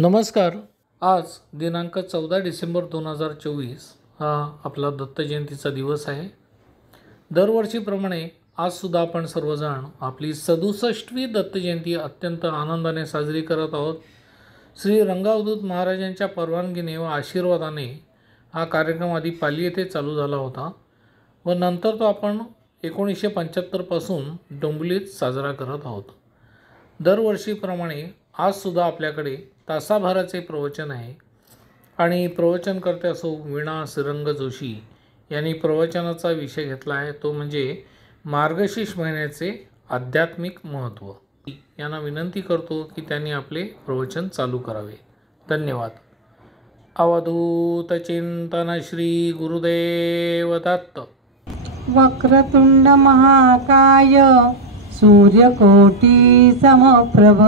नमस्कार. आज दिनांक 14 डिसेंबर 2024 हा आपला दत्त जयंतीचा दिवस आहे. दरवर्षीप्रमाणे आजसुद्धा आपण सर्वजण आपली 67वी दत्त जयंती अत्यंत आनंदाने साजरी करत आहोत. श्री रंगावधूत महाराजांच्या परवानगीने व आशीर्वादाने हा कार्यक्रम आधी पाली येथे चालू झाला होता व नंतर तो आपण 1975 पासून डोंबिवलीत साजरा करत आहोत. दरवर्षीप्रमाणे आजसुद्धा आपल्याकडे तासाभराचे प्रवचन आहे आणि प्रवचनकर्ते असो वीणा सिरंग जोशी यांनी प्रवचनाचा विषय घेतला आहे, तो म्हणजे मार्गशीर्ष महिन्याचे आध्यात्मिक महत्त्व. यांना विनंती करतो की त्यांनी आपले प्रवचन चालू करावे. धन्यवाद. अवधूत चिंतन श्री गुरुदेव दत्त. वक्रतुंड महाकाय सूर्यकोटी समप्रभ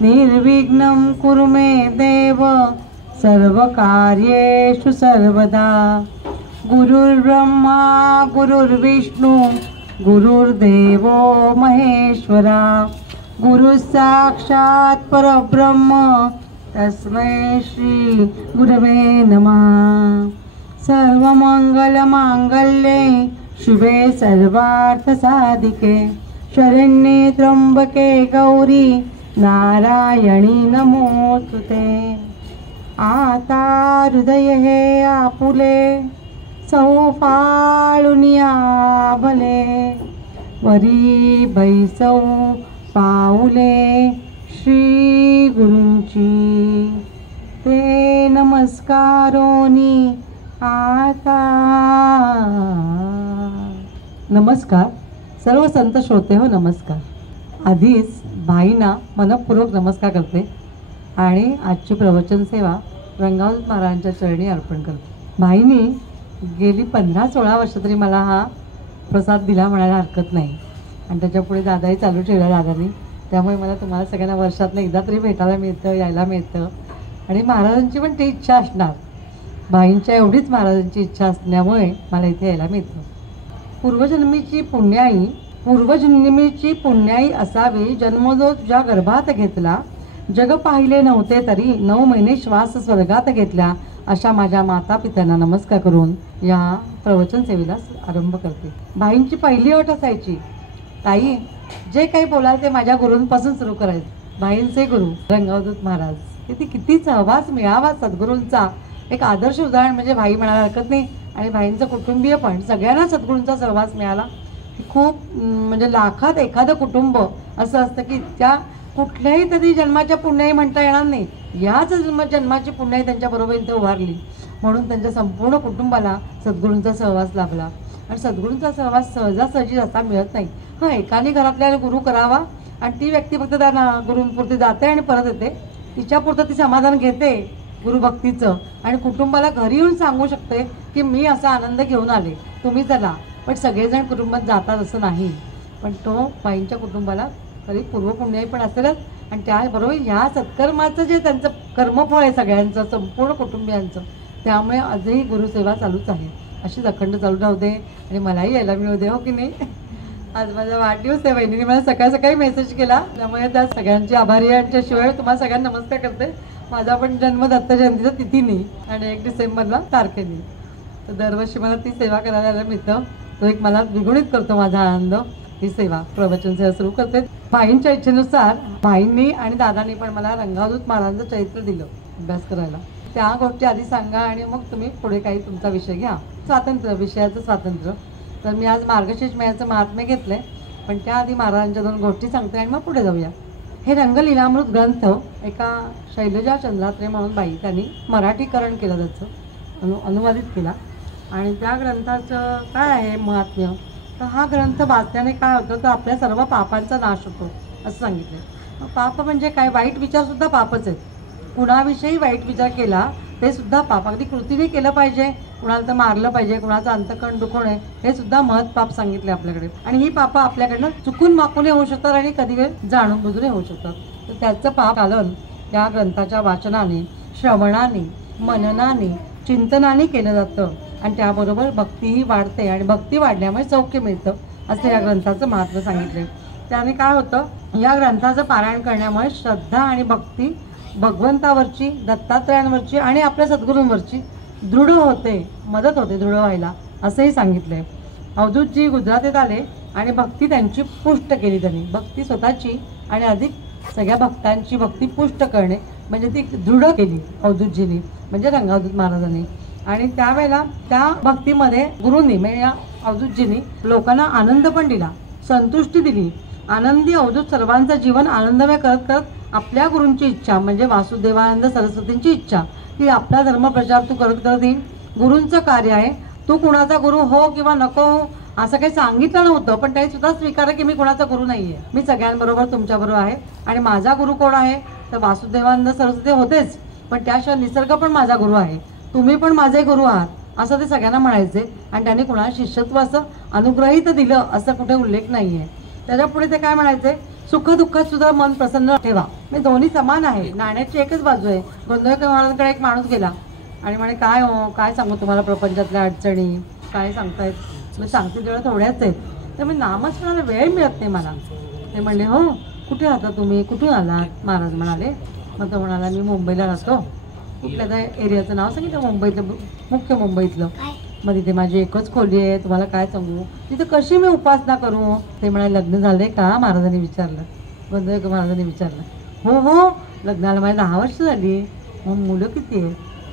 निर्विघ्नं कुरु मे देव सर्वकार्येषु सर्वदा. गुरुर्ब्रह्मा गुरुर्विष्णू गुरुर्देवो महेश्वरा गुरुः साक्षात् परब्रह्म तस्मै श्री गुरवे नमः. सर्वमंगलमांगल्ये शिवे सर्वार्थसाधिके शरण्ये त्र्यंबके गौरी नारायणी नमोस्तुते. आता हृदय हे आपुले सौफाळुनिया भले वरी बैसौ पाऊले श्री गुरूंची ते नमस्कारोनी आता. नमस्कार सर्व संत श्रोते हो, नमस्कार. आधीच भाईंना मनपूर्वक नमस्कार करते आणि आजची प्रवचन सेवा रंगावधूत महाराजांच्या चरणी अर्पण करते. भाईंनी गेली 15-16 वर्ष तरी मला हा प्रसाद दिला म्हणायला हरकत नाही आणि त्याच्यापुढे दादाही चालू ठेवला दादानी. त्यामुळे मला तुम्हाला सगळ्यांना वर्षातनं एकदा तरी भेटायला मिळतं, यायला मिळतं आणि महाराजांची पण ती इच्छा असणार. भाईंच्या एवढीच महाराजांची इच्छा असल्यामुळे मला इथे यायला मिळतं. पूर्वजन्मीची पुण्याई असावी जन्मजो तुझ्या गर्भात घेतला. जग पाहिले नव्हते तरी 9 महिने श्वास स्वर्गात घेतला. अशा माझ्या माता पित्यांना नमस्कार करून या प्रवचन सेवेला आरंभ करते. भाईंची पहिली अट असायची, ताई जे काही बोलाल ते माझ्या गुरूंपासून सुरू करायचं. भाईंचे गुरु रंगावधूत महाराज, किती सहवास मिळावा सद्गुरूंचा. एक आदर्श उदाहरण म्हणजे भाई म्हणायला हरकत नाही आणि भाईंचं कुटुंबीय पण सगळ्यांना सद्गुरूंचा सहवास मिळाला. खूप म्हणजे लाखात एखादं कुटुंब असं असतं की त्या कुठल्याही तरी जन्माच्या पुण्याई म्हणता येणार नाही, याच जन्माची पुण्याई त्यांच्याबरोबर इथे उभारली. म्हणून त्यांच्या संपूर्ण कुटुंबाला सद्गुरूंचा सहवास लाभला आणि सद्गुरूंचा सहवास सहजासहजी असा मिळत नाही. हां, एकाने घरातल्या गुरु करावा आणि ती व्यक्ती फक्त त्यांना गुरूंपुरती जाते आणि परत येते, तिच्यापुरतं ती समाधान घेते गुरुभक्तीचं आणि कुटुंबाला घरी येऊन सांगू शकते की मी असा आनंद घेऊन आले, तुम्ही चला. पण सगळेजण कुटुंबात जातात असं नाही. पण तो बाईंच्या कुटुंबाला तरी पूर्वपुण्याई पण असेलच आणि त्याबरोबर ह्या सत्कर्माचं जे त्यांचं कर्मफळ आहे सगळ्यांचं संपूर्ण कुटुंबियांचं, त्यामुळे आजही गुरुसेवा चालूच आहे. अशीच अखंड चालू राहू दे आणि मलाही यायला मिळू दे, हो की नाही. आज माझा वाढदिवस आहे. बहिणीने मला सकाळी मेसेज केला, त्यामुळे त्या सगळ्यांची आभारी आहे. आणि शिवाय तुम्हाला सगळ्यांना नमस्कार करते. माझा पण जन्म दत्त जयंतीचा तिथीने आणि 1 डिसेंबरला तारखेने. तर दरवर्षी मला ती सेवा करायला मिळतं, तो एक मला द्विगुणित करतो माझा आनंद. ही सेवा प्रवचन सेवा सुरू करते. भाईंच्या इच्छेनुसार भाईंनी आणि दादांनी पण मला रंगावधूत महाराजांचं चरित्र दिलं अभ्यास करायला. त्या गोष्टी आधी सांगा आणि मग तुम्ही पुढे काही तुमचा विषय घ्या. विषयाचं स्वातंत्र्य. तर मी आज मार्गशीर्ष महिन्याचं महात्म्य घेतलंय, पण त्याआधी महाराजांच्या 2 गोष्टी सांगते आणि मग पुढे जाऊया. हे रंगलीलामृत ग्रंथ एका शैलजा चंद्रात्रे म्हणून बाई त्यांनी मराठीकरण केलं, त्याचं अनुवादित केला. आणि त्या ग्रंथाचं काय आहे महात्म्य, तर हा ग्रंथ वाचल्याने काय होतं तर आपल्या सर्व पापांचा नाश होतो असं सांगितलं. पाप म्हणजे काय, वाईट विचारसुद्धा पापच आहेत. कुणाविषयी वाईट विचार केला ते सुद्धा पाप. अगदी कृतीने केलं पाहिजे, कुणाला तर मारलं पाहिजे, कुणाचं अंतकरण दुखवणे हे सुद्धा महत् पाप सांगितले आपल्याकडे. आणि ही पापं आपल्याकडनं चुकून माकून होऊ शकतात आणि कधी वेळ जाणून बुजून होऊ शकतात. तर त्याचं पाप कालन त्या ग्रंथाच्या वाचनाने, श्रवणाने, मननाने, चिंतनाने केलं जातं आणि त्याबरोबर भक्तीही वाढते आणि भक्ती वाढल्यामुळे सौख्य मिळतं असं या ग्रंथाचं महत्त्व सांगितले. त्याने काय होतं, या ग्रंथाचं पारायण करण्यामुळे श्रद्धा आणि भक्ती भगवंतावरची, दत्तात्रयांवरची आणि आपल्या सद्गुरूंवरची दृढ होते, मदत होते दृढ व्हायला, असंही सांगितलंय. अवधूतजी गुजरातीत आले आणि भक्ती त्यांची पुष्ट केली. त्यांनी भक्ती स्वतःची आणि अधिक सगळ्या भक्तांची भक्ती पुष्ट करणे म्हणजे ती दृढ केली अवधूतजींनी, म्हणजे रंगावधूत महाराजांनी. आणि त्यावेळेला त्या भक्तीमध्ये गुरूंनी म्हणजे या अवधूतजींनी लोकांना आनंद पण दिला, संतुष्टी दिली. आनंदी अवधूत सर्वांचं जीवन आनंदमय करत करत आपल्या गुरूंची इच्छा म्हणजे वासुदेवानंद सरस्वतींची इच्छा की आपला धर्म प्रचार तू करत करत येईल. गुरूंचं कार्य आहे, तू कुणाचा गुरु हो किंवा नको हो असं काही सांगितलं नव्हतं, पण त्यांनी सुद्धा स्वीकार की मी कुणाचा गुरु नाही आहे, मी सगळ्यांबरोबर तुमच्याबरोबर आहे. आणि माझा गुरु कोण आहे तर वासुदेवानंद सरस्वती होतेच, पण त्याशिवाय निसर्ग पण माझा गुरु आहे, तुम्ही पण माझे गुरु आहात असं ते सगळ्यांना म्हणायचे. आणि त्यांनी कुणाला शिष्यत्व असं अनुग्रहित दिलं असं कुठे उल्लेख नाही आहे. त्याच्या पुढे ते काय म्हणायचे, सुख दुःखात सुद्धा मन प्रसन्न ठेवा. मी दोन्ही समान आहे, नाण्याची एकच बाजू आहे. गोंधळकर महाराजांकडे एक माणूस गेला आणि म्हणे काय हो काय सांगू तुम्हाला प्रपंचातल्या अडचणी काय सांगतायत, मी सांगते तेवढ्या थोड्याच आहेत, तर मी नामस्मरणाला वेळ मिळत नाही मला. ते म्हणले हो कुठे राहता तुम्ही, कुठून आलात. महाराज म्हणाले, मग तो म्हणाला मी मुंबईला राहतो. कुठल्या त्या एरियाचं नाव सांगितलं, मुंबईतलं, मुख्य मुंबईतलं. मग तिथे माझी एकच खोली आहे, तुम्हाला काय सांगू, तिथे कशी मी उपासना करू. ते म्हणाले लग्न झाले का, महाराजांनी विचारलं. गोंधळकर महाराजांनी विचारलं. हो हो लग्नाला माझी 10 वर्ष झाली. मग मुलं किती आहे,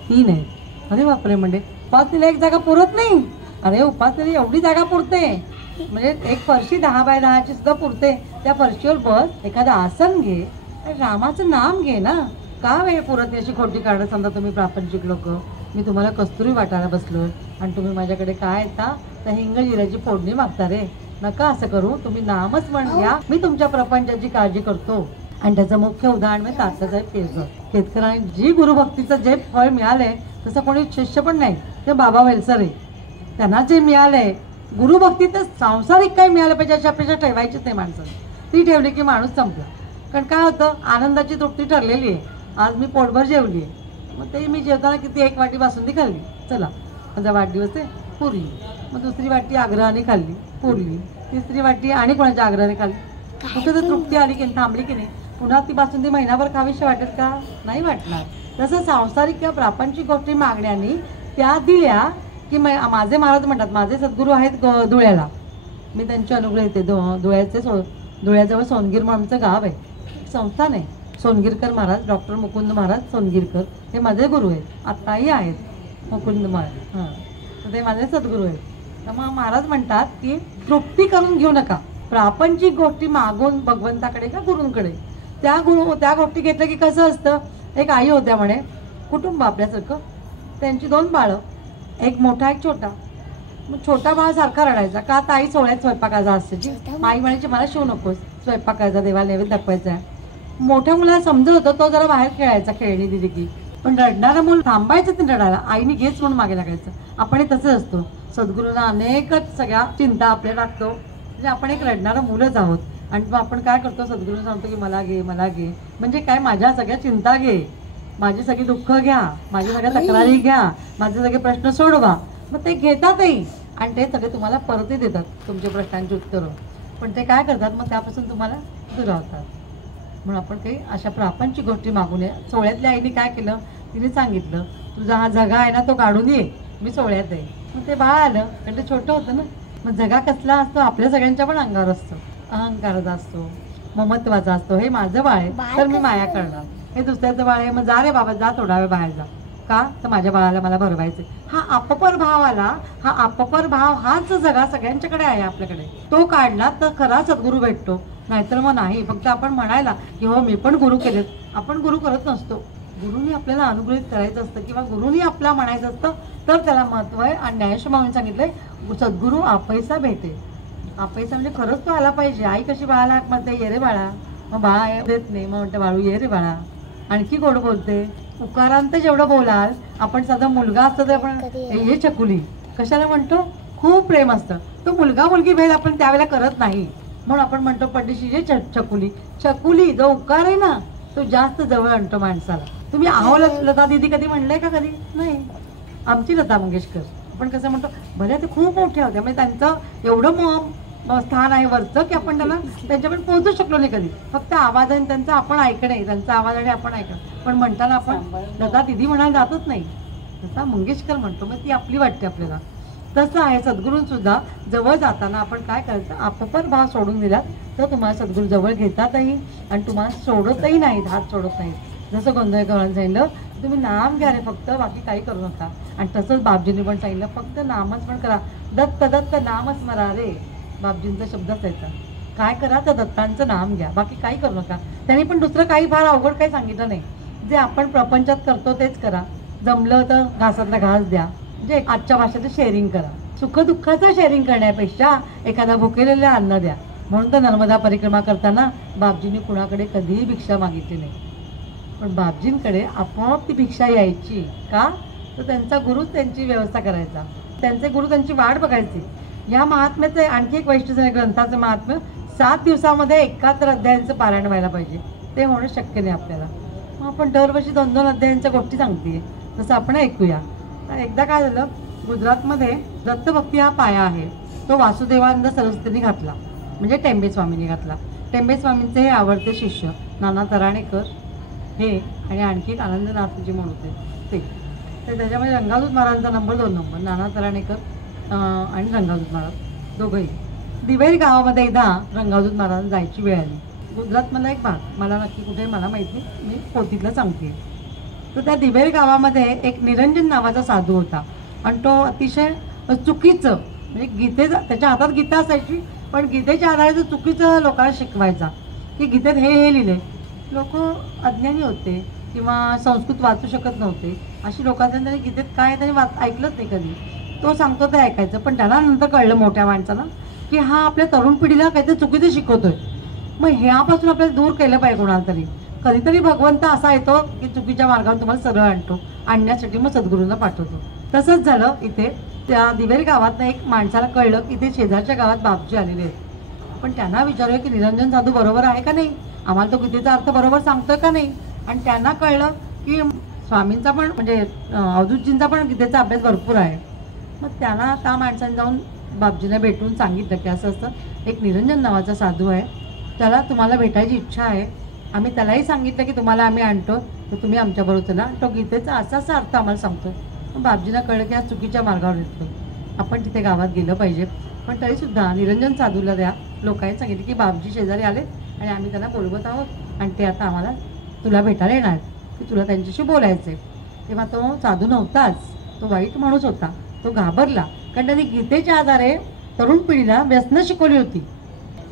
3 आहेत. अरे बापरे, म्हणजे उपासनेला एक जागा पुरत नाही. अरे उपासनेला एवढी जागा पुरते, म्हणजे एक फरशी 10 बाय 10ची सुद्धा पुरते. त्या फरशीवर बस, एखादं आसन घे, रामाचं नाम घे ना. का वेळ पुरत नाही अशी खोटी काढत समजा तुम्ही प्रापंचिक लोक. मी तुम्हाला कस्तुरी वाटायला बसलो आणि तुम्ही माझ्याकडे काय येता तर हिंग जिऱ्याची फोडणी मागता. रे नका असं करू, तुम्ही नामच म्हण घ्या, मी तुमच्या प्रपंचाची काळजी करतो. आणि त्याचं मुख्य उदाहरण म्हणजे तात्यासाहेब केळकर. केतकरांनी जी गुरुभक्तीचं जे फळ मिळालंय तसं कोणी शिष्य पण नाही, ते बाबा वेलसरे. त्यांना जे मिळालंय गुरुभक्ती तर सांसारिक काही मिळालं पाहिजे अशी अपेक्षा ठेवायचीच नाही माणसाने. ती ठेवली की माणूस संपला. कारण काय होतं, आनंदाची तृप्ती ठरलेली आहे. आज मी पोटभर जेवली आहे, मग ते मी जेवताना किती 1 वाटी बासुंदी खाल्ली, चला माझा वाढदिवस आहे पुरली. मग दुसरी वाटी आग्रहाने खाल्ली, पुरली. तिसरी वाटी आणि कोणाच्या आग्रहाने खाल्ली, कुठं तर तृप्ती आली की थांबली की नाही. पुन्हा ती बासुंदी महिनाभर खावीशी वाटत का, नाही वाटणार. तसं सांसारिक किंवा प्रापंचिक गोष्टी मागण्याने त्या दिल्या की माझे महाराज म्हणतात, माझे सद्गुरू आहेत धुळ्याला, मी त्यांचे अनुग्रहित आहे. धुळ्याजवळ सोनगीर म्हणून आमचं गाव आहे, संस्थान आहे. सोनगीरकर महाराज, डॉक्टर मुकुंद महाराज सोनगीरकर हे माझे गुरु आहेत, आत्ताही आहेत मुकुंद महाराज. तर ते माझे सद्गुरू आहेत. तर मग महाराज म्हणतात की तृप्ती करून घेऊ नका, प्रापंचिक गोष्टी मागून भगवंताकडे का गुरूंकडे. त्या गोष्टी घेतल्या की कसं असतं, एक आई होत्या म्हणे, कुटुंब आपल्यासारखं, त्यांची 2 बाळं, एक मोठा एक छोटा. मग छोटा बाळ सारखा रडायचा का, ताई सोहळ्यात स्वयंपाकाचा असते. आई म्हणायची मला शिवू नकोस, स्वयंपाकाचा देवाला नैवेद्य दाखवायचा आहे. मोठ्या मुलाला समजत होतं, तो जरा बाहेर खेळायचा, खेळणी दिली की. पण रडणारं मूल थांबायचं ते रडायला, आईने घेच म्हणून मागे लागायचं. आपणही तसंच असतो, सद्गुरूंना अनेकच सगळ्या चिंता आपल्या टाकतो, म्हणजे आपण एक रडणारं मुलंच आहोत. आणि मग आपण काय करतो, सद्गुरूंना सांगतो की मला घे मला घे, म्हणजे काय माझ्या सगळ्या चिंता घे, माझी सगळी दुःख घ्या, माझ्या सगळ्या तक्रारी घ्या, माझे सगळे प्रश्न सोडवा. मग ते घेतातही आणि ते सगळे तुम्हाला परतही देतात तुमच्या प्रश्नांची उत्तरं. पण ते काय करतात, मग त्यापासून तुम्हाला दुरावतात. म्हणून आपण काही अशा प्रापंचिक गोष्टी मागू नये. सोहळ्यातल्या आईने काय केलं, तिने सांगितलं तुझा हा जगा आहे ना तो काढून ये, मी सोहळ्यात आहे. मग ते बाळ आलं, कारण ते छोटं होतं ना. मग जगा कसला असतो, आपल्या सगळ्यांच्या पण अंगावर असतो, अहंकाराचा असतो, ममत्वाचा असतो. हे माझं बाळ आहे तर मी माया करणार, हे दुसऱ्याचं बाळ आहे मग जा रे बाबा जा, थोडा वेळ बाहेर जा. का तर माझ्या बाळाला मला भरवायचे. हा अपपर भाव आला, हा अपपर भाव हाच जगा सगळ्यांच्याकडे आहे आपल्याकडे. तो काढला तर खरा सद्गुरू भेटतो, नाहीतर मग नाही. फक्त आपण म्हणायला की हो मी पण गुरु केलेत, आपण गुरु करत नसतो. गुरुनी आपल्याला अनुग्रहित करायचं असतं किंवा गुरुनी आपला म्हणायचं असतं तर त्याला महत्व आहे. आणि ज्ञानेश्वर म्हणून सांगितलंय सद्गुरू आपैसा भेटे. आपैसा म्हणजे खरंच तो आला पाहिजे. आई कशी बाळाला हाक म्हणते ये रे बाळा, मग बाळा देत नाही, मग म्हणते बाळू ये रे बाळा, आणखी गोड बोलते. उकारांत जेवढं बोलाल, आपण साधा मुलगा असतो तर आपण हे चकुली कशाला म्हणतो, खूप प्रेम असतं. तो मुलगा मुलगी भेद आपण त्यावेळेला करत नाही, म्हणून आपण म्हणतो पड्डीशी जे चकुली. चकुली जो उकार आहे ना तो जास्त जवळ आणतो माणसाला. तुम्ही आहो लता दीदी कधी म्हणलंय का, कधी नाही. आमची लता मंगेशकर आपण कसं म्हणतो, भले ते खूप मोठ्या होत्या, म्हणजे त्यांचं एवढं स्थान आहे वरचं की आपण त्यांच्यापर्यंत पोहोचू शकलो नाही कधी. फक्त आवाजाने त्यांचा आपण ऐकणे, त्यांचा आवाजाने आपण ऐकणं. पण म्हणताना आपण लता दिदी म्हणायला जातच नाही, लता मंगेशकर म्हणतो, मग ती आपली वाटते आपल्याला. तसं आहे सद्गुरूंसुद्धा जवळ जाताना आपण काय करायचं, आपोपत भाव सोडून दिलात तर तुम्हाला सद्गुरू जवळ घेतातही आणि तुम्हाला सोडतही नाहीत, हात सोडत नाहीत. जसं गोंधळकरांनी सांगितलं, तुम्ही नाम घ्या रे फक्त, बाकी काही करू नका. आणि तसंच बापजींनी पण सांगितलं, फक्त नामच पण करा, दत्त दत्त नामच स्मरा रे, बापजींचा शब्द असायचा. काय करा तर दत्तांचं नाम घ्या, बाकी काही करू नका. त्यांनी पण दुसरं काही फार अवघड काही सांगितलं नाही. जे आपण प्रपंचात करतो तेच करा, जमलं तर घासातला घास द्या, म्हणजे आजच्या भाषेत शेअरिंग करा. सुखदुःखाचं शेअरिंग करण्यापेक्षा एखादा भुकेलेलं अन्न द्या. म्हणून तर नर्मदा परिक्रमा करताना बापजींनी कुणाकडे कधीही भिक्षा मागितली नाही, पण बापजींकडे आपोआप ती भिक्षा यायची. का तर त्यांचा गुरुच त्यांची व्यवस्था करायचा, त्यांचे गुरु त्यांची वाट बघायची. या महात्म्याचं आणखी एक वैशिष्ट्य आहे, ग्रंथाचं महात्म्य 7 दिवसामध्ये 71 अध्यायांचं पारायण व्हायला पाहिजे. ते होणं शक्य नाही आपल्याला. मग आपण दरवर्षी 2-2 अध्यायांच्या गोष्टी सांगते, तसं आपण ऐकूया. तर एकदा काय झालं, गुजरातमध्ये दत्तभक्ती हा पाया आहे, तो वासुदेवानंद सरस्वतींनी घातला, म्हणजे टेंबे स्वामींनी घातला. टेंबे स्वामींचे हे आवडते शिष्य नाना तराणेकर हे आणि आणखी एक आनंदनाथजी म्हणून होते ते. तर त्याच्यामध्ये रंगादूत महाराजांचा नंबर 2 नंबर, नाना तराणेकर आणि रंगादूत महाराज दोघंही. दिवेर गावामध्ये एकदा रंगादूत महाराज जायची वेळ आली. गुजरातमधला एक भाग, मला नक्की कुठे मला माहिती नाही, मी पोथीतलं सांगते. तर त्या दिवेर गावामध्ये एक निरंजन नावाचा साधू होता आणि तो अतिशय चुकीचं, म्हणजे गीतेचा, त्याच्या हातात गीता असायची, पण गीतेच्या आधारे तो चुकीचं लोकांना शिकवायचा की गीतेत हे लिहिले. लोक अज्ञानी होते किंवा संस्कृत वाचू शकत नव्हते, अशी लोकांचं त्यांनी गीतेत काय त्यांनी ऐकलंच नाही कधी. तो सांगतो ते ऐकायचं, पण त्याला नंतर कळलं मोठ्या माणसाला की हा आपल्या तरुण पिढीला काहीतरी चुकीचं शिकवतोय. मग ह्यापासून आपल्याला दूर केलं पाहिजे कोणाला तरी. कधीतरी भगवंत असा येतो की चुकीच्या मार्गावर तुम्हाला सरळ आणण्यासाठी मग सद्गुरूंना पाठवतो. तसंच झालं इथे. त्या दिवेर गावातनं एक माणसाला कळलं की ते शेजारच्या गावात बापजी आलेले आहेत. पण त्यांना विचारूया की निरंजन साधू बरोबर आहे का नाही, आम्हाला तो गीतेचा अर्थ बरोबर सांगतोय का नाही. आणि त्यांना कळलं की स्वामींचा पण म्हणजे अवधूतजींचा पण गीतेचा अभ्यास भरपूर आहे. मग त्यांना त्या माणसाने जाऊन बापजींना भेटून सांगितलं की असं असं एक निरंजन नावाचा साधू आहे, त्याला तुम्हाला भेटायची इच्छा आहे. आम्ही त्यालाही सांगितलं की तुम्हाला आम्ही आणतो, तर तुम्ही आमच्याबरोबर चला, तो गीतेचा असा अर्थ आम्हाला सांगतो. मग बापजींना कळलं की हा चुकीच्या मार्गावर येतो, आपण तिथे गावात गेलं पाहिजे. पण तरीसुद्धा निरंजन साधूला त्या लोकांनी सांगितलं की बापजी शेजारी आलेत आणि आम्ही त्यांना बोलवत आहोत आणि ते आता आम्हाला तुला भेटायला येणार की तुला त्यांच्याशी बोलायचं आहे. तेव्हा तो साधू नव्हताच, तो वाईट माणूस होता. तो घाबरला, कारण त्यांनी गीतेच्या आधारे तरुण पिढीला व्यसनं शिकवली होती.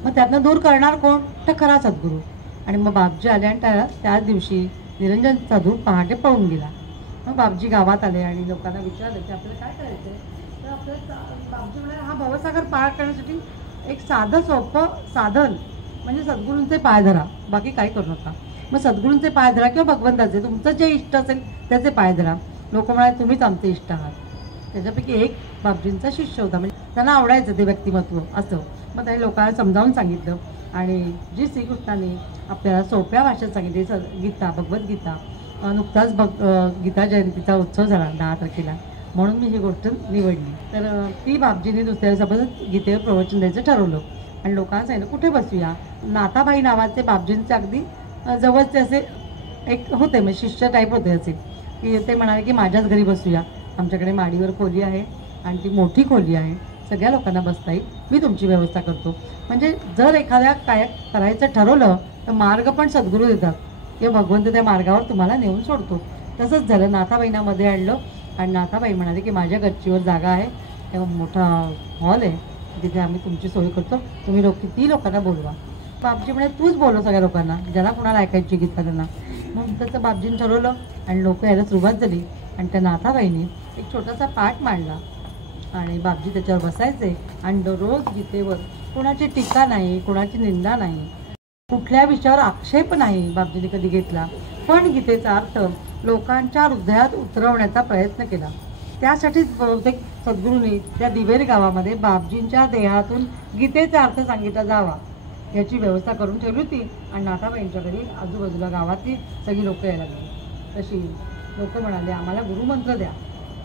मग त्यातनं दूर करणार कोण, तर खरा सद्गुरू. आणि मग बापजी आले आणि त्याच दिवशी निरंजन साधू पहाटे पळून गेला. मग बापजी गावात आले आणि लोकांना विचारलं की आपल्याला काय करायचं आहे. तर आपल्याला बापजी म्हणाले, हा भवसागर पार करण्यासाठी एक साधं सोपं साधन म्हणजे सद्गुरूंचे पाय धरा, बाकी काही करू नका. मग सद्गुरूंचे पाय धरा किंवा भगवंताचे, तुमचं जे इष्ट असेल त्याचे पाय धरा. लोक म्हणाले तुम्हीच आमचे इष्ट आहात. त्याच्यापैकी एक बापजींचा शिष्य होता, म्हणजे त्यांना आवडायचं ते व्यक्तिमत्व असं. मग त्यांनी लोकांना समजावून सांगितलं आणि जी श्रीकृष्णाने आपल्याला सोप्या भाषेत सांगितली गीता, भगवद्गीता. नुकताच गीता जयंतीचा उत्सव झाला 10 तारखेला, म्हणून मी ही गोष्ट निवडली. तर ती बापजींनी दुसऱ्या दिवसापासून गीतेवर प्रवचन द्यायचं ठरवलं आणि लोकांना सांगितलं कुठे बसूया. नाथाबाई नावाचे बापजींचे अगदी जवळचे असे एक होते, म्हणजे शिष्य टाईप होते असे, की ते म्हणाले की माझ्याच घरी बसूया, आमच्याकडे माडीवर खोली आहे आणि ती मोठी खोली आहे, सगळ्या लोकांना बसता येईल, मी तुमची व्यवस्था करतो. म्हणजे जर एखाद्या काय करायचं ठरवलं तर मार्ग पण सद्गुरू देतात किंवा भगवंत त्या मार्गावर तुम्हाला नेऊन सोडतो. तसंच झालं. नाथाबाईंमध्ये आणलं आणि नाथाबाई म्हणाले की माझ्या गच्चीवर जागा आहे, तेव्हा मोठा हॉल आहे, तिथे आम्ही तुमची सोय करतो, तुम्ही किती लोकांना बोलवा. बापजी म्हणे तूच बोलव सगळ्या लोकांना, ज्याला कुणाला ऐकायची गीता त्यांना. मग तसं बापजींनी ठरवलं आणि लोक यायला सुरुवात झाली आणि त्या नाथाबाईंनी एक छोटासा पाट मांडला आणि बापजी त्याच्यावर बसायचे आणि दररोज गीतेवर कोणाची टीका नाही, कोणाची निंदा नाही, कुठल्या विषयावर आक्षेप नाही बापजींनी कधी घेतला, पण गीतेचा अर्थ लोकांच्या हृदयात उतरवण्याचा प्रयत्न केला. त्यासाठीच बहुतेक सद्गुरूंनी त्या दिवेर गावामध्ये बापजींच्या देहातून गीतेचा अर्थ सांगितला जावा याची व्यवस्था करून ठेवली होती. आणि नाथाबाईंच्या घरी आजूबाजूला गावातली सगळी लोकं यायला लागली. तशी लोक म्हणाले आम्हाला गुरुमंत्र द्या.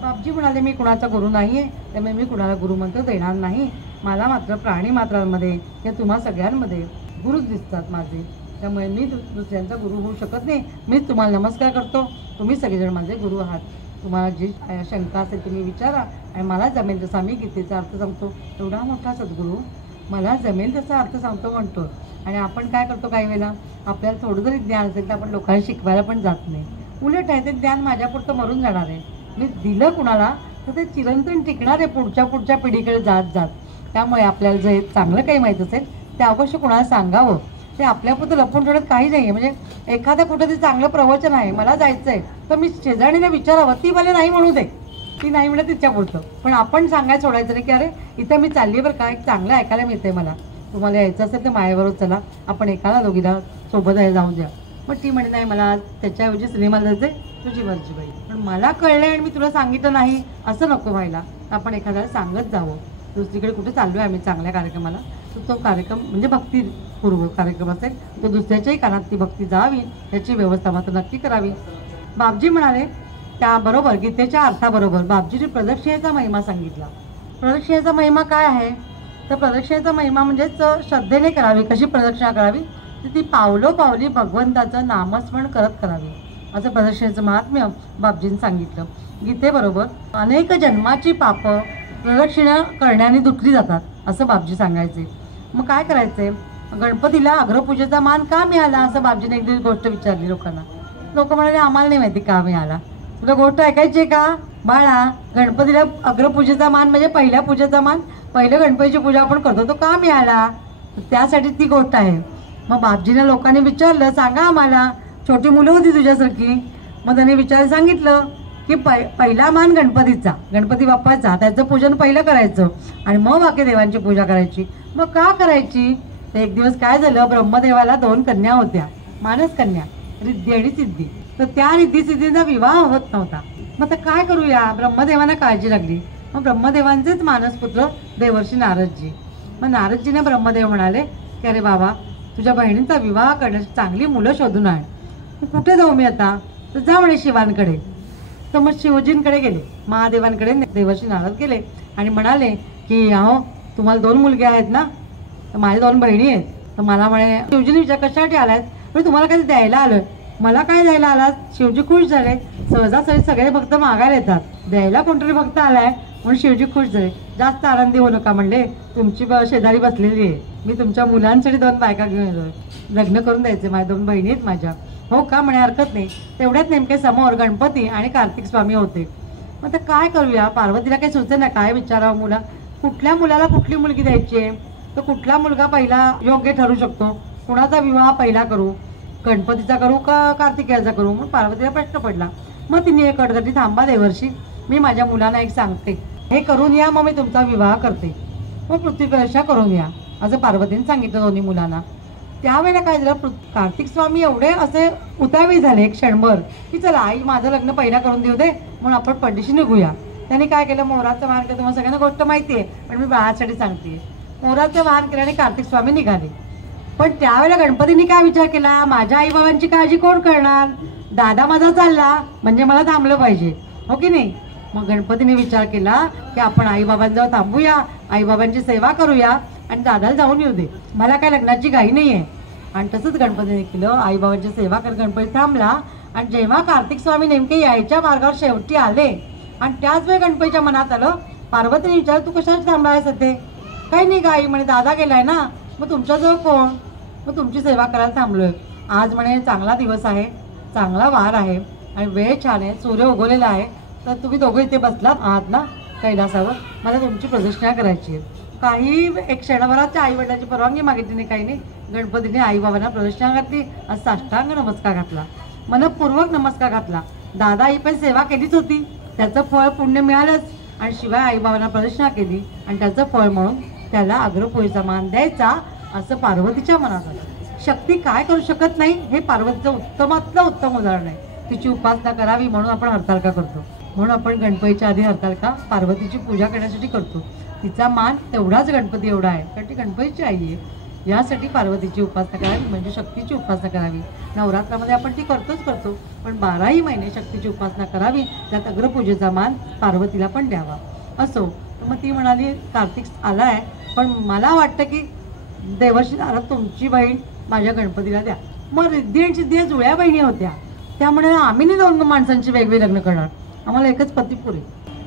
बापजी म्हणाले मी कुणाचा गुरु नाही आहे, त्यामुळे मी कुणाला गुरुमंत्र देणार नाही. मला मात्र प्राणी मात्रांमध्ये या तुम्हा सगळ्यांमध्ये गुरुच दिसतात माझे, त्यामुळे मी दुसऱ्यांचा गुरु होऊ शकत नाही. मीच तुम्हाला नमस्कार करतो. तुम्ही सगळेजण माझे गुरु आहात. तुम्हाला जी शंका असेल तुम्ही विचारा आणि मला जमेल तसा मी गीतेचा अर्थ सांगतो. एवढा मोठा सद्गुरू मला जमेल तसा अर्थ सांगतो म्हणतो. आणि आपण काय करतो काही वेळेला आपल्याला थोडं जरी ज्ञान असेल तर आपण लोकांना शिकवायला पण जात नाही. उलट आहे ते ज्ञान माझ्यापुरतं मरून जाणार आहे. मी दिलं कुणाला तर ते चिरंतन टिकणार आहे पुढच्या पिढीकडे जात जात. त्यामुळे आपल्याला जे चांगलं काही माहीत असेल ते अवश्य कुणाला सांगावं. ते आपल्यापुरतं लपून ठेवण्यात काही नाही आहे. म्हणजे एखादा कुठेतरी चांगलं प्रवचन आहे मला जायचं आहे तर मी शेजारीला विचारावं. ती मला नाही म्हणू दे, ती नाही म्हणत तिच्यापुरतं. पण आपण सांगायला सोडायचं नाही की अरे इथं मी चालली बरं का, एक चांगलं ऐकायला मिळतंय मला, तुम्हाला यायचं असेल तर माझ्याबरोबर चला, आपण एकाला दोघीला सोबत आहे जाऊन द्या. मग ती म्हणे नाही मला त्याच्याऐवजी सिनेमाला जायचं, तुझी मर्जी बाई. पण मला कळलं आणि मी तुला सांगितलं नाही असं नको व्हायला. आपण एखाद्याला सांगत जावं. दुसरीकडे कुठे चाललो आहे आम्ही चांगल्या कार्यक्रमाला तर तो कार्यक्रम म्हणजे भक्तिपूर्व कार्यक्रम असेल तो दुसऱ्याच्याही कानात ती भक्ती जावी याची व्यवस्था मात्र नक्की करावी. बापजी म्हणाले त्याबरोबर गीतेच्या अर्थाबरोबर बापजीने प्रदक्षिणेचा महिमा सांगितला. प्रदक्षिणेचा महिमा काय आहे तर प्रदक्षिणेचा महिमा म्हणजेच श्रद्धेने करावी. कशी प्रदक्षिणा करावी तर ती पावलोपावली भगवंताचं नामस्मरण करत करावी असं प्रदक्षिणेचं महात्म्य बापजींनी सांगितलं. गीतेबरोबर अनेक जन्माची पापं प्रदक्षिणा करण्याने धुतली जातात असं बापजी सांगायचे. मग काय करायचे, गणपतीला अग्रपूजेचा मान का मिळाला असं बापजीने एक दिवस गोष्ट विचारली लोकांना. लोक म्हणाले आम्हाला नाही माहिती का मिळाला, तुला गोष्ट ऐकायची आहे का बाळा. गणपतीला अग्रपूजेचा मान म्हणजे पहिल्या पूजेचा मान, पहिलं गणपतीची पूजा आपण करतो तो का मिळाला, त्यासाठी ती गोष्ट आहे. मग बापजीला लोकांनी विचारलं सांगा आम्हाला, छोटी मुलं होती तुझ्यासारखी. मग त्यांनी विचारायला सांगितलं की पहिला मान गणपतीचा, गणपती बाप्पाचा, त्याचं पूजन पहिलं करायचं आणि मग बाकी देवांची पूजा करायची. मग का करायची तर एक दिवस काय झालं, ब्रह्मदेवाला 2 कन्या होत्या, मानस कन्या, रिद्धी आणि सिद्धी. तर त्या रिद्धी सिद्धीचा विवाह होत नव्हता. मग आता काय करूया, ब्रह्मदेवांना काळजी लागली. मग ब्रह्मदेवांचेच मानसपुत्र देवर्षी नारदजी. मग नारदजीने ब्रह्मदेव म्हणाले की अरे बाबा तुझ्या बहिणींचा विवाह करण्याची चांगली मुलं शोधून आण. कुठे जाऊ मी आता, तर जा म्हणे शिवांकडे. तर मग शिवजींकडे गेले, महादेवांकडे देवर्षी नारद गेले आणि म्हणाले की अहो तुम्हाला 2 मुलगे आहेत ना, तर माझ्या 2 बहिणी आहेत. तर मला म्हणे शिवजीने विचार कशासाठी आलात, म्हणजे तुम्हाला काही द्यायला आलं. मला काय द्यायला आलात. शिवजी खुश झाले. सहजासहजी सगळे भक्त मागायला येतात, द्यायला कोणतरी भक्त आलाय म्हणून शिवजी खुश झाले. जास्त आनंदी होऊ नका म्हणले, तुमची शेजारी बसलेली आहे, मी तुमच्या मुलांसाठी 2 बायका घेऊन येतोय, लग्न करून द्यायचे, माझ्या 2 बहिणी आहेत माझ्या. हो का म्हणे हरकत नाही. तेवढ्यात नेमके समोर गणपती आणि कार्तिक स्वामी होते. मग आता काय करूया, पार्वतीला काही सुचत नाही काय विचारावं. कुठल्या मुलाला कुठली मुलगी द्यायची आहे, तर कुठला मुलगा पहिला योग्य ठरू शकतो, कुणाचा विवाह पहिला करू, गणपतीचा करू का कार्तिकेयाचा करू. मग पार्वतीला प्रश्न पडला. मग तिने एक अडचणी थांबा देवर्षी, मी माझ्या मुलांना एक सांगते, हे करून या मग मी तुमचा विवाह करते, मग पृथ्वी कशा करून या असं पार्वतीने सांगितलं दोन्ही मुलांना. त्यावेळेला काय झालं, कार्तिक स्वामी एवढे असे उतावी झाले एक क्षणभर की चला आई माझं लग्न पहिला करून देऊ दे म्हणून आपण पंडिशी निघूया. त्यांनी काय केलं, मोराचं वाहन केलं. तुम्हाला सगळ्यांना गोष्ट माहिती आहे पण मी बाळासाठी सांगते. मोराचं वाहन केल्याने कार्तिक स्वामी निघाले. पण त्यावेळेला गणपतींनी काय विचार केला, माझ्या आईबाबांची काळजी कोण करणार, दादा माझा चालला म्हणजे मला थांबलं पाहिजे, हो की नाही. मग गणपतीने विचार केला की आपण आईबाबांजवळ थांबूया, आईबाबांची सेवा करूया आणि दादाला जाऊन येऊ दे, मला काय लग्नाची घाई नाही आहे. आणि तसंच गणपतीने केलं, आईबाबांची सेवा करत गणपती थांबला. आणि जेव्हा कार्तिक स्वामी नेमके यायच्या मार्गावर शेवटी आले आणि त्याच वेळी गणपतीच्या मनात आलं, पार्वतीने विचार तू कशाच थांबलाय सध्या. काही नाही गाई म्हणे, दादा गेलाय ना, मग तुमच्याजवळ कोण, मग तुमची सेवा करायला थांबलोय. आज म्हणे चांगला दिवस आहे, चांगला वार आहे आणि वेळ छान आहे, सूर्य उगवलेला आहे, तर तुम्ही दोघं इथे बसलात आहात ना कैलासावर, मला तुमची प्रदक्षिणा करायची आहे. काही एक क्षणभराच्या आईवडिलांची परवानगी मागितली नाही, काही नाही. गणपतीने आईबाबांना प्रदक्षिणा घातली आणि साष्टांग नमस्कार घातला, मनपूर्वक नमस्कार घातला. दादा ही पण सेवा केलीच होती, त्याचं फळ पुण्य मिळालंच. आणि शिवाय आईबाबांना प्रदक्षिणा केली आणि त्याचं फळ म्हणून त्याला अग्रपूजेचा मान द्यायचा असं पार्वतीच्या मनात आलं. शक्ती काय करू शकत नाही हे पार्वतीचं उत्तमातलं उत्तम उदाहरण आहे. तिची उपासना करावी म्हणून आपण हरतालिका करतो, म्हणून आपण गणपतीच्या आधी हरतालिका पार्वतीची पूजा करण्यासाठी करतो. तिचा मान तेवढाच गणपती एवढा आहे कारण ती गणपतीची आई आहे. यासाठी पार्वतीची उपासना करावी म्हणजे शक्तीची उपासना करावी. नवरात्रामध्ये आपण ती करतो, पण 12ही महिने शक्तीची उपासना करावी, त्यात अग्रपूजेचा मान पार्वतीला पण द्यावा. असो तर मग ती म्हणाली कार्तिक आलाय पण मला वाटतं की देवर्षी नारद तुमची बहीण माझ्या गणपतीला द्या. मग रिद्धी आणि सिद्धी या जुळ्या बहिणी होत्या, त्यामुळे आम्ही नाही 2 माणसांची वेगवेगळी लग्न करणार, आम्हाला एकच पती पुरे.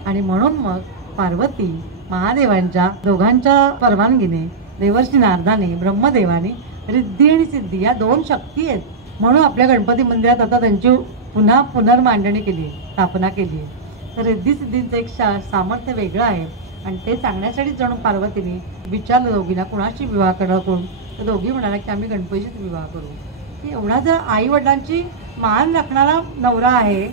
आणि म्हणून मग पार्वती महादेवांच्या दोघांच्या परवानगीने, देवर्षी नारदाने, ब्रह्मदेवाने रिद्धी आणि सिद्धी या 2 शक्ती आहेत म्हणून आपल्या गणपती मंदिरात आता त्यांची पुन्हा पुनर्मांडणी केली आहे, स्थापना केली आहे. तर रिद्धी सिद्धींचं एक सामर्थ्य वेगळं आहे आणि ते सांगण्यासाठीच जणू पार्वतीने विचारलं दोघींना कुणाशी विवाह करणार कोण. तर दोघी म्हणाला की आम्ही गणपतीशीच विवाह करू. की एवढा जर आई वडिलांची मान राखणारा नवरा आहे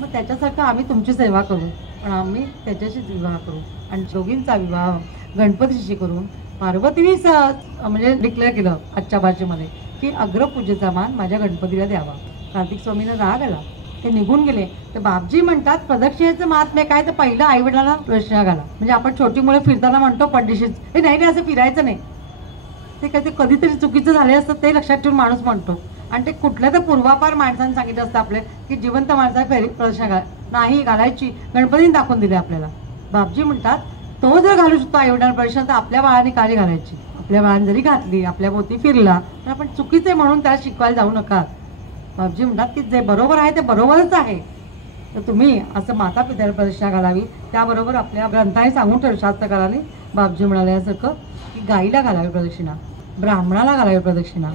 मग त्याच्यासारखं आम्ही तुमची सेवा करू, पण आम्ही त्याच्याशीच विवाह करू. आणि दोघींचा विवाह गणपतीशी करून पार्वतीनेच म्हणजे डिक्लेअर केलं आजच्या भाषेमध्ये की अग्रपूजेचा मान माझ्या गणपतीला द्यावा. कार्तिक स्वामींना राग आला, ते निघून गेले. तर बापजी म्हणतात प्रदक्षिणेचं महात्म्य काय, तर पहिलं आईवडिलांना प्रदक्षिणा घाला. म्हणजे आपण छोटी मुलं फिरताना म्हणतो पड्डिशीच, हे नाही असं फिरायचं नाही, ते कधीतरी चुकीचं झाले असतं ते लक्षात ठेवून माणूस म्हणतो. आणि ते कुठल्या तर पूर्वापार माणसांनी सांगितलं असतं आपले की जिवंत माणसा फेरी प्रदक्षिणा नाही घालायची, गणपतीने दाखवून दिले आपल्याला. बापजी म्हणतात तो जर घालू शकतो आईवडिलांना प्रदक्षिणा तर आपल्या बाळाने काळी घालायची. आपल्या बाळाने जरी घातली, आपल्या भोवती फिरला तर आपण चुकीचे म्हणून त्याला शिकवायला जाऊ नका. बापजी म्हणतात की जे बरोबर आहे ते बरोबरच आहे, तर तुम्ही असं माता पित्याला प्रदक्षिणा घालावी. त्याबरोबर आपल्या ग्रंथाने सांगून ठेवलं शास्त्रकाराने, बापजी म्हणाल्यासारखं की गाईला घालावी प्रदक्षिणा, ब्राह्मणाला घालावी प्रदक्षिणा,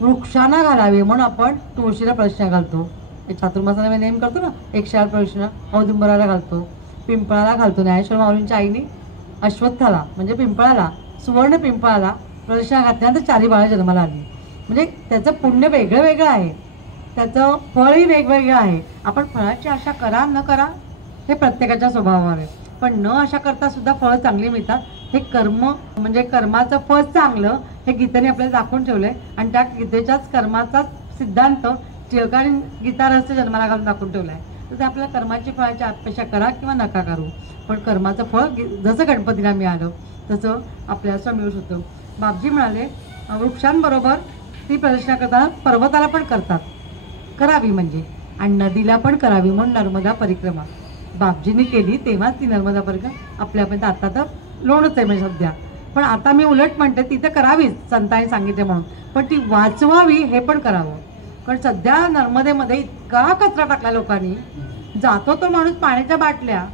वृक्षांना घालावी म्हणून आपण तुळशीला प्रदक्षिणा घालतो. एक चातुर्मासाला नेम करतो ना, 108 प्रदक्षिणा, औदुंबराला घालतो, पिंपळाला घालतो. ज्ञानेश्वर माऊलींच्या आईने अश्वत्थाला म्हणजे पिंपळाला, सुवर्ण पिंपळाला प्रदक्षिणा घातल्यानंतर 4 बाळं जन्माला आली. म्हणजे त्याचं पुण्य वेगळं वेगळं आहे, त्याचं फळही वेगवेगळं आहे. आपण फळाची आशा करा न करा हे प्रत्येकाच्या स्वभावावर आहे, पण न आशा करता सुद्धा फळं चांगली मिळतात. हे कर्म म्हणजे कर्माचं फळ चांगलं हे गीतेने आपल्याला दाखवून ठेवलं आहे. आणि त्या गीतेच्याच कर्माचा सिद्धांत टिळकाने गीता रहस्य जन्माला घालून दाखवून ठेवला आहे. तर ते आपल्या कर्माची फळाची अपेक्षा करा किंवा नका करू, पण कर्माचं फळ जसं गणपतीला मिळालं तसं आपल्याला मिळू शकतं. बापजी म्हणाले वृक्षांबरोबर ती प्रदक्षिणा करताना पर्वताला पण करतात, करावी म्हणजे, आणि नदीला पण करावी म्हणून नर्मदा परिक्रमा बापजीने केली. तेव्हाच ती नर्मदा परिक्रमा आपल्यापर्यंत आता तर लोणच आहे म्हणजे सध्या, पण आता मी उलट म्हणते ती तर करावीच संतांनी सांगितले म्हणून, पण ती वाचवावी हे पण करावं. कारण सध्या नर्मदेमध्ये इतका कचरा टाकला लोकांनी, जातो तो माणूस पाण्याच्या बाटल्या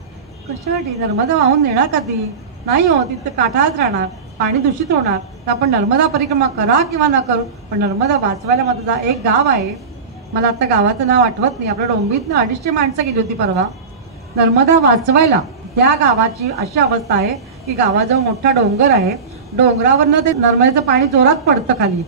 कशासाठी, नर्मदा वाहून नेणार का ती, नाही हो, तिथं काठाच राहणार, पाणी दूषित होणार. तर आपण नर्मदा परिक्रमा करा किंवा न करू, पण नर्मदा वाचवायला मात्र एक गाव आहे, मला आता गावाचं नाव आठवत नाही, आपल्या डोंबीतनं 250 माणसं गेली होती परवा नर्मदा वाचवायला. त्या गावाची अशी अवस्था आहे की गावाजवळ मोठा डोंगर आहे, डोंगरावरनं ते नर्मदेचं पाणी जोरात पडतं खाली,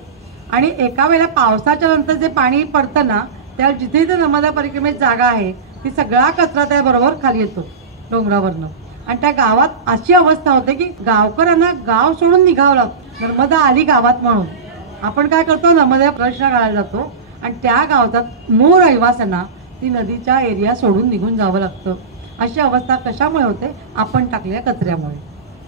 आणि एका वेळेला पावसाच्या नंतर जे पाणी पडतं ना त्या जिथे ते नर्मदा परिक्रमेत जागा आहे ती सगळा कचरा त्याबरोबर खाली येतो डोंगरावरनं. आणि त्या गावात अशी अवस्था होते की गावकऱ्यांना गाव सोडून निघावं लागतं, नर्मदा आली गावात म्हणून. आपण काय करतो, नर्मदा प्रदक्षिणा घालायला जातो आणि त्या गावाचा मूळ रहिवाशांना ती नदीच्या एरिया सोडून निघून जावं लागतं. अशी अवस्था कशामुळे होते, आपण टाकलेल्या कचऱ्यामुळे.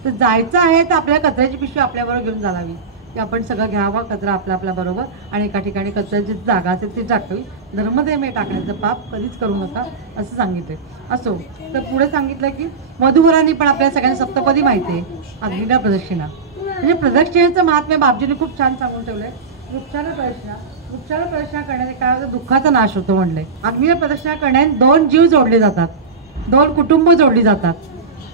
तर जायचं आहे तर आपल्या कचऱ्याची पिशवी आपल्याबरोबर घेऊन जावी, की आपण सगळं घ्यावं कचरा आपल्या बरोबर, आणि एका ठिकाणी कचऱ्याची जागा असेल ती टाकावी. नर्मदेमध्ये टाकण्याचं पाप कधीच करू नका असं सांगितलं. असो तर पुढे सांगितलं की मधुवरांनी पण आपल्या सगळ्यांना सप्तपदी माहिती आहे, अग्नीला प्रदक्षिणा म्हणजे प्रदक्षिणेचं महात्म्य बापजीने खूप छान सांगून ठेवलंय. वृक्षाला प्रदक्षिणा करण्याने काय होतं, दुःखाचा नाश होतो म्हणलंय. अग्नीला प्रदक्षिणा करण्याने 2 जीव जोडले जातात, 2 कुटुंब जोडली जातात,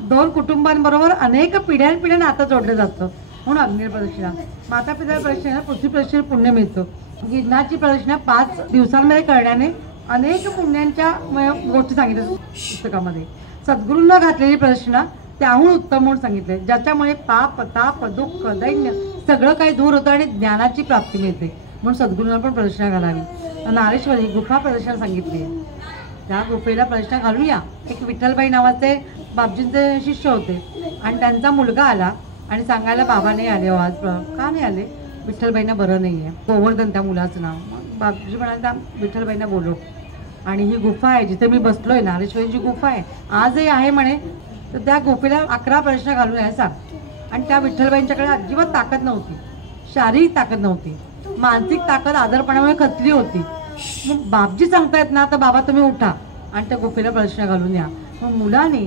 2 कुटुंबांबरोबर अनेक पिढ्यानपिढ्या नातं जोडलं जातं म्हणून अग्नीला प्रदक्षिणा. माता पिता प्रदक्षिणा पृथ्वी प्रदक्षिणा पुण्य मिळतं. गिरणाची प्रदक्षिणा 5 दिवसांमध्ये करण्याने अनेक पुण्यांच्या गोष्टी सांगितल्या पुस्तकामध्ये. सद्गुरूंना घातलेली प्रदक्षिणा त्याहून उत्तम म्हणून सांगितले, ज्याच्यामुळे पाप ताप दुःख दैन्य सगळं काही दूर होतं आणि ज्ञानाची प्राप्ती मिळते. म्हणून सद्गुरूंना पण प्रदक्षिणा घालावी. नारेश्वरी गुफा प्रदक्षिणा सांगितली आहे, त्या गुफेला प्रदक्षिणा घालूया. एक विठ्ठलबाई नावाचे बापजींचे शिष्य होते आणि त्यांचा मुलगा आला आणि सांगायला बाबा नाही आले, आज का नाही आले, विठ्ठलबाईंना बरं नाही आहे, गोवर्धन त्या मुलाचं नाव. मग बापजी म्हणाले त्या विठ्ठलबाईंना बोलव, आणि ही गुफा आहे जिथे मी बसलोय, नारेश्वरीची गुफा आहे, आजही आहे म्हणे, तर त्या गुफेला 11 प्रदक्षिणा घालून आहे सांग. आणि त्या विठ्ठलबाईंच्याकडे अजिबात ताकद नव्हती, शारीरिक ताकद नव्हती, मानसिक ताकद आजारपणामुळे खचली होती. मग बापजी सांगतायत ना, तर बाबा तुम्ही उठा आणि त्या गुफेला प्रदक्षिणा घालून या. मग मुलाने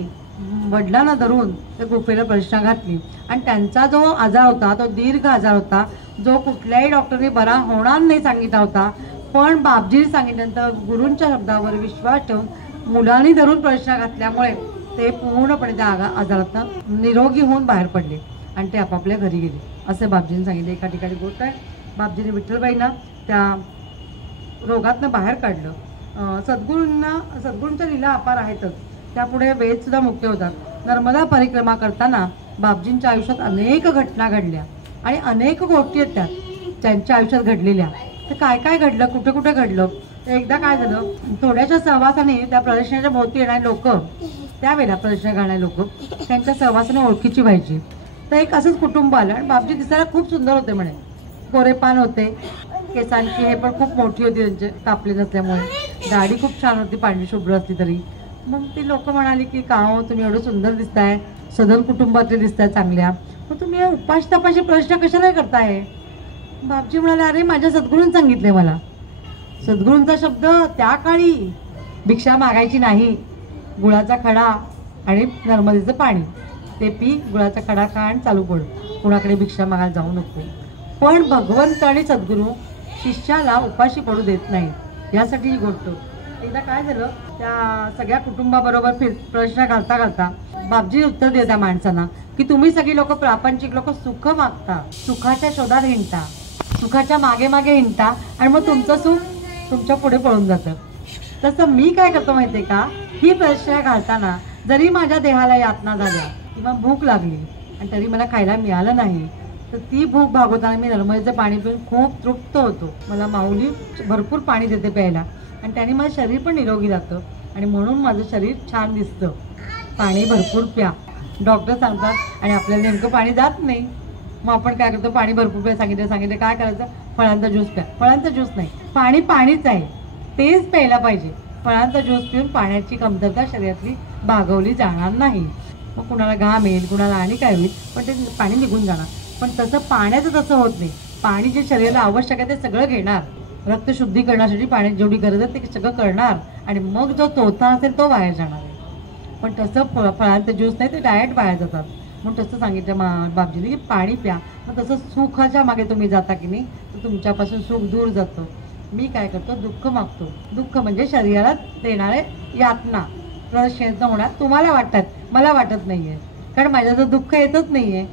वडिलांना धरून त्या गुफेला प्रश्न घातली आणि त्यांचा जो आजार होता तो दीर्घ आजार होता, जो कुठल्याही डॉक्टरने बरा होणार नाही सांगितला होता. पण बापजीने सांगितल्यानंतर गुरूंच्या शब्दावर विश्वास ठेवून मुलांनी धरून प्रश्न घातल्यामुळे ते पूर्णपणे त्या आजारातनं निरोगी होऊन बाहेर पडले आणि ते आपापल्या घरी गेले असे बापजीने सांगितले. एका ठिकाणी गोष्ट आहे, बापजीने विठ्ठलबाईंना त्या रोगातनं बाहेर काढलं. सद्गुरूंच्या लीला अपार आहेतच, त्यापुढे वेदसुद्धा मुख्य होतात. नर्मदा परिक्रमा करताना बापजींच्या आयुष्यात अनेक घटना घडल्या आणि अनेक गोष्टी आहेत त्यात त्यांच्या आयुष्यात घडलेल्या. तर काय काय घडलं, कुठे कुठे घडलं. एकदा काय झालं, थोड्याशा सहवासाने त्या प्रदर्शनाच्या भोवती येणारे लोक, त्यावेळेला प्रदर्शन करणारे लोक त्यांच्या सहवासाने ओळखीची व्हायची. तर एक असंच कुटुंब आलं आणि बापजी दिसायला खूप सुंदर होते म्हणे, गोरेपान होते, केसांची हे पण खूप मोठी होती त्यांचे, कापली नसल्यामुळे दाढी खूप छान होती, पांढरी शुभ्र असली तरी. मग ती लोक म्हणाली की का हो तुम्ही एवढं सुंदर दिसताय, सदन कुटुंबातले दिसताय चांगल्या, मग तुम्ही उपाश तपाशी प्रश्न कशाला करताय. बापजी म्हणाले अरे माझ्या सद्गुरूंनी सांगितले मला. सद्गुरूंचा शब्द त्या काळी भिक्षा मागायची नाही, गुळाचा खडा आणि नर्मदेचं पाणी ते पी, गुळाचा खडा खा आणि चालू पड, कुणाकडे भिक्षा मागायला जाऊ नको. पण भगवंत आणि सद्गुरू शिष्याला उपाशी पडू देत नाही, यासाठी ही गोष्ट. एकदा काय झालं, त्या सगळ्या कुटुंबाबरोबर प्रश्न घालता घालता बापजी उत्तर देत त्या माणसांना की तुम्ही सगळी लोक, प्रापंचिक लोक सुख मागता, सुखाच्या शोधात हिंडता, सुखाच्या मागे मागे हिंडता आणि मग तुमचं सुख तुमच्या पुढे पळून जातं. तसं मी काय करतो माहिती आहे का, ही प्रश्न घालताना जरी माझ्या देहाला यातना झाल्या किंवा भूक लागली आणि तरी मला खायला मिळालं नाही, तर ती भूक भागवताना मी नर्मदेचं पाणी पिऊन खूप तृप्त होतो. मला माऊली भरपूर पाणी देते प्यायला आणि त्याने माझं शरीर पण निरोगी राहतं आणि म्हणून माझं शरीर छान दिसतं. पाणी भरपूर प्या डॉक्टर सांगतात आणि आपल्याला नेमकं पाणी जात नाही. मग आपण काय करतो, पाणी भरपूर प्या सांगितलं काय करायचं, फळांचा ज्यूस प्या. फळांचा ज्यूस नाही, पाणी पाणीच आहे, तेच प्यायला पाहिजे. फळांचा ज्यूस पिऊन पाण्याची कमतरता शरीरातली भागवली जाणार नाही. मग कुणाला घाम येईल, कुणाला आणि काय होईल, पण ते पाणी निघून जाणार. पण तसं पाण्याचं तसं होत नाही. पाणी जे शरीराला आवश्यक आहे ते सगळं घेणार, रक्तशुद्धी करण्यासाठी पाण्याची जेवढी गरज आहे ते सगळं करणार आणि मग जो चौथा असेल तो बाहेर जाणार आहे. पण तसं फळांचं ज्यूस नाही, ते डायरेक्ट बाहेर जातात. म्हणून तसं सांगितलं बापजीने की पाणी प्या. मग तसं सुखाच्या मागे तुम्ही जाता की नाही, तर तुमच्यापासून सुख दूर जातं. मी काय करतो, दुःख मागतो. दुःख म्हणजे शरीराला देणारे यातना, प्रदर्शनातनं होणार तुम्हाला वाटतात, मला वाटत नाही आहे, कारण माझ्याचं दुःख येतच नाही आहे.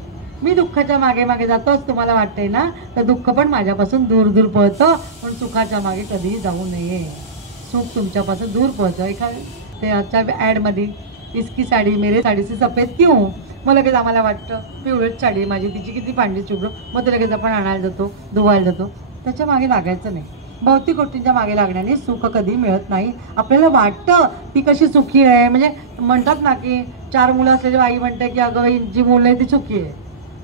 मी दुःखाच्या मागे मागे जातोच, तुम्हाला वाटतंय ना, तर दुःख पण माझ्यापासून दूर दूर पळतं. पण सुखाच्या मागे कधीही जाऊ नये, सुख तुमच्यापासून दूर पळतं. एखाद्या ॲडमध्ये इसकी साडी मेरे साडी से सफेद क्यों, मग लगेच आम्हाला वाटतं पिवळीच साडी माझी, तिची किती पांढरी शुभ्र, मग ते लगेच आपण आणायला जातो, धुवायला जातो. त्याच्या मागे लागायचं नाही. भौतिक गोष्टींच्या मागे लागण्याने सुख कधी मिळत नाही. आपल्याला वाटतं ती कशी सुखी आहे, म्हणजे म्हणतात ना की 4 मुलं असलेली बाई म्हणते की अगं बाई जी मुलं आहे ती सुखी आहे,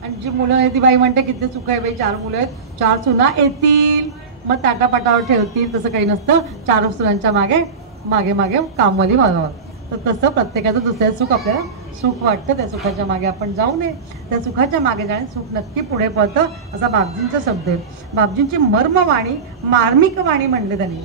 आणि जी मुलं आहे ती बाई म्हणते किती सुख आहे बाई, 4 मुलं आहेत, 4 सुना येतील, मग ताटापाटावर ठेवतील. तसं काही नसतं. 4 सुनांच्या मागे मागे मागे कामवाली बघावं. तर तसं प्रत्येकाचं दुसऱ्या सुख आपल्याला सुख वाटतं, त्या सुखाच्या मागे आपण जाऊ नये. त्या सुखाच्या मागे जाणे सुख नक्की पुढे पळतं, असा बापजींचा शब्द आहे. बापजींची मर्मवाणी, मार्मिक वाणी म्हणले त्यांनी.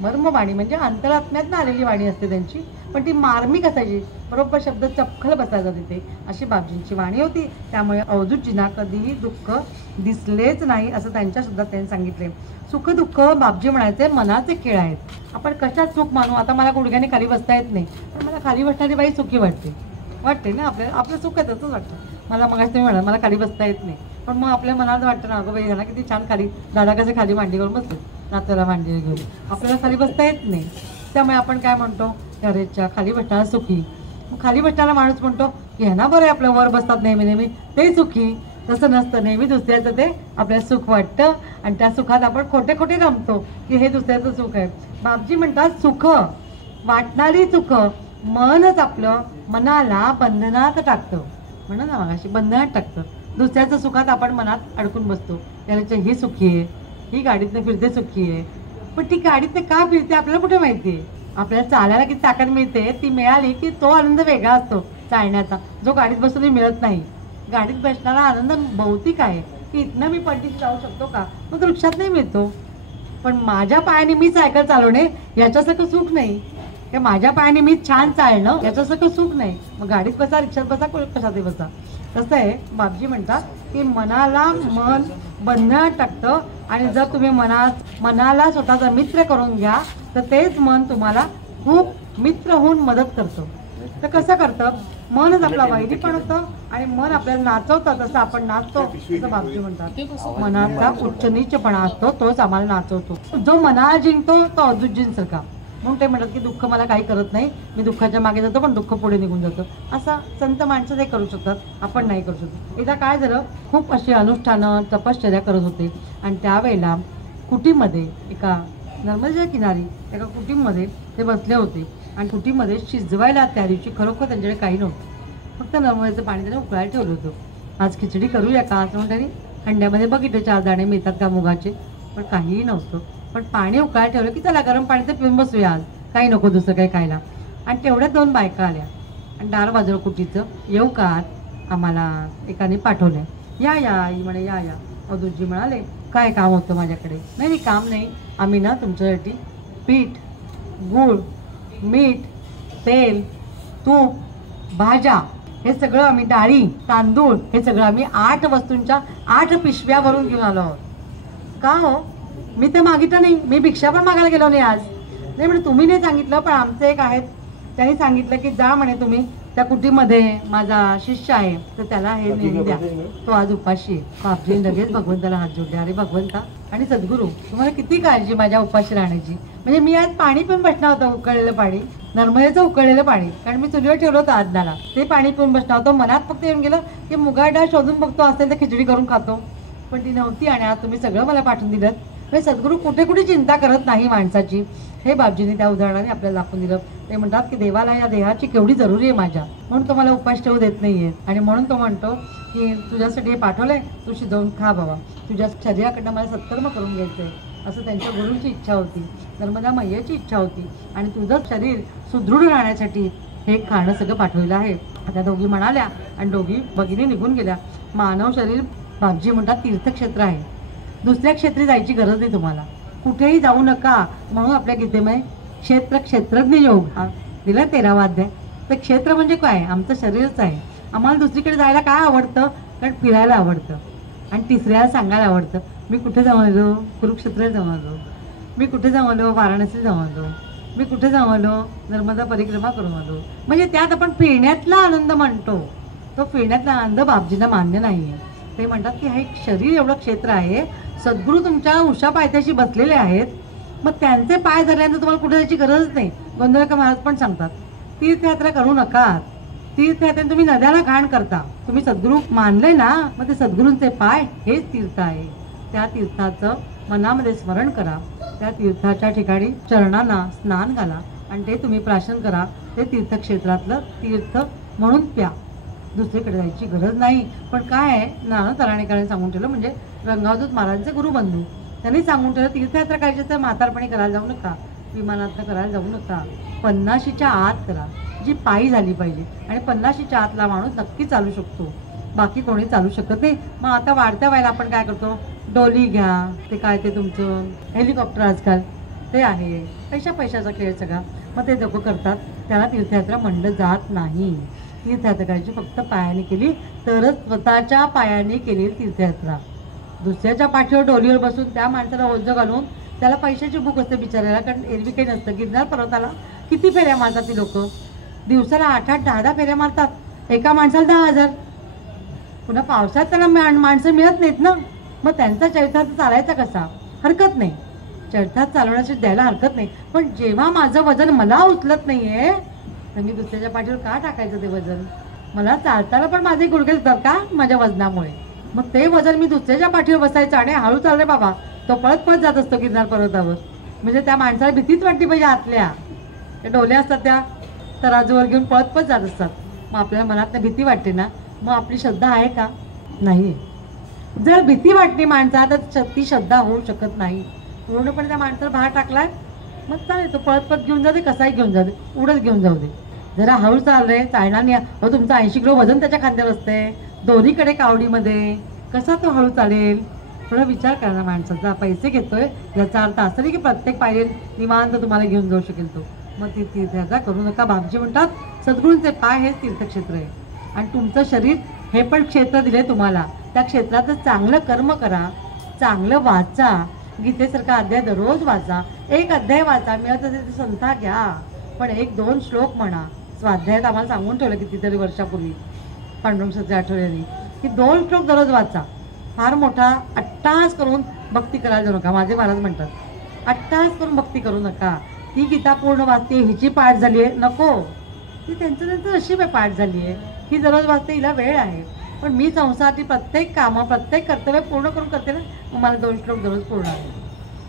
मर्मवाणी म्हणजे अंतरात्म्यातनं आलेली वाणी असते त्यांची, पण ती मार्मिक असायची, बरोबर शब्द चपखल बसायचा तिथे, अशी बापजींची वाणी होती. त्यामुळे अवधूतजींना कधीही दुःख दिसलेच नाही, असं त्यांच्या शब्दात त्यांनी सांगितले. सुख दुःख बापजी म्हणायचे मनाचे खेळ आहेत. आपण कशात सुख मानू. आता मला गुडघ्याने खाली बसता येत नाही, पण मला खाली बसणारी बाई सुखी वाटते ना. आपलं सुख आहे तसंच वाटतं. मला मगाशी तुम्ही म्हणाल मला खाली बसता येत नाही, पण मग आपल्या मनात वाटतं ना, अगं बाई ह्याला किती छान खाली, दादा कसे खाली मांडी करून बसले, नात्याला मांडी घेऊन, आपल्याला खाली बसता येत नाही. त्यामुळे आपण काय म्हणतो, अरेच्या खाली बसणारा सुखी. मग खाली बसणारा माणूस म्हणतो की ह्यांना बरं आहे आपल्या वर बसतात नेहमी नेहमी, ते सुखी. तसं नसतं. नेहमी दुसऱ्याचं ते आपल्याला सुख वाटतं आणि त्या सुखात आपण खोटे खोटे रमतो की हे दुसऱ्याचं सुख आहे. बापजी म्हणतात सुख वाटणारी सुख मनच आपलं मनाला बंधनात टाकतं. म्हणा ना मगाशी, बंधनात टाकतं. दुसऱ्याचं सुखात आपण मनात अडकून बसतो. त्याला ही सुखी आहे, ही गाडीतनं फिरते सुखी आहे, पण ती गाडीतनं का फिरते आपल्याला कुठे माहिती आहे. आपल्याला चालायला किती ताकद मिळते, ती मिळाली की तो आनंद वेगळा असतो चालण्याचा, जो गाडीत बसूनही मिळत नाही. गाडीत बसणारा आनंद भौतिक आहे की इथनं मी पट्टीत जाऊ शकतो का, मग वृक्षात नाही मिळतो. पण माझ्या पायाने मी सायकल चालवणे याच्यासारखं सुख नाही. हे माझ्या पायाने मी छान चालणं याचं सगळं सुख नाही. मग गाडीत बसा, रिक्षात बसा, कशातही बसा. कसं आहे, बापजी म्हणतात की मनाला मन बंधनात टाकतं आणि जर तुम्ही मनाला स्वतःचा मित्र करून घ्या तर तेच मन तुम्हाला खूप मित्र होऊन मदत करतं. तर कसं करतं, मनच आपला वैरी पण होतं आणि मन आपल्याला नाचवतं. तसं आपण नाचतो असं बापजी म्हणतात. मनाचा उच्च नीचपणा असतो तोच आम्हाला नाचवतो. जो मनाला जिंकतो तो अदुज्जींसारखा. म्हणून ते म्हणतात की दुःख मला काही करत नाही, मी दुःखाच्या मागे जातो पण दुःख पुढे निघून जातं. असा संत माणसं ते करू शकतात, आपण नाही करू शकतो. एकदा काय झालं, खूप अशी अनुष्ठानं तपश्चर्या करत होते आणि त्यावेळेला कुटीमध्ये एका नर्मदेच्या किनारी एका कुटीमध्ये ते बसले होते आणि कुटीमध्ये शिजवायला त्या दिवशी खरोखर त्यांच्याकडे काही नव्हतं. फक्त नर्मदेचं पाणी त्याने उकळायला ठेवलं होतं. आज खिचडी करूया का असं म्हणून त्यांनी हंड्यामध्ये बघितले 4 दाणे मिळतात का मुगाचे, पण काहीही नव्हतं. पण पाणी उकळायला ठेवलं की चला गरम पाणी तर पिऊन बसूया, आज काही नको दुसरं काही खायला. आणि तेवढ्यात 2 बायका आल्या आणि दार वाजवलं कुटीचं. येऊ का, आम्हाला एकाने पाठवलं. या या आई म्हणे, या या. अदुजी म्हणाले काय काम होतं माझ्याकडे. नाही नाही काम नाही, आम्ही ना तुमच्यासाठी पीठ, गूळ, मीठ, तेल, तूप, भाज्या हे सगळं आम्ही, डाळी, तांदूळ हे सगळं आम्ही 8 वस्तूंच्या 8 पिशव्या भरून घेऊन आलो आहोत. का हो, मी तर मागितलं नाही, मी भिक्षा पण मागायला गेलो नाही आज. नाही म्हणजे तुम्ही नाही सांगितलं, पण आमचे एक आहेत त्यांनी सांगितलं की जा म्हणे तुम्ही त्या कुटीमध्ये, माझा शिष्य आहे तर त्याला हे नेऊन द्या, तो आज उपाशी आहे. बापजी लगेच भगवंताला हात जोडले. अरे भगवंता आणि सद्गुरू, तुम्हाला किती काळजी माझ्या उपाशी राहण्याची. म्हणजे मी आज पाणी पण बसणार होतं, उकळलेलं पाणी, नर्मदेचं उकळलेलं पाणी, कारण मी चुलीवर ठेवलं होतं आजनाला. ते पाणी पिऊन बसणार होतं. मनात फक्त येऊन गेलं की मुगाळ डाळ शोधून बघतो, असेल तर खिचडी करून खातो, पण ती नव्हती आणि आज तुम्ही सगळं मला पाठवून दिलं. म्हणजे सद्गुरू कुठे कुठे चिंता करत नाही माणसाची, हे बापजीने त्या उदाहरणाने आपल्याला दाखवून दिलं. ते म्हणतात की देवाला या देहाची केवढी जरुरी आहे माझ्या, म्हणून तो मला उपास ठेवू देत नाहीये. आणि म्हणून तो म्हणतो की तुझ्यासाठी हे पाठवलंय, तू शिजवून खा बाबा, तुझ्या शरीराकडनं मला सत्कर्म करून घ्यायचंय, असं त्यांच्या गुरूंची इच्छा होती, नर्मदा मैयाची इच्छा होती. आणि तुझं शरीर सुदृढ राहण्यासाठी हे खाणं सगळं पाठवलेलं आहे. आता दोघी म्हणाल्या आणि दोघी भगिनी निघून गेल्या. मानव शरीर बापजी म्हणतात तीर्थक्षेत्र आहे, दुसऱ्या क्षेत्री जायची गरज नाही तुम्हाला, कुठेही जाऊ नका. म्हणून आपल्या गीतेमध्ये क्षेत्रज्ञ योग हा दिला 13वा अध्याय. तर क्षेत्र म्हणजे काय, आमचं शरीरच आहे. आम्हाला दुसरीकडे जायला काय आवडतं, कारण फिरायला आवडतं आणि तिसऱ्याला सांगायला आवडतं. मी कुठे जाऊन आलो, कुरुक्षेत्रात जाऊन आलो, मी कुठे जाऊन आलो, वाराणसी जाऊन आलो, मी कुठे जाऊन आलो, नर्मदा परिक्रमा करून आलो. म्हणजे त्यात आपण फिरण्यातला आनंद म्हणतो, तो फिरण्यातला आनंद बापजींना मान्य नाही आहे. ते म्हणतात की हे शरीर एवढं क्षेत्र आहे, सद्गुरू तुमच्या उषा पायथ्याशी बसलेले आहेत, मग त्यांचे पाय धरल्यानंतर तुम्हाला कुठे जायची गरज नाही. गोंधळकर महाराज पण सांगतात तीर्थयात्रा करू नका. तीर्थयात्रेने तुम्ही नद्याला घाण करता. तुम्ही सद्गुरू मानले ना, मग ते सद्गुरूंचे पाय हेच तीर्थ आहे. त्या तीर्थाचं मनामध्ये स्मरण करा, त्या तीर्थाच्या ठिकाणी चरणांना स्नान घाला आणि ते तुम्ही प्राशन करा. ते तीर्थक्षेत्रातलं तीर्थ म्हणून प्या, दुसरीकडे जायची गरज नाही. पण काय आहे, नाना तराणेकरांनी सांगून ठेवलं, म्हणजे रंगावधूत महाराजांचे गुरुबंधू, त्यांनी सांगून ठेवलं तीर्थयात्रा करायची तर म्हातारपणी करायला जाऊ नका, विमानातनं करायला जाऊ नका, 50शीच्या आत करा, जी पायी झाली पाहिजे. आणि 50शीच्या आतला माणूस नक्की चालू शकतो, बाकी कोणी चालू शकत नाही. मग आता वाढत्या वयाला आपण काय करतो, डोली घ्या, ते काय ते तुमचं हेलिकॉप्टर आजकाल ते आहे, पैशाचा खेळ सगळा, मग ते लोक करतात. त्याला तीर्थयात्रा म्हणलं जात नाही. तीर्थयात्रा करायची फक्त पायाने केली तरच स्वतःच्या पायाने केलेली तीर्थयात्रा. दुसऱ्याच्या पाठीवर डोलीवर बसून त्या माणसाला ओझं घालून त्याला पैशाची भूक असते बिचारायला, कारण एरवी काही नसतं. गिरनार पर्वताला किती फेऱ्या मारतात ती लोक, दिवसाला 8-8, 10-10 फेऱ्या मारतात, एका माणसाला 10,000. पुन्हा पावसात त्यांना माणसं मिळत नाहीत ना, मग त्यांचा चरितार्थ चालायचा कसा, हरकत नाही, चरितार्थ चालवण्याची द्यायला हरकत नाही. पण जेव्हा माझं वजन मला उचलत नाहीये तर मी दुसऱ्याच्या पाठीवर का टाकायचं ते वजन. मला चालताना पण माझे गुडघे दुखतात का माझ्या वजनामुळे, मग ते वजन मी दुसऱ्याच्या पाठीवर बसायचं आणि हळू चालले बाबा, तो पळत पळत जात असतो गिरनार पर्वतावर. म्हणजे त्या माणसाला भीतीच वाटते पाहिजे. आतल्या त्या डोल्या असतात त्या तराजूवर घेऊन पळत पळत जात असतात. मग आपल्याला मनात भीती वाटते ना, मग आपली श्रद्धा आहे का, नाही. जर भीती वाटली माणसा तर ती श्रद्धा होऊ शकत नाही. पूर्णपणे त्या माणसाला बाहेर टाकलाय, मग चालेल, तो पळत पळत घेऊन जाते, कसाही घेऊन जाते, उडत घेऊन जाऊ दे. जरा हळू चाललंय, चालणार नाही. तुमचं 80 किलो वजन त्याच्या खांद्यावर असते, दोन्हीकडे कावडीमध्ये, कसा तो हळू चालेल. थोडा विचार करा ना माणसाचा. पैसे घेतोय याचा अर्थ असं नाही की प्रत्येक पायरी निवांत तुम्हाला घेऊन जाऊ शकेल तो. मग ती तीर्थयात्रा करू नका. बाबाजी म्हणतात सद्गुरूंचे पाय हेच तीर्थक्षेत्र आहे आणि तुमचं शरीर हे पण क्षेत्र दिले तुम्हाला. त्या क्षेत्रातच चांगलं कर्म करा, चांगलं वाचा, गीतेसारखा अध्याय दररोज वाचा. एक अध्याय वाचा, मिळत असेल ते संथा घ्या, पण 1-2 श्लोक म्हणा. स्वाध्यायात आम्हाला सांगून ठेवलं कितीतरी वर्षापूर्वी पांडुरंग सत्य आठवड्यांनी की 2 श्लोक दररोज वाचा. फार मोठा अट्टाहास करून भक्ती करायला जाऊ नका. माझे महाराज म्हणतात अट्टाहास करून भक्ती करू नका. ती गीता पूर्ण वाचते, हिची पाठ झाली आहे, नको. ती त्यांचं नशीब आहे, पाठ झाली आहे, ही दररोज वाचते, हिला वेळ आहे. पण मी संसाराची प्रत्येक कामं, प्रत्येक कर्तव्य पूर्ण करून करते ना, मग मला 2 श्लोक दररोज पूर्ण आहे.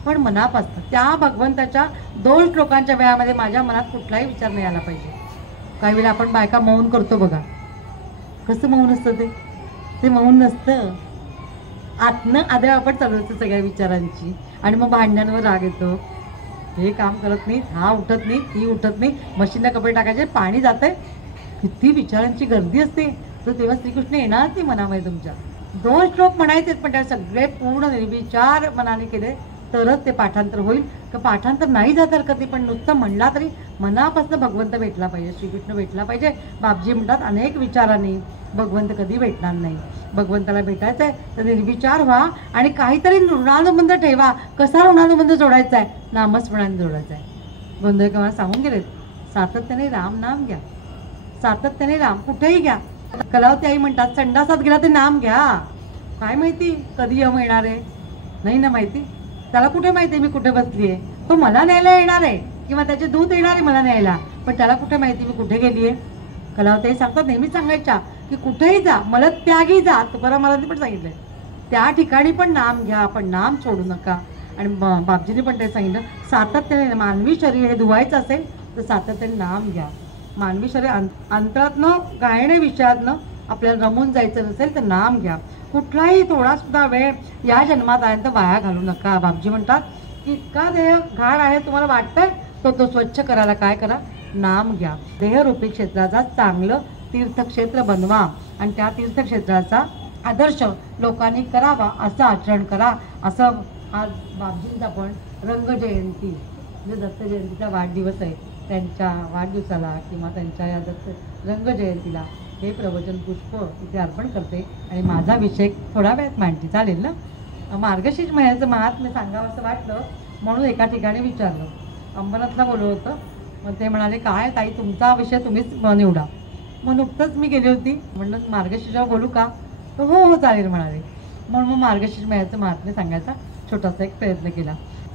पण मनापासून त्या भगवंताच्या 2 श्लोकांच्या वेळामध्ये माझ्या मनात कुठलाही विचार नाही आला पाहिजे. काही वेळा आपण बायका मौन करतो बघा, कसं मौन असतं ते मौन नसतं. आतनं आदळआपट चालू असतं सगळ्या विचारांची आणि मग भांडणांवर राग येतो. हे काम करत नाही, हा उठत नाही, ती उठत नाही, मशीनला कपडे टाकायचे, पाणी जात आहे, किती विचारांची गर्दी असते. तर तेव्हा श्रीकृष्ण येणार ती मनामध्ये तुमच्या. 2 श्लोक म्हणायचे पण त्या सगळे पूर्ण निर्विचार मनाने केले तरच ते पाठांतर होईल. तर पाठांतर नाही जात हरकत, पण नुसतं म्हणला तरी मनापासून भगवंत भेटला पाहिजे, श्रीकृष्ण भेटला पाहिजे. बापजी म्हणतात अनेक विचारांनी भगवंत कधी भेटणार नाही. भगवंताला भेटायचं आहे तर निर्विचार व्हा आणि काहीतरी ऋणानुबंध ठेवा. कसा ऋणानुबंध जोडायचा आहे? नामस्मरणाने जोडायचा आहे. गोंधळकर मला सांगून गेलेत, सातत्याने राम नाम घ्या, सातत्याने राम कुठेही घ्या. कलावती आई म्हणतात संडासात गेला ते नाम घ्या. काय माहिती कधी यम येणार आहे, नाही ना माहिती. त्याला कुठे माहिती आहे मी कुठे बसली आहे? तो मला न्यायला येणार आहे किंवा त्याचे दूत येणार आहे मला न्यायला, पण त्याला कुठे माहिती मी कुठे गेली आहे? कलावती सांगतात नेहमीच सांगायच्या की कुठेही जा मला त्यागी जा. तुकाराम महाराजांनी पण सांगितलंय त्या ठिकाणी पण नाम घ्या, पण नाम सोडू नका. आणि बापजींनी पण ते सांगितलं सातत्याने. मानवी शरीर हे धुवायचं असेल तर सातत्याने नाम घ्या. मानवी शरीर अंतरातनं गायणे विषयातनं आपल्याला रमून जायचं नसेल तर नाम घ्या. कुठलाही थोडासुद्धा वेळ या जन्मात आल्यानंतर वाया घालू नका. बापजी म्हणतात की इतका देह घाण आहे तुम्हाला वाटतंय तो स्वच्छ करायला काय करा, नाम घ्या. देहरूपी क्षेत्राचा चांगलं तीर्थक्षेत्र बनवा आणि त्या तीर्थक्षेत्राचा आदर्श लोकांनी करावा, असं आचरण करा. असं आज बापजींचा पण रंगजयंती म्हणजे दत्त जयंतीचा वाढदिवस आहे, त्यांच्या वाढदिवसाला किंवा त्यांच्या या दत्त रंगजयंतीला हे प्रवचन पुष्प इथे अर्पण करते. आणि माझा विषय थोडा वेळात मांडते, चालेल ना? मार्गशीर्ष महिन्याचं महात्म्य सांगावं असं वाटलं म्हणून एका ठिकाणी विचारलं. अंबरनाथला बोलवलं होतं, मग ते म्हणाले काय ताई तुमचा विषय तुम्हीच निवडा. मग नुकतंच मी गेली होती, म्हणलं मार्गशीर्षावर बोलू का? तर हो चालेल म्हणाले. म्हणून मग मार्गशीर्ष महिन्याचं महात्म्य सांगायचा छोटासा एक प्रयत्न केला.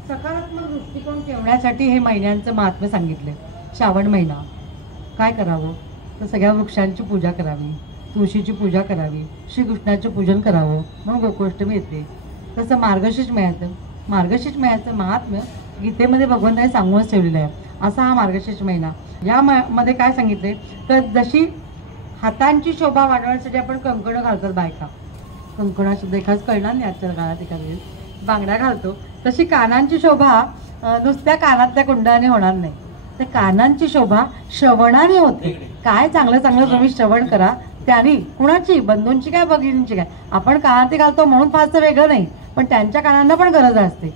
सकारात्मक दृष्टिकोन ठेवण्यासाठी हे महिन्यांचं महात्म्य सांगितले. श्रावण महिना काय करावं तर सगळ्या वृक्षांची पूजा करावी, तुळशीची पूजा करावी, श्रीकृष्णाचं पूजन करावं, म्हणून गोकुळाष्टमी येते. तसं मार्गशीर्ष महिन्याचं महात्म्य गीतेमध्ये भगवंताने सांगूनच ठेवलेलं आहे. असा हा मार्गशीर्ष महिना. या मध्ये काय सांगितले तर जशी हातांची शोभा वाढवण्यासाठी आपण कंकणं घालतात बायका, कंकणा सुद्धा एखादं कळणार नाही आजच्या काळात, एखाद्या बांगड्या घालतो, तशी कानांची शोभा नुसत्या कानातल्या कुंडाने होणार नाही. तर कानांची शोभा श्रवणाने होते. काय चांगलं चांगलं तुम्ही श्रवण करा, त्याने कुणाची, बंधूंची काय भगिनींची काय. आपण कानात घालतो म्हणून फारसं वेगळं नाही, पण त्यांच्या कानांना पण गरज असते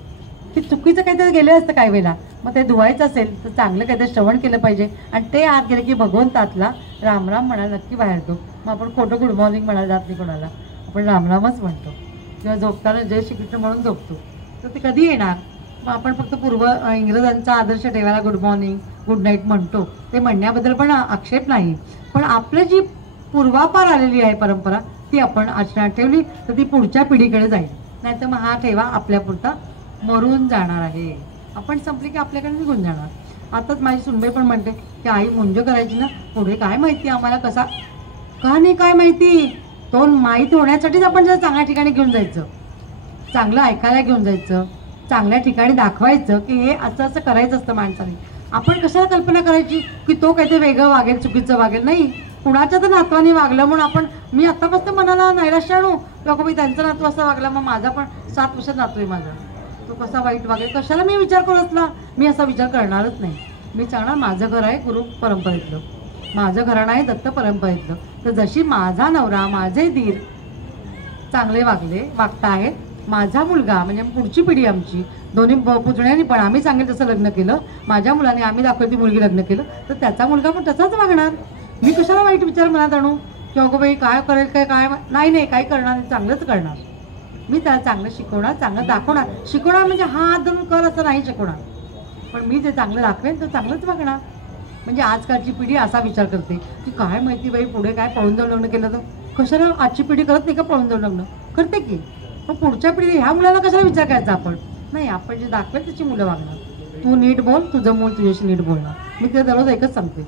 की चुकीचं काहीतरी गेलं असतं काही वेळेला, मग ते धुवायचं असेल तर चांगलं काहीतरी श्रवण केलं पाहिजे. आणि ते आत गेले की भगवंतातला रामराम म्हणायला नक्की बाहेर येतो. मग आपण खोटं गुड मॉर्निंग म्हणायला जात नाही कोणाला, आपण रामरामच म्हणतो किंवा झोपताना जय श्रीकृष्ण म्हणून झोपतो. तर ते कधी येणार? मग आपण फक्त इंग्रजांचा आदर्श ठेवायला गुड मॉर्निंग गुड नाईट म्हणतो, ते म्हणण्याबद्दल पण आक्षेप नाही. पण आपली जी पूर्वापार आलेली आहे परंपरा ती आपण आचरणात ठेवली तर ती पुढच्या पिढीकडे जाईल. नाहीतर मग हा ठेवा आपल्यापुरता मरून जाणार आहे. आपण संपली की आपल्याकडे निघून जाणार. आताच माझी सुनबाई पण म्हणते की आई मुंज करायची ना, पुढे काय माहिती आम्हाला कसा का नाही काय माहिती. तो माहीत होण्यासाठीच आपण जर चांगल्या ठिकाणी घेऊन जायचं, चांगलं ऐकायला घेऊन जायचं, चांगल्या ठिकाणी दाखवायचं की हे असं असं करायचं असतं माणसाने. आपण कशाला कल्पना करायची की तो काहीतरी वेगळं वागेल, चुकीचं वागेल. नाही, कुणाच्या तर नातवाने वागलं म्हणून आपण मी आत्तापासून मनाला नैराश्य आणू लोक मी त्यांचा नातू असा वागला, मग माझा पण 7 वर्षात नातू आहे माझा, तो कसा वाईट वागेल, कशाला मी विचार करू असला. मी असा विचार करणारच नाही. मी सांगणार माझं घर आहे गुरु परंपरेतलं, माझं घराणं आहे दत्त परंपरेतलं. तर जशी माझा नवरा माझे दीर चांगले वागता आहेत माझा मुलगा म्हणजे पुढची पिढी आमची दोन्ही पुतण्यांनी पण आम्ही सांगेल तसं लग्न केलं, माझ्या मुलाने आम्ही दाखवली ती मुलगी लग्न केलं, तर त्याचा मुलगा पण तसाच वागणार. मी कशाला वाईट विचार मनात आणू की अगं बाई काय करेल काय नाही काही करणार नाही, चांगलंच करणार. मी त्याला चांगलं शिकवणार, चांगलं दाखवणार. शिकवणार म्हणजे हात धरून कर असं नाही शिकवणार, पण मी जे चांगलं दाखवेन तर चांगलंच वागणार. म्हणजे आजकालची पिढी असा विचार करते की काय माहिती बाई पुढे काय पळून जाऊन लग्न केलं तर. कशाला आजची पिढी करत नाही का पळून जाऊन लग्न? करते की. पण पुढच्या पिढी ह्या मुलाला कशाला विचार करायचा आपण? नाही, आपण जे दाखवेल त्याची मुलं वागणार. तू नीट बोल, तुझं मूल तुझ्याशी नीट बोलणार. मी तिला दररोज एकच सांगते,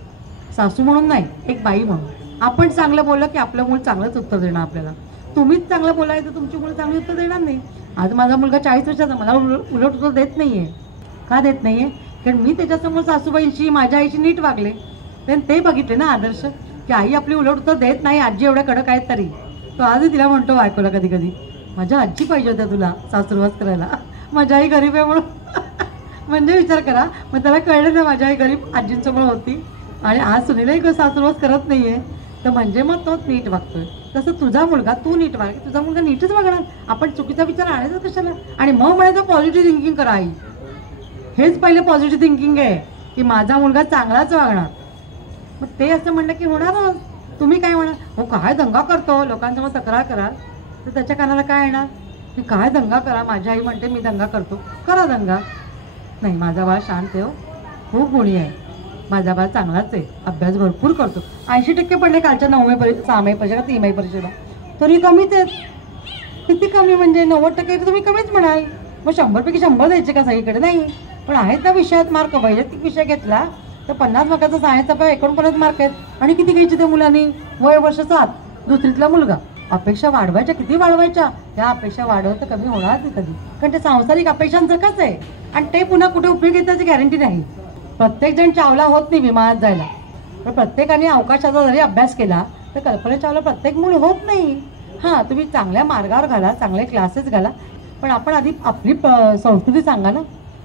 सासू म्हणून नाही, एक बाई म्हणून. आपण चांगलं बोललं की आपलं मूल चांगलंच उत्तर देणार आपल्याला. तुम्हीच चांगलं बोलाय तर तुमची मुलं चांगली उत्तर देणार नाही. आज माझा मुलगा 40 वर्षाचा, मला उलट उत्तर देत नाही आहे. का देत नाही आहे? कारण मी त्याच्यासमोर सासूबाईंशी माझ्या आईशी नीट वागले. कारण ते बघितले ना आदर्श की आई आपली उलट उत्तर देत नाही. आजी एवढ्या कडक आहेत तरी तो आजही तिला म्हणतो बायकोला कधी कधी, माझ्या आजी पाहिजे होत्या तुला सासूरवास करायला, माझी आई गरीब आहे म्हणून. म्हणजे विचार करा, मग त्याला कळलं ना माझी आई गरीब आजींसमोर होती आणि आज सुनीलाही सासूरवास करत नाही आहे, तर म्हणजे मग तोच नीट वागतोय. तसं तुझा मुलगा तू नीट वाग, तुझा मुलगा नीटच वागणार. आपण चुकीचा विचार आणायचा कशाला? आणि मग म्हणायचं पॉझिटिव्ह थिंकिंग करा आई. हेच पहिले पॉझिटिव्ह थिंकिंग आहे की माझा मुलगा चांगलाच वागणार. मग ते असं म्हणलं की होणार. तुम्ही काय म्हणा, हो काय दंगा करतो, लोकांसमोर तक्रार कराल तर त्याच्या कानाला काय येणार की काय दंगा करा, माझी आई म्हणते मी दंगा करतो, करा दंगा. नाही, माझा बाळ शांत आहे, खूप गुणी आहे, माझा बाळ चांगलाच आहे, अभ्यास भरपूर करतो. 80% पडले कालच्या 9वी 6वी परीक्षेला 3वी परीक्षेला, तरी कमीच आहेत. किती कमी म्हणजे 90% तुम्ही कमीच म्हणाल. मग 100पैकी 100 द्यायचे का सगळीकडे? नाही, पण आहेत ना विषयात मार्क. वैयक्तिक विषय घेतला तर 50 मार्काचा सायन्सचा पण 49 मार्क आहेत. आणि किती घ्यायचे त्या मुलांनी? वय वर्ष 7, दुसरीतला मुलगा. अपेक्षा वाढवायच्या, किती वाढवायच्या? त्या अपेक्षा वाढवत तर कमी होणार नाही कधी, कारण ते सांसारिक अपेक्षांचं कसं आहे आणि ते पुन्हा कुठे उपयोग येत त्याची गॅरंटी नाही. प्रत्येकजण चावला होत नाही विमानात जायला, पण प्रत्येकाने अवकाशाचा जरी अभ्यास केला तर कल्पना चावला प्रत्येक मूळ होत नाही. हां, तुम्ही चांगल्या मार्गावर घाला, चांगले क्लासेस घाला, पण आपण आधी आपली संस्कृती सांगा ना.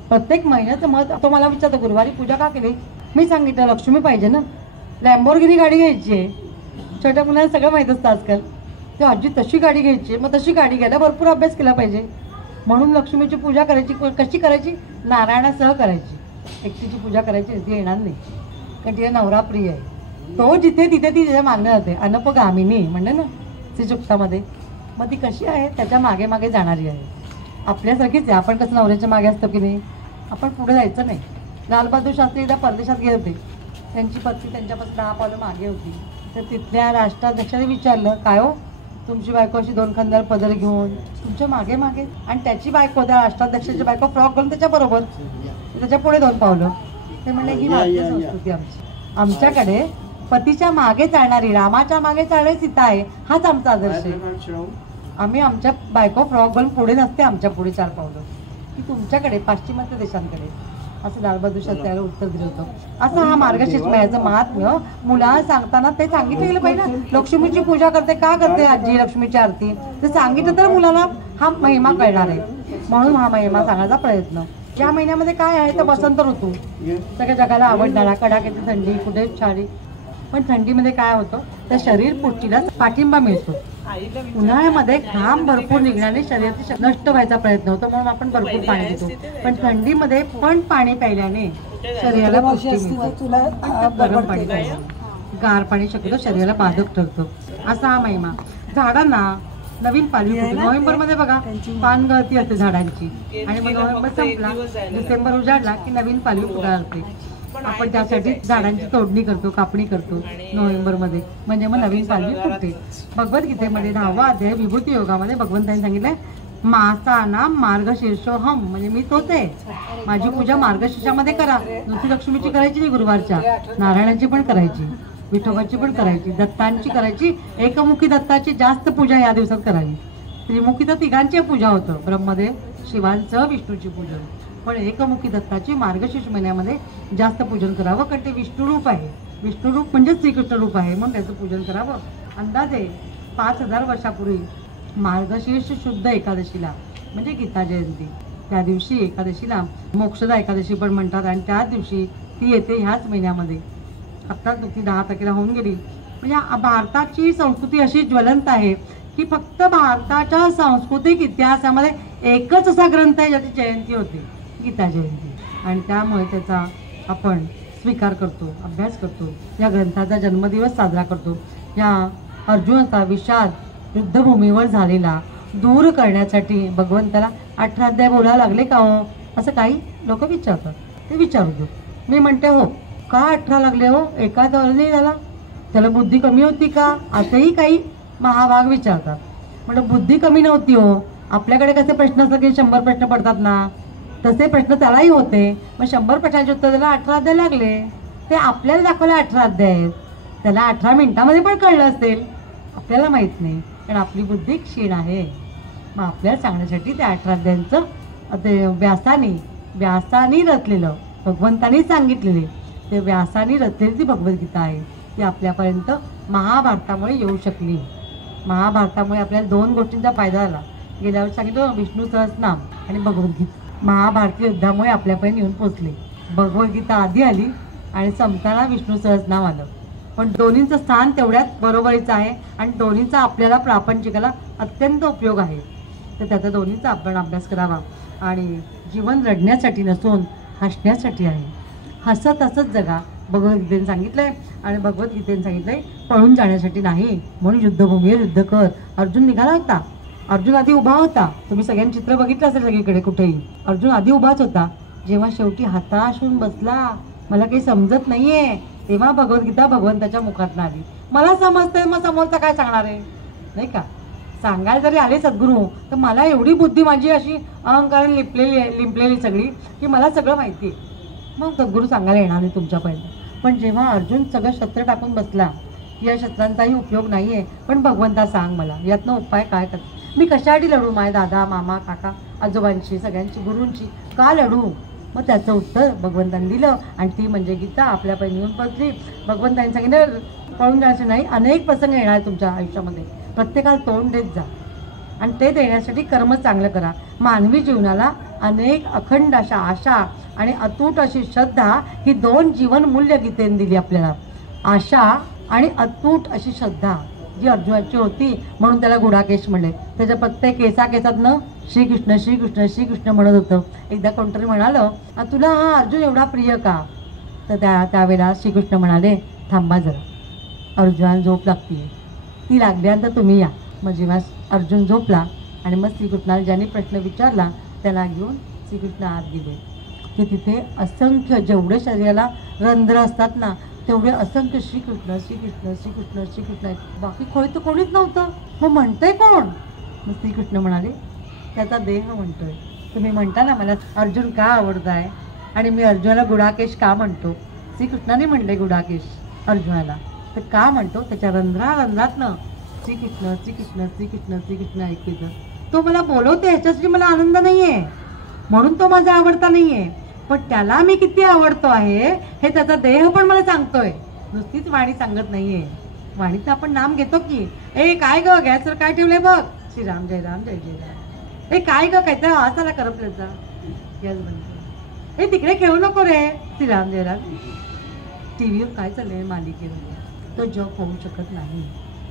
प्रत्येक महिन्याचं मत तो मला विचारतो, गुरुवारी पूजा का केली? मी सांगितलं लक्ष्मी पाहिजे ना, लॅम्बोर्गिनी गाडी घ्यायची आहे. छोट्या मुलांना सगळं माहीत असतं आजकाल. ते आजी तशी गाडी घ्यायची, मग तशी गाडी घ्यायला भरपूर अभ्यास केला पाहिजे. म्हणून लक्ष्मीची पूजा करायची. कशी करायची? नारायणासह करायची. एकटीची पूजा करायची ती येणार नाही, कारण तिला नवरा प्रिय आहे. तो जिथे तिथे ती तिच्या मागणं जाते. अनपगामिनी म्हणले ना श्रीसुक्तामध्ये. मग ती कशी आहे? त्याच्या मागे मागे जाणारी आहे. आपल्यासारखीच आहे. आपण कसं नवऱ्याच्या मागे असतो की नाही, आपण पुढे जायचं नाही. लालबहादूर शास्त्री एकदा परदेशात गेले होते. त्यांची पत्नी त्यांच्यापासून 10 पावलं मागे होती. तर तिथल्या राष्ट्राध्यक्षाने विचारलं, काय हो तुमची बायको अशी 2 खांद्यावर पदर घेऊन तुमच्या मागे मागे? आणि त्याची बायको, त्या राष्ट्राध्यक्षाची बायको फ्रॉक घालून त्याच्याबरोबर, त्याच्या पुढे 2 पावलं. ते म्हणले ही भारतीय संस्कृती आमची. आमच्याकडे पतीच्या मागे चालणारी, रामाच्या मागे चालणारी सीता आहे, हाच आमचा आदर्श आहे. आम्ही आमच्या बायको फ्रॉक घालून पुढे नसते, आमच्या पुढे 4 पावलं. की तुमच्याकडे पाश्चिमात्य देशांकडे, असं लालबहादूर शास्त्रीला उत्तर दिलं होतं. असं हा मार्गशीर्ष महिन्याचं महात्म्य मुलाला सांगताना ते सांगितलं गेलं पाहिजे ना. लक्ष्मीची पूजा करते, का करते आजी लक्ष्मीची आरती, ते सांगितलं तर मुलाला हा महिमा कळणार आहे. म्हणून हा महिमा सांगण्याचा प्रयत्न. या महिन्यामध्ये काय आहे तर वसंत ऋतू, सगळ्या जगाला आवडणारा. कडाक्याची थंडी, कुठे छाडी, पण थंडीमध्ये काय होतं तर शरीर पुष्टीला पाठिंबा मिळतो. उन्हाळ्यामध्ये घाम भरपूर निघण्याने शरीराची नष्ट व्हायचा प्रयत्न होतो, म्हणून आपण भरपूर पाणी पितो. पण थंडीमध्ये पण पाणी प्यायल्याने शरीराला पुष्टी मिळते. गरम पाणी प्यायचं, गार पाणी शक्यतो शरीराला बाधक ठरतं. असा हा महिमा. झाडांना नवीन पालवी फुटते. नोव्हेंबरमध्ये बघा पान गळती असते झाडांची, आणि मग नोव्हेंबर संपला, डिसेंबर उजाडला की नवीन पालवी फुटायला लागते. आपण त्यासाठी झाडांची तोडणी करतो, कापणी करतो नोव्हेंबरमध्ये, म्हणजे मग नवीन पालवी फुटते. भगवद्गीतेमध्ये 10वा अध्याय विभूती योगामध्ये भगवंतांनी सांगितलंय, मासाना मार्गशीर्षोहम, म्हणजे मी तोच आहे. माझी पूजा मार्गशीर्षामध्ये करा. नुसती लक्ष्मीची करायची नाही, गुरुवारच्या नारायणाची पण करायची, विठोबाची पण करायची, दत्तांची करायची. एकमुखी दत्ताची जास्त पूजा या दिवसात करावी. त्रिमुखी तर तिघांची पूजा होतं, ब्रह्मदेव, शिवांचं, विष्णूची पूजन. पण एकमुखी दत्ताची मार्गशीर्ष महिन्यामध्ये जास्त पूजन करावं, कारण ते विष्णू रूप आहे. विष्णू रूप म्हणजे श्रीकृष्ण रूप आहे, म्हणून त्याचं पूजन करावं. अंदाजे 5000 वर्षापूर्वी मार्गशीर्ष शुद्ध एकादशीला, म्हणजे गीता जयंती, त्या दिवशी एकादशीला मोक्षदा एकादशी पण म्हणतात, आणि त्याच दिवशी ती येते ह्याच महिन्यामध्ये. आत्ताच ती 10 तारखेला होऊन गेली. म्हणजे भारताची संस्कृती अशी ज्वलंत आहे की फक्त भारताच्या सांस्कृतिक इतिहासामध्ये एकच असा ग्रंथ आहे ज्याची जयंती होती, गीता जयंती. आणि त्यामुळे त्याचा आपण स्वीकार करतो, अभ्यास करतो, या ग्रंथाचा जन्मदिवस साजरा करतो. या अर्जुनाचा विषाद युद्धभूमीवर झालेला दूर करण्यासाठी भगवंताला 18 अध्याय बोलायला लागले का हो, असं काही लोक विचारतात. ते विचारू दे. मी म्हणते हो, का 18 लागले हो, एका नाही झाला, त्याला बुद्धी कमी होती का, असंही काही महाभाग विचारतात. म्हणजे बुद्धी कमी नव्हती हो, आपल्याकडे कसे प्रश्न असतात की 100 प्रश्न पडतात ना, तसे प्रश्न त्यालाही होते. मग 100 प्रश्नांचे उत्तर त्याला 18 अध्याय लागले. ते आपल्याला दाखवले 18 अध्याय आहेत, त्याला 18 मिनिटामध्ये पण कळलं असेल, आपल्याला माहीत नाही, कारण आपली बुद्धी क्षीण आहे. मग आपल्याला सांगण्यासाठी त्या 18 अध्यायांचं ते व्यासानी रचलेलं, भगवंतानी सांगितलेले, ते व्यासानी रचलेली ती भगवद्गीता आहे. ती आपल्यापर्यंत महाभारतामुळे येऊ शकली. महाभारतामुळे आपल्याला 2 गोष्टींचा फायदा झाला. गेल्या वेळी सांगितलं विष्णू सहस्रनाम आणि भगवद्गीता. महाभारतीय युद्धामुळे आपल्यापर्यंत येऊन पोचले. भगवद्गीता आधी आली आणि संपताना विष्णू सहस्रनाम आलं. पण दोन्हींचं स्थान तेवढ्याच बरोबरीचं आहे आणि दोन्हींचा आपल्याला प्रापंचिकाला अत्यंत उपयोग आहे. तर त्याचा दोन्हीचा आपण अभ्यास करावा. आणि जीवन रडण्यासाठी नसून हसण्यासाठी आहे. हसत हसत जगा, भगवद्गीतेने सांगितलंय. आणि भगवद्गीतेने सांगितलंय पळून जाण्यासाठी नाही. म्हणून युद्धभूमीवर युद्ध कर. अर्जुन निघाला होता, अर्जुन आधी उभा होता. तुम्ही सगळ्यांनी चित्र बघितलं असेल सगळीकडे, कुठेही अर्जुन आधी उभाच होता. जेव्हा शेवटी हताश होऊन बसला, मला काही समजत नाहीये, तेव्हा भगवद्गीता भगवंताच्या मुखातून आली. मला समजतंय, मग समोरचा काय सांगणार आहे, नाही का. सांगायला जरी आले सद्गुरू, तर मला एवढी बुद्धी माझी अशी अहंकाराने लिंपलेली सगळी, की मला सगळं माहिती आहे. मग सद्गुरू सांगायला येणार नाही तुमच्यापर्यंत. पण जेव्हा अर्जुन सगळं शस्त्र टाकून बसला, या शस्त्रांचाही उपयोग नाही आहे, पण भगवंता सांग मला यातनं उपाय काय कर, मी कशासाठी लढू, माझे दादा मामा काका आजोबांशी, सगळ्यांची गुरूंची का लढू. मग त्याचं उत्तर भगवंतांनी दिलं आणि ती म्हणजे गीता आपल्यापर्यंत येऊन पोचली. भगवंतांनी सांगितलं पळून जायचं नाही, अनेक प्रसंग येणार आहे तुमच्या आयुष्यामध्ये, प्रत्येकाला तोंड देत जा आणि ते देण्यासाठी कर्म चांगलं करा. मानवी जीवनाला अनेक अखंड अशा आशा आणि अतूट अशी श्रद्धा, ही 2 जीवनमूल्य गीतेने दिली आपल्याला. आशा आणि अतूट अशी श्रद्धा जी अर्जुनाची होती, म्हणून त्याला गुडाकेश म्हणले. त्याच्या प्रत्येक केसातनं श्रीकृष्ण श्रीकृष्ण श्रीकृष्ण म्हणत होतं. एकदा कोणतरी म्हणालं तुला हा अर्जुन एवढा प्रिय का, तर त्यावेळेला श्रीकृष्ण म्हणाले थांबा जरा, अर्जुनाला झोप लागते, ती लागल्यानंतर तुम्ही या. मग जेव्हा अर्जुन झोपला आणि मग श्रीकृष्णाला ज्यांनी प्रश्न विचारला त्याला घेऊन श्रीकृष्ण आत गेले. ते तिथे असंख्य जेवढे शरीराला रंध्र असतात ना, तेवढे असंख्य श्रीकृष्ण श्रीकृष्ण श्रीकृष्ण श्रीकृष्ण आहेत. बाकी खोळी तर कोणीच नव्हतं. मग म्हणतंय कोण. मग श्रीकृष्ण म्हणाले त्याचा देह म्हणतोय. तुम्ही म्हणता ना मला अर्जुन का आवडत आहे आणि मी अर्जुनाला गुडाकेश का म्हणतो. श्रीकृष्णाने म्हणले गुडाकेश अर्जुनाला, तर का म्हणतो, त्याच्या रंध्रातनं श्रीकृष्ण श्रीकृष्ण श्रीकृष्ण श्रीकृष्ण ऐकू येतं. तो मला बोलवते ह्याच्यासाठी मला आनंद नाही आहे, म्हणून तो माझा आवडता नाही आहे, पण त्याला मी किती आवडतो आहे हे त्याचा देह पण मला सांगतोय. नुसतीच वाणी सांगत नाहीये. वाणीचं आपण नाम घेतो की ए काय ग गॅसवर काय ठेवलंय बघ, श्रीराम जय राम जय जय राम. ए काय ग काय तर आवाजाला करपल्याचा गॅस बंद, ए तिकडे खेळू नको रे, श्रीराम जय राम. टीव्हीवर काय चाललंय मालिकेवर, तो जप होऊ शकत नाही,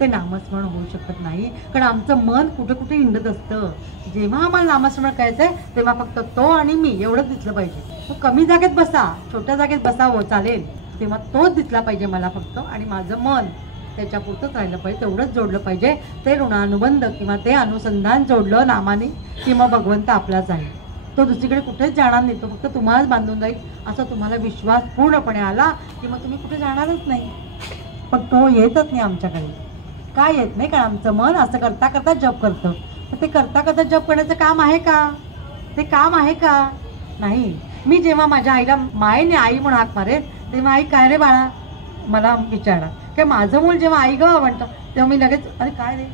ते नामस्मरण होऊ शकत नाही, कारण आमचं मन कुठे कुठे हिंडत असतं. जेव्हा आम्हाला नामस्मरण करायचं आहे तेव्हा फक्त तो आणि मी एवढंच दिसलं पाहिजे. तो कमी जागेत बसा, छोट्या जागेत बसावं चालेल, तेव्हा तोच दिसला पाहिजे मला फक्त, आणि माझं मन त्याच्यापुरतंच राहिलं पाहिजे, तेवढंच जोडलं पाहिजे. ते ऋणानुबंध किंवा ते अनुसंधान जोडलं नामाने की मग भगवंत आपलाच आहे. तो दुसरीकडे कुठेच जाणार नाही, तो फक्त तुम्हालाच बांधून जाईल. असा तुम्हाला विश्वास पूर्णपणे आला की मग तुम्ही कुठे जाणारच नाही. पण तो येतच नाही आमच्याकडे. का येत नाही, कारण आमचं मन असं करता करता जप करतं. तर ते करता करता जप करण्याचं काम आहे का, ते काम आहे का नाही. मी जेव्हा माझ्या आईला मायेने आई म्हणून हाक मारेल तेव्हा आई काय रे बाळा मला विचारणार, की माझं मूल जेव्हा आई ग म्हणतं तेव्हा मी लगेच अरे काय रे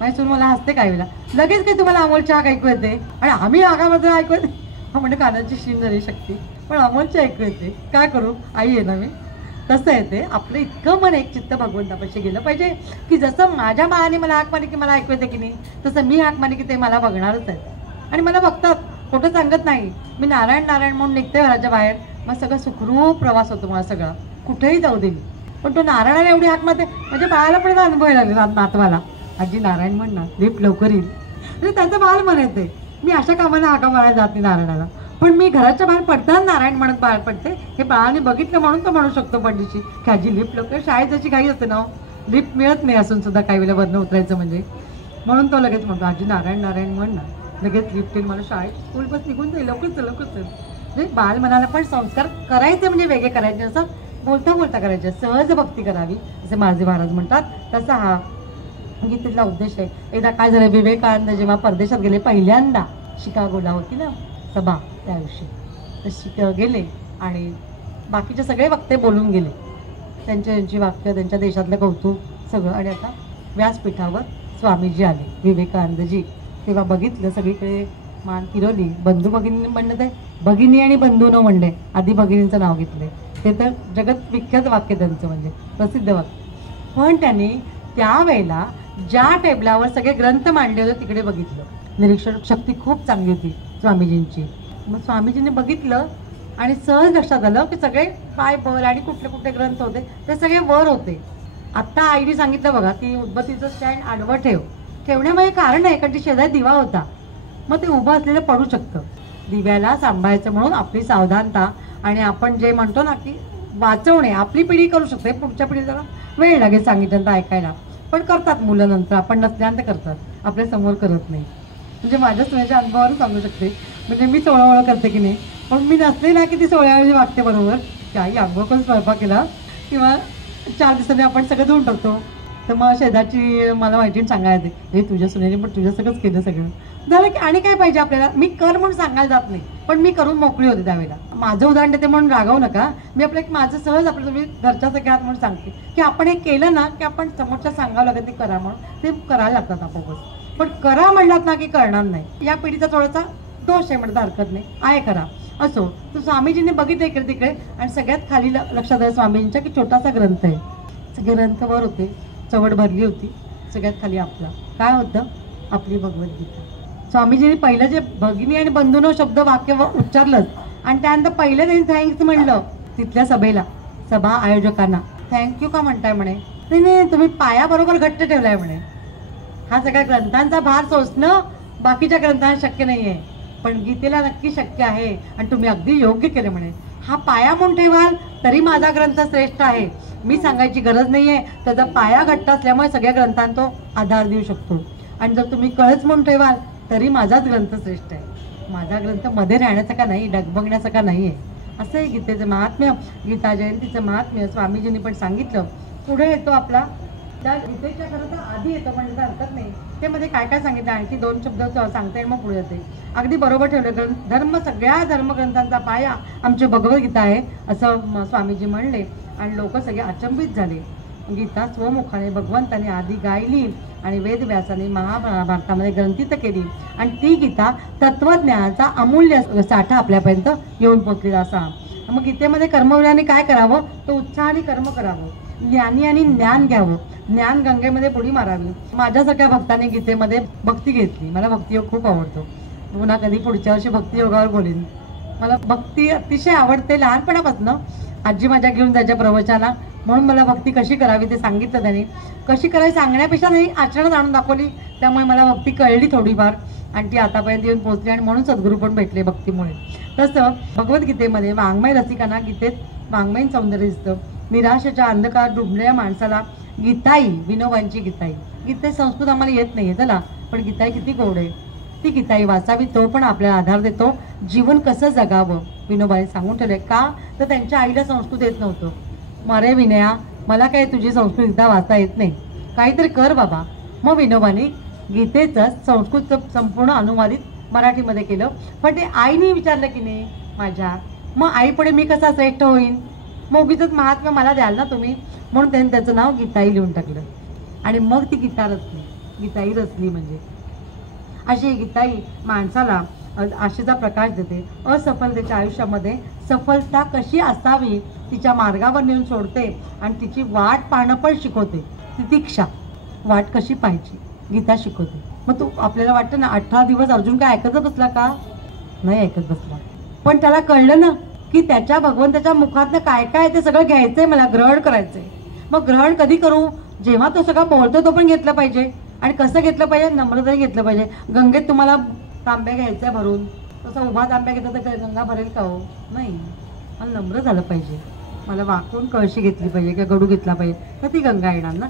माझी सून मला हसते काय वेळेला, लगेच काय तुम्हाला अमोलच्या हाक ऐकू येते आणि आम्ही आगामध्ये ऐकू येते. हा म्हणजे कानाची शीण झाली शक्ती, पण अमोलची ऐकू येते. काय करू, आई आहे ना मी. तसं आहे ते आपलं इतकं मन एक चित्त भगवंतापाशी गेलं पाहिजे की जसं माझ्या बाळाने मला हाक मारली की मला ऐकू येते की नाही, तसं मी हाक मारली की ते मला बघणारच आहेत आणि मला बघतात. खोटं सांगत नाही. मी नारायण नारायण म्हणून निघते घराच्या बाहेर, मग सगळं सुखरूप प्रवास होतो मला सगळा, कुठेही जाऊ दे मी. पण तो नारायणाला एवढी हाक मारते म्हणजे बाळाला पण अनुभव लागले नातवाला, आजी नारायण म्हण ना, लिफ्ट लवकर येईल. म्हणजे त्यांचं बाल म्हणायचंय. मी अशा कामाला हाका मारायला जात नाही नारायणाला, पण मी घराच्या बाहेर पडताना नारायण म्हणत बाहेर पडते. हे बाळाने बघितलं म्हणून तो म्हणू शकतो पंडितशी की आजी लिफ्ट लवकर. शाळेत जशी घाई असते ना, लिफ्ट मिळत नाही असून सुद्धा काही वेळेला वरनं उतरायचं म्हणजे, म्हणून तो लगेच म्हणतो आजी नारायण नारायण म्हण ना, लगेच लिफ्ट येईल, मला शाळेत स्कूल बस निघून जाईल, लवकरच लवकरच. म्हणजे बाल मनाला पण संस्कार करायचे म्हणजे वेगळे करायचे, असं बोलता बोलता करायचे, सहज भक्ती करावी असे माझे महाराज म्हणतात. तसा हा गीतेतला उद्देश आहे. एकदा काय झालं, विवेकानंद जेव्हा परदेशात गेले पहिल्यांदा, शिकागोला होती ना सभा त्या दिवशी, तर गेले आणि बाकीचे सगळे वक्ते बोलून गेले, त्यांची वाक्य, त्यांच्या देशातलं कौतुक सगळं. आणि आता व्यासपीठावर स्वामीजी आले, विवेकानंदजी. तेव्हा बघितलं सगळीकडे मान फिरवली. बंधू भगिनी म्हणलं, ते भगिनी आणि बंधू न म्हणले, आधी भगिनींचं नाव घेतलंय. ते तर जगत विख्यात वाक्य त्यांचं, म्हणजे प्रसिद्ध वाक्य. पण त्यांनी त्यावेळेला ज्या टेबलावर सगळे ग्रंथ मांडले होते तिकडे बघितलं. निरीक्षण शक्ती खूप चांगली होती स्वामीजींची. मग स्वामीजींनी बघितलं आणि सहज लक्षात आलं की सगळे पाय वर आणि कुठले कुठले ग्रंथ होते ते सगळे वर होते. आत्ता आईने सांगितलं बघा, ती उदबत्तीचं स्टँड आडवं ठेवण्यामध्ये कारण आहे, कारण ती शेजारी दिवा होता, मग ते उभं असलेलं पडू शकतं. दिव्याला सांभाळायचं म्हणून आपली सावधानता आणि आपण जे म्हणतो ना की वाचवणे, आपली पिढी करू शकते, पुढच्या पिढीला जरा वेळ लागेल सांगितलं तर ऐकायला, पण करतात मुलं नंतर, आपण नसल्यानंतर करतात, आपल्या समोर करत नाही. म्हणजे माझ्या सुनेच्या अनुभवावरून सांगू शकते. म्हणजे मी सोळावळं करते की नाही, पण मी नसले ना की ती सोळावळी वागते बरोबर, की आई अंघोळ करून स्वयंपाक केला किंवा 4 दिवसांनी आपण सगळं धुवून टाकतो. तर मग शेजारची मला माहिती सांगायला हे तुझ्या सुनेने पण तुझ्या सगळंच केलं सगळं झालं की आणि काय पाहिजे आपल्याला. मी कर म्हणून सांगायला जात नाही, पण मी करून मोकळी होते त्यावेळेला. माझं उदाहरण देते म्हणून रागवू नका. मी आपलं एक माझं सहज आपलं तुम्ही घरच्या सगळ्यात म्हणून सांगते की आपण हे केलं ना की आपण समोरच्या सांगावं लागत, ते करा म्हणून ते करायला लागतात आपोआपच. पण करा म्हणलात ना की करणार नाही. या पिढीचा थोडासा दोष आहे म्हणता हरकत नाही, आहे करा असो. तर स्वामीजींनी बघितलं इकडे तिकडे आणि सगळ्यात खाली लक्षात आलं स्वामींच्या की छोटासा ग्रंथ आहे. सगळे ग्रंथ वर होते, चवड भरली होती, सगळ्यात खाली आपला काय होतं, आपली भगवद्गीता. स्वामीजींनी पहिलं जे भगिनी आणि बंधूनो शब्द वाक्य उच्चारलंच आणि त्यानंतर पहिलं त्यांनी थँक्स म्हणलं तिथल्या सभेला, सभा आयोजकांना. थँक्यू का म्हणताय म्हणे, नाही तुम्ही पायाबरोबर घट्ट ठेवलाय म्हणे. हा सगळ्या ग्रंथांचा भार सोसणं बाकीच्या ग्रंथांना शक्य नाही आहे, पण गीतेला नक्की शक्य आहे आणि तुम्ही अगदी योग्य केलं म्हणे. हा पाया म्हणून ठेवाल तरी माझा ग्रंथ श्रेष्ठ आहे, मी सांगायची गरज नाही आहे. त्याचा पाया घट्ट असल्यामुळे सगळ्या ग्रंथांना तो आधार देऊ शकतो. आणि जर तुम्ही कळच म्हणून ठेवाल तरी माझाच ग्रंथ श्रेष्ठ आहे. माझा ग्रंथ मध्ये राहण्याचा का नाही, डगबगण्याचा का नाही आहे. असं आहे गीतेचं महात्म्य, गीता जयंतीचं महात्म्य स्वामीजींनी पण सांगितलं. पुढे येतो आपला त्या गीतेच्या खरं तर आधी येतो म्हणजे हरकत नाही. ते मध्ये काय काय सांगितलं, आणखी 2 शब्द सांगता येईल मग पुढे येते. अगदी बरोबर ठेवलं. धर्म, सगळ्या धर्मग्रंथांचा पाया आमची भगवद्गीता आहे असं स्वामीजी म्हणले आणि लोक सगळे अचंबित झाले. गीता स्वमुखाने भगवंताने आधी गायली आणि वेदव्यासाने महाभारतामध्ये ग्रंथित केली आणि ती गीता तत्वज्ञानाचा अमूल्य साठा आपल्यापर्यंत येऊन पोचलेला असा. मग गीतेमध्ये कर्मवीराने काय करावं, तर उत्साहाने कर्म करावं, ज्ञानी आणि ज्ञान घ्यावं, ज्ञान गंगेमध्ये बुडी मारावी. माझ्यासारख्या भक्ताने गीतेमध्ये भक्ती घेतली. मला भक्तियोग खूप आवडतो. पुन्हा कधी पुढच्या वर्षी भक्तियोगावर बोलेन. मला भक्ती अतिशय आवडते लहानपणापासून. आजी माझ्या घेऊन जायच्या प्रवचनाला, म्हणून मला भक्ती कशी करावी ते सांगितलं त्याने. कशी करावी सांगण्यापेक्षा नाही आचरणात आणून दाखवली, त्यामुळे मला भक्ती कळली थोडीफार आणि ती आतापर्यंत येऊन पोहोचली आणि म्हणून सद्गुरू पण भेटले भक्तीमुळे. तसं भगवद्गीतेमध्ये वाङ्मय रसिकांना गीतेत वाङ्मयीन सौंदर्य दिसतं. निराशेच्या अंधकार डुबलेल्या माणसाला गीताई, विनोबांची गीताई. गीते संस्कृत आम्हाला येत नाही आहे चला, पण गीताई किती गोड आहे. ती गीताई वाचावी, तो पण आपल्याला आधार देतो. जीवन कसं जगावं विनोबाने सांगून ठेवले. का तर त्यांच्या आईला संस्कृत येत नव्हतं. मरे विनया, मला काय तुझी संस्कृत गीता वाचता येत नाही, काहीतरी कर बाबा. मग विनोबाने गीतेचं संस्कृतचं संपूर्ण अनुवादित मराठीमध्ये केलं. पण ते आईने विचारलं की नाही माझ्या, मग आईपुढे मी कसा श्रेष्ठ होईन, मग उगीचंच महात्म्य मला द्याल ना तुम्ही, म्हणून त्यांनी त्याचं नाव गीताई लिहून टाकलं आणि मग ती गीता रचली. गीताई रचली म्हणजे अशी गीताई माणसाला आशेचा प्रकाश देते. असफलतेच्या आयुष्यामध्ये सफलता कशी असावी तिच्या मार्गावर नेऊन सोडते आणि तिची वाट पाहणं पण शिकवते. तितिक्षा, वाट कशी पाहायची गीता शिकवते. मग तू आपल्याला वाटतं ना 18 दिवस अर्जुन काय ऐकत बसला का, नाही ऐकत बसला, पण त्याला कळलं ना की त्याच्या भगवंताच्या मुखातनं काय काय ते सगळं घ्यायचंय, मला ग्रहण करायचंय. मग ग्रहण कधी करू, जेव्हा तो सगळं बोलतो तो पण घेतलं पाहिजे. आणि कसं घेतलं पाहिजे, नम्रताने घेतलं पाहिजे. गंगेत तुम्हाला तांब्या घ्यायच्या भरून, तसं उभा तांब्या घेतला तर गंगा भरेल का हो? नाही. मला नम्र झालं पाहिजे, मला वाकून कळशी घेतली पाहिजे किंवा गडू घेतला पाहिजे, तर ती गंगा येणार ना.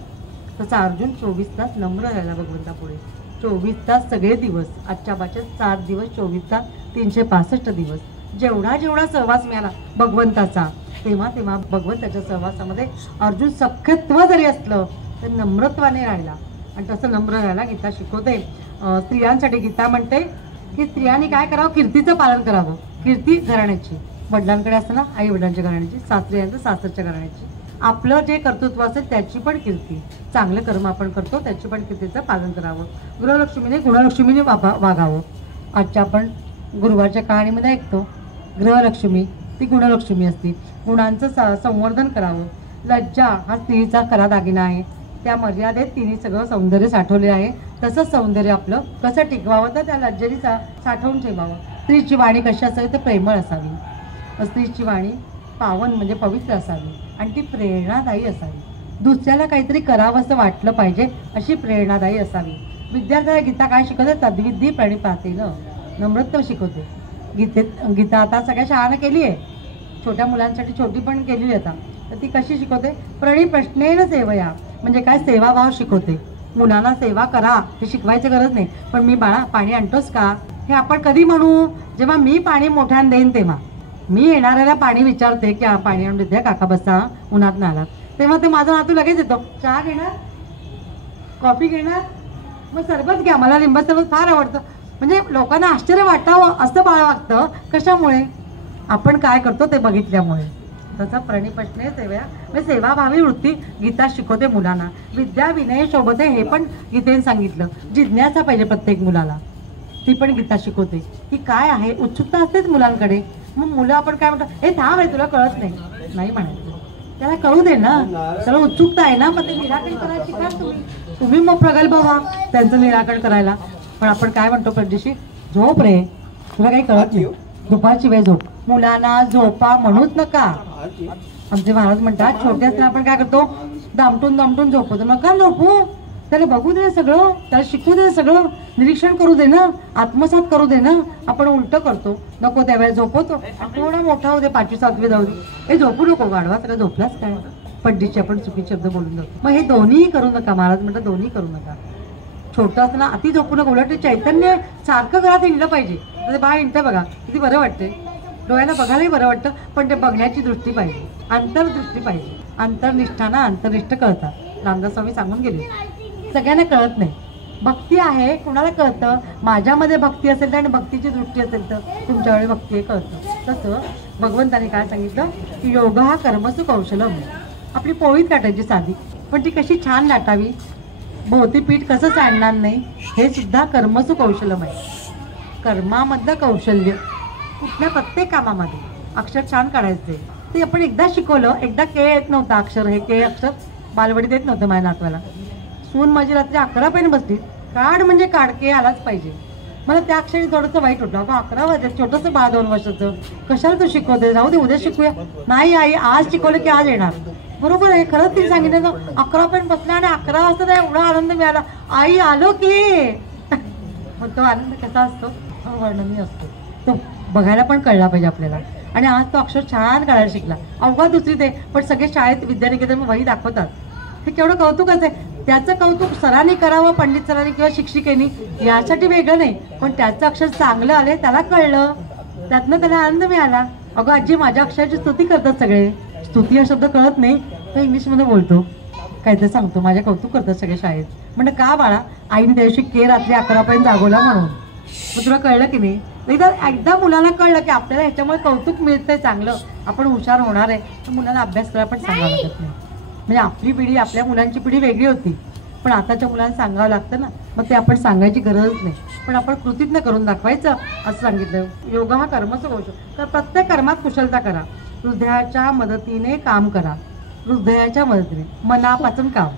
तसा अर्जुन 24 तास नम्र राहिला भगवंतापुढे. 24 तास सगळे दिवस, आजच्या बाच्या 7 दिवस, 24 तास, 365 दिवस, जेवढा जेवढा सहवास मिळाला भगवंताचा, तेव्हा तेव्हा भगवंताच्या सहवासामध्ये अर्जुन सख्यत्व जरी असलं तर नम्रत्वाने राहिला. आणि तसं नम्र राहायला गीता शिकवते. स्त्रियांसाठी गीता म्हणते की स्त्रियांनी काय करावं, कीर्तीचं पालन करावं. कीर्ती घराण्याची, वडिलांकडे असताना आई वडिलांच्या घराण्याची, सासऱ्यांचं सासरच्या घराण्याची, आपलं जे कर्तृत्व असेल त्याची पण कीर्ती, चांगलं कर्म आपण करतो त्याची पण कीर्तीचं पालन करावं. गृहलक्ष्मीने गुणलक्ष्मीने वागावं. आजच्या आपण गुरुवारच्या कहाणीमध्ये ऐकतो, गृहलक्ष्मी ती गुणलक्ष्मी असते. गुणांचं संवर्धन करावं. लज्जा हा स्त्रीचा खरा दागिना आहे. त्या मर्यादेत तिने सगळं सौंदर्य साठवले आहे. तसंच सौंदर्य आपलं कसं टिकवावं तर त्या लज्जेने साठवून ठेवावं. स्त्रीची वाणी कशी असावी तर प्रेमळ असावी. स्त्रीची वाणी पावन म्हणजे पवित्र असावी आणि ती प्रेरणादायी असावी. दुसऱ्याला काहीतरी करावं असं वाटलं पाहिजे अशी प्रेरणादायी असावी. विद्यार्थ्याला गीता काय शिकवते, तद्विधी प्रणिपातेनं, नम्रत्व शिकवते. गीता आता सगळ्या शाळांना केली आहे, छोट्या मुलांसाठी छोटी पण केलेली आता. तर ती कशी शिकवते, प्रणिप्रश्नेन सेवया, म्हणजे काय सेवाभाव शिकवते. मुलांना सेवा करा हे शिकवायची गरज नाही, पण मी बाळा पाणी आणतोस का हे आपण कधी म्हणू, जेव्हा मी पाणी मोठ्यानं देईन तेव्हा. मी येणाऱ्याला पाणी विचारते की पाणी आणून देते काका, बसा उन्हात नाही आलात, तेव्हा ते माझा नातू लगेच येतो, चहा घेणार, कॉफी घेणार, मग सरबत घ्या, मला लिंबा सरबत फार आवडतं. म्हणजे लोकांना आश्चर्य वाटावं असं बाळ वागतं. कशामुळे, आपण काय करतो ते बघितल्यामुळे. तसं प्रणिप्रश्ने सेवा म्हणजे सेवाभावी वृत्ती गीता शिकवते मुलांना. विद्या विनय शोभते हे पण गीतेने सांगितलं. जिज्ञासा पाहिजे प्रत्येक मुलाला, ती पण गीता शिकवते की काय आहे. उत्सुकता असतेच मुलांकडे. मग मुलं आपण काय म्हणतो, हे थांब रे तुला कळत नाही म्हणायचं, त्याला कळू दे ना, त्याला उत्सुकता आहे ना, पण ते निराकरण करायला शिका तुम्ही मग प्रगल्भ व्हा त्यांचं निराकरण करायला. पण आपण काय म्हणतो परदेशी, झोप रे तुला काही कळत नाही, दुपारची वेळ झोप. मुलांना झोपा म्हणूच नका. आमचे महाराज म्हणतात छोटे असताना आपण काय करतो, दामटून झोपवतो. नका झोपू, त्याला बघू दे सगळं, त्याला शिकू दे सगळं, निरीक्षण करू दे ना, आत्मसात करू दे ना. आपण उलट करतो, नको त्यावेळेस झोपवतो. थोडा मोठा होऊ दे, 5वी 7वी जाऊ दे, हे झोपू नको गाढवा, त्याला झोपलाच काय. पंडितची आपण चुकीचे शब्द बोलून जातो. मग हे दोन्ही करू नका. महाराज म्हणतात दोन्ही करू नका. छोटं असताना अति झोपू नका, उलट चैतन्य सारखं घरात हिंडलं पाहिजे. तर बाळ हिंडतं बघा किती बरं वाटते, डोळ्याला बघायलाही बरं वाटतं. पण ते बघण्याची दृष्टी पाहिजे, अंतर्दृष्टी पाहिजे. अंतर्निष्ठाना अंतर्निष्ठ कळतात, रामदास स्वामी सांगून गेले. सगळ्यांना कळत नाही. भक्ती आहे कुणाला कळतं, माझ्यामध्ये भक्ती असेल तर आणि भक्तीची दृष्टी असेल तर तुमच्याकडे भक्ती कळतं. तसं भगवंताने काय सांगितलं की योग हा कर्मसु कौशलम. आपली पोळीत लाटायची साधी, पण ती कशी छान लाटावी, भोवती पीठ कसं सांडणार नाही, हे सुद्धा कर्मसु कौशलम आहे. कर्मामधलं कौशल्य, कुठल्या प्रत्येक कामामध्ये अक्षर छान काढायचे. ते आपण एकदा शिकवलं, एकदा के येत नव्हतं अक्षर, हे के अक्षर बालवडीत येत नव्हतं माझ्या नातवाला. सून माझी रात्री 11 पर्यंत बसली, काढ म्हणजे काढके आलाच पाहिजे. मला त्या क्षणी थोडंसं वाईट होतं, अगं 11 वाजले, छोटंसं बाळ 2 वर्षाचं, कशाला तू शिकवते, जाऊ दे उद्या शिकूया. नाही आई, आज शिकवलं की आज येणार. बरोबर आहे, खरंच तिने सांगितलं. 11 पर्यंत बसला आणि 11 वाजता त्या एवढा आनंद मिळाला, आई आलो की. मग तो आनंद कसा असतो, वर्णनीय असतो. तो बघायला पण कळला पाहिजे आपल्याला. आणि आज तो अक्षर छान काढायला शिकला. अवघा दुसरी ते, पण सगळे शाळेत विद्यानिकेतन वही दाखवतात. हे केवढं कौतुकच आहे. त्याचं कौतुक सरांनी करावं, पंडित सरांनी किंवा शिक्षिकेनी, यासाठी वेगळं नाही. पण त्याचं अक्षर चांगलं आले, त्याला कळलं, त्यातनं त्याला आनंद मिळाला. अगं आजी माझ्या अक्षराची स्तुती करतात सगळे. स्तुती हा शब्द कळत नाही तर इंग्लिशमध्ये बोलतो, काहीतरी सांगतो, माझ्या कौतुक करतात सगळे शाळेत. म्हणजे का बाळा, आईने त्या दिवशी के रात्री 11 पर्यंत जागवला म्हणून. मग तुला कळलं की नाही. एकदा मुलांना कळलं की आपल्याला ह्याच्यामुळे कौतुक मिळतंय चांगलं, आपण हुशार होणार आहे, तर मुलांना अभ्यास करायला पण सांगावं लागत नाही. म्हणजे आपली पिढी, आपल्या मुलांची पिढी वेगळी होती, पण आताच्या मुलांना सांगावं लागतं ना. मग ते आपण सांगायची गरजच नाही, पण आपण कृतीतनं करून दाखवायचं असं सांगितलं. योग हा कर्मच कौशल. तर प्रत्येक कर्मात कुशलता करा. हृदयाच्या मदतीने काम करा. हृदयाच्या मदतीने, मनापासून काम.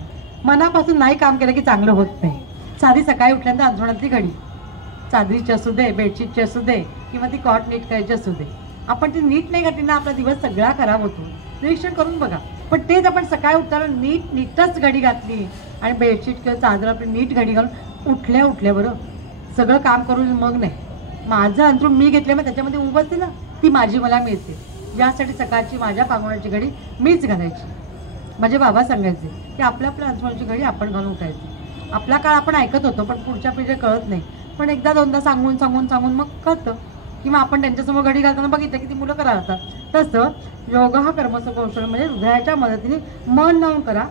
मनापासून नाही काम केलं की चांगलं होत नाही. साधी सकाळी उठल्यानंतर अंथरुणातली घडी, चादरीची असू दे, बेडशीटची असू दे, किंवा ती कॉट नीट करायची असू दे, आपण ती नीट नाही घातली ना, आपला दिवस सगळा खराब होतो. निरीक्षण करून बघा. पण तेच आपण सकाळी उठताना नीटच घडी घातली आणि बेडशीट किंवा चादर आपली नीट घडी घालून उठल्या बरं सगळं काम करून मग नाही माझं अंथरूण मी घेतलं मग त्याच्यामध्ये ऊब असते ना ती माझी मला मिळते. यासाठी सकाळची माझ्या पांघरुणाची घडी मीच घालायची. माझे बाबा सांगायचे की आपल्या अंथरुणाची घडी आपण घालून उठायची. आपला काळ आपण ऐकत होतो पण पुढच्या पिढीला कळत नाही. पण एकदा दोनदा सांगून मग कळतं किंवा आपण त्यांच्यासमोर घडी घालताना बघितलं की ती मुलं करा होतात. तसं योग हा कर्मच कौशल्य म्हणजे हृदयाच्या मदतीने मन लावून करा.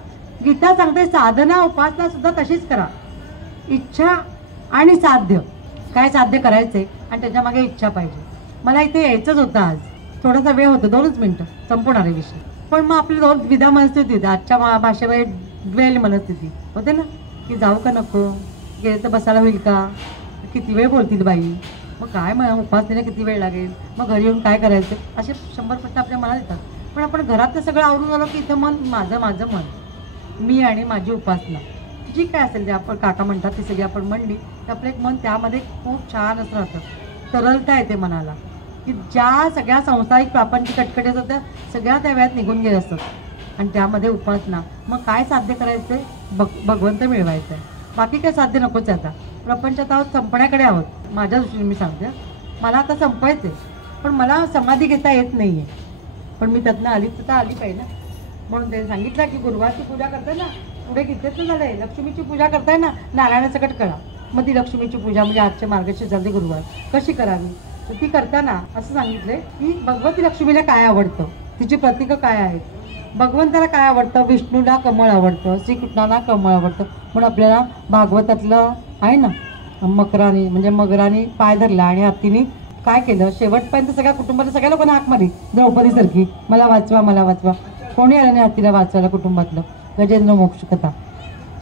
गीता सांगते साधना उपासना सुद्धा तशीच करा. इच्छा आणि साध्य काय साध्य करायचे आणि त्याच्या मागे इच्छा पाहिजे. मला इथे यायचंच होतं आज थोडासा वेळ होता 2च मिनटं संपूर्ण आहे विषय. पण मग आपली 2 विधा मनस्थिती आजच्या भाषेमध्ये द्वेल मनस्थिती होते ना की जाऊ का नको गेले तर बसायला होईल का किती वेळ बोलतील बाई मग काय उपासनेला किती वेळ लागेल मग घरी येऊन काय करायचं असे 100 प्रश्न आपल्या मनात येतात. पण आपण घरातलं सगळं आवरून आलो की इथं मन माझं मन मी आणि माझी उपासना जी काय असेल जे आपण काका म्हणतात ती सगळी आपण म्हणली तर आपलं एक मन त्यामध्ये खूप छान असं राहतं. तरलता येते मनाला की ज्या सगळ्या सांसारिक प्रापंचिक कटकटी होत्या सगळ्या त्या वेळात निघून गेल्या असतात. आणि त्यामध्ये उपासना मग काय साध्य करायचं आहे भगवंत मिळवायचं आहे. बाकी काय साध्य नकोच आहे. आता प्रपंचात आहोत संपण्याकडे आहोत. माझ्या दृष्टीने मी सांगते मला आता संपवायचं आहे पण मला समाधी घेता येत नाही आहे. पण मी त्यातनं आली तर आली पाहिजे ना. म्हणून त्यांनी सांगितलं की गुरुवारची पूजा करताय ना पुढे कितीच झालं आहे लक्ष्मीची पूजा करताय ना नारायणासकट करा. मग ती लक्ष्मीची पूजा म्हणजे आजच्या मार्गशीर्ष चालते गुरुवार कशी करावी तर ती करताना असं सांगितलंय की भगवती लक्ष्मीला काय आवडतं तिची प्रतीकं काय आहेत. भगवंताला काय आवडतं विष्णूला कमळ आवडतं श्रीकृष्णाला कमळ आवडतं. म्हणून आपल्याला भागवतातलं आहे ना मगराने पाय धरला आणि हत्तीने काय केलं शेवटपर्यंत सगळ्या कुटुंबाला सगळ्या लोकांना हाक मारी द्रौपदीसारखी मला वाचवा. कोणी आलं नाही हत्तीला वाचवायला कुटुंबातलं. गजेंद्र मोक्ष कथा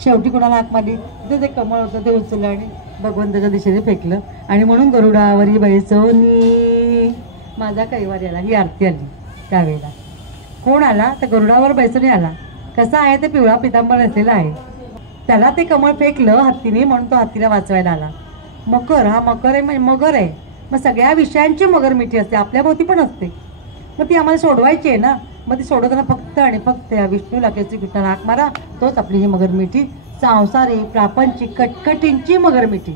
शेवटी कोणाला हाक मारली तिथे ते कमळ होतं ते उचललं आणि भगवंताच्या दिशेने फेकलं. आणि म्हणून गरुडावरी बैसोनी माझा कैवारी आला ही आरती आली. त्यावेळेला कोण आला तर गरुडावर बैसोनी आला. कसा आहे ते पिवळा पितांबर असलेला आहे. त्याला ते कमळ फेकलं हत्तीने म्हणून तो हत्तीला वाचवायला आला. मकर हा मकर आहे म्हणजे मगर आहे. मग सगळ्या विषयांची मगर मिठी असते आपल्या भोवती पण असते. मग ती आम्हाला सोडवायची आहे ना. मग ती सोडवताना फक्त आणि फक्त या विष्णूला श्रीकृष्णाला हाक मारा तोच आपली ही मगर मिठी सांसारिक प्रापंचिक कटकटींची मगर मिठी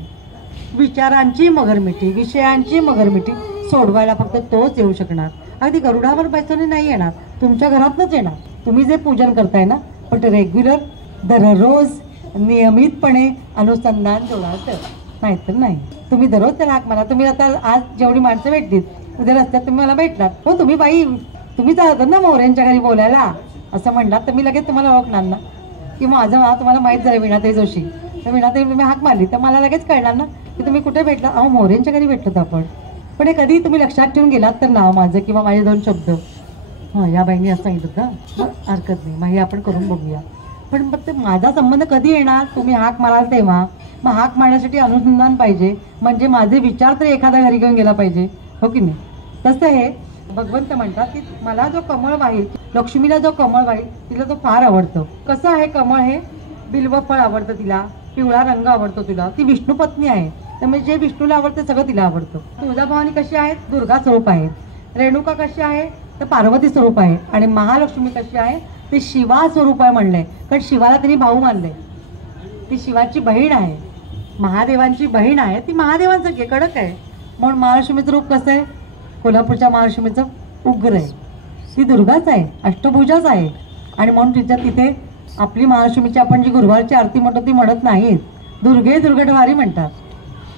विचारांची मगर मिठी विषयांची मगर मिठी सोडवायला फक्त तोच येऊ शकणार. अगदी गरुडावर बैसोनी नाही येणार तुमच्या घरातनंच येणार. तुम्ही जे पूजन करताय ना पण ते रेग्युलर दररोज नियमितपणे अनुसंधान जोडायचं नाहीतर नाही. तुम्ही दररोज त्याला हाक मारा. तुम्ही आता आज जेवढी माणसं भेटलीत उद्या रस्त्यात तुम्ही मला भेटलात हो तुम्ही बाई तुम्ही जातात ना मोऱ्यांच्या घरी बोलायला असं म्हणलात तर मी लगेच तुम्हाला ओळखणार ना की माझं नाव तुम्हाला माहीत झालं वीणाताई जोशी तर वीणाताई तुम्ही हाक मारली तर मला लगेच कळणार ना की तुम्ही कुठे भेटला. अहो मोऱ्यांच्या घरी भेटलोत आपण. पण हे कधी तुम्ही लक्षात ठेवून गेलात तर नाव माझं किंवा माझे 2 शब्द या बाईंनी असं सांगितलं होतं हरकत नाही मग हे आपण करून बघूया. पण मग ते माझा संबंध कधी येणार तुम्ही हाक माराल तेव्हा. मग हाक मारण्यासाठी अनुसंधान पाहिजे म्हणजे माझे विचार तरी एखाद्या घरी घेऊन गेला पाहिजे हो की नाही. तसं हे भगवंत म्हणतात की मला जो कमळ वाहील लक्ष्मीला जो कमळ वाहील तिला तो फार आवडतो. कसं आहे कमळ हे बिल्व फळ आवडतं तिला पिवळा रंग आवडतो तुला ती विष्णू पत्नी आहे त्यामुळे जे विष्णूला आवडतं सगळं तिला आवडतं. तुळजाभवानी कशी आहे दुर्गा स्वरूप आहे. रेणुका कशी आहे तर पार्वती स्वरूप आहे. आणि महालक्ष्मी कशी आहे ते शिवा स्वरूप आहे म्हणलंय कारण शिवाला त्यांनी भाऊ मानलंय. ती शिवाची बहीण आहे महादेवांची बहीण आहे. ती महादेवांचं कडक आहे. म्हणून महालक्ष्मीचं रूप कसं आहे कोल्हापूरच्या महालक्ष्मीचं उग्र आहे. ती दुर्गाच आहे अष्टभुजाच आहे. आणि म्हणून तिथे आपली महालक्ष्मीची आपण जी गुरुवारची आरती म्हणतो ती म्हणत नाहीत दुर्गे दुर्गटवारी म्हणतात.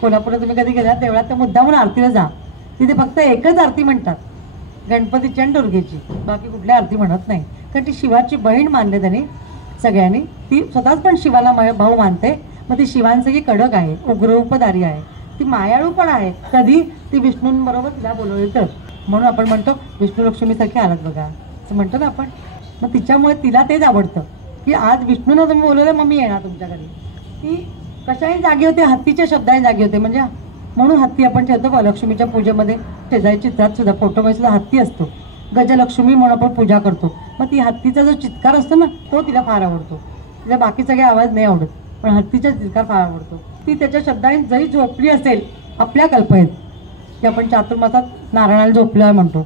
कोल्हापूरला तुम्ही कधी गेलात देवळात तर मुद्दामून आरतीला जा तिथे फक्त एकच आरती म्हणतात गणपतीची आणि दुर्गेची बाकी कुठल्या आरती म्हणत नाही कारण ती शिवाची बहीण मानले त्यांनी सगळ्यांनी. ती स्वतःच पण शिवाला भाऊ मानते. मग ती शिवांसगळी कडक आहे उग्ररूपधारी आहे. ती मायाळू पण आहे. कधी ती विष्णूंबरोबर तिला बोलवली तर म्हणून आपण म्हणतो विष्णू लक्ष्मीसारखी आलात बघा असं म्हणतो ना आपण. मग तिच्यामुळे तिला तेच आवडतं की आज विष्णूनं तुम्ही बोलवलं मग मी येणार तुमच्या घरी. ती कशाही जागी होते हत्तीच्या शब्दाने जागी होते म्हणजे म्हणून हत्ती आपण ठेवतो लक्ष्मीच्या पूजेमध्ये शेजारी चित्रात सुद्धा फोटोमध्ये सुद्धा हत्ती असतो. गजलक्ष्मी म्हणून आपण पूजा करतो. मग ती हत्तीचा जो चित्कार असतो ना तो तिला फार आवडतो. तिला बाकी सगळे आवाज नाही आवडत पण हत्तीचा चित्कार फार आवडतो. ती त्याच्या शब्दाने जरी झोपली असेल आपल्या कल्पनेत की आपण चातुर्मासात नारायणाला झोपलं म्हणतो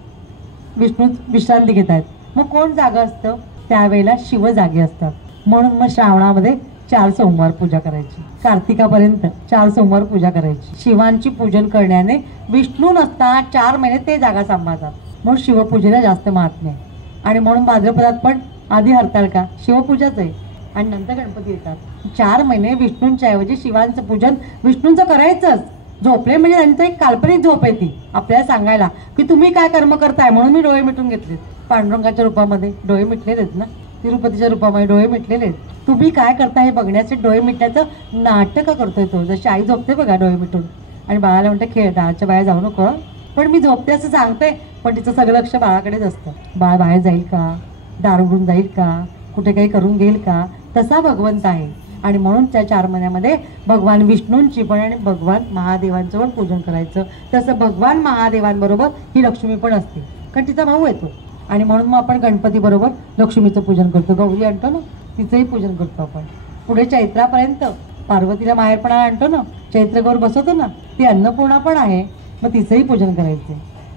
विष्णू विश्रांती घेत आहेत मग कोण जागा असतं त्यावेळेला शिव जागे असतात. म्हणून मग श्रावणामध्ये 4 सोमवार पूजा करायची, कार्तिकापर्यंत 4 सोमवार पूजा करायची. शिवांची पूजन करण्याने विष्णू नसता 4 महिने ते जागा सांभाळतात, म्हणून शिवपूजेला जास्त महात्म्य आहे. आणि म्हणून भाद्रपदात पण आधी हरताळका शिवपूजाच आहे आणि नंतर गणपती येतात. 4 महिने विष्णूंच्या ऐवजी शिवांचं पूजन विष्णूंचं करायचंच. झोपले म्हणजे त्यांचं एक काल्पनिक झोप आहे ती, आपल्याला सांगायला की तुम्ही काय कर्म करताय, म्हणून मी डोळे मिटून घेतलेत. पांडुरंगाच्या रूपामध्ये डोळे मिटलेले आहेत ना, तिरुपतीच्या रूपामध्ये डोळे मिटलेले आहेत. तुम्ही काय करता हे बघण्याचे डोळे मिटण्याचं नाटक करतोय तो. जशी आई झोपते बघा डोळे मिटून आणि बाळाला म्हणते खेळ, दाराच्या बाहेर जाऊ नको, पण मी झोपते असं सांगते, पण तिचं सगळं लक्ष बाळाकडेच असतं. बाळ बाहेर जाईल का, दार उडून जाईल का, कुठे काही करून घेईल का, तसा भगवंत आहे. आणि म्हणून त्या 4 महिन्यामध्ये भगवान विष्णूंची पण आणि भगवान महादेवांचं पण पूजन करायचं. तसं भगवान महादेवांबरोबर ही लक्ष्मी पण असते, कारण तिचा भाऊ येतो. आणि म्हणून मग आपण गणपती बरोबर लक्ष्मीचं पूजन करतो. गौरी आणतो ना, तिचंही पूजन करतो आपण. पुढे चैत्रापर्यंत पार्वतीला माहेरपणा आणतो ना, चैत्रगौर बसवतो ना, ती अन्नपूर्णा पण आहे, मग तिचंही पूजन करायचं.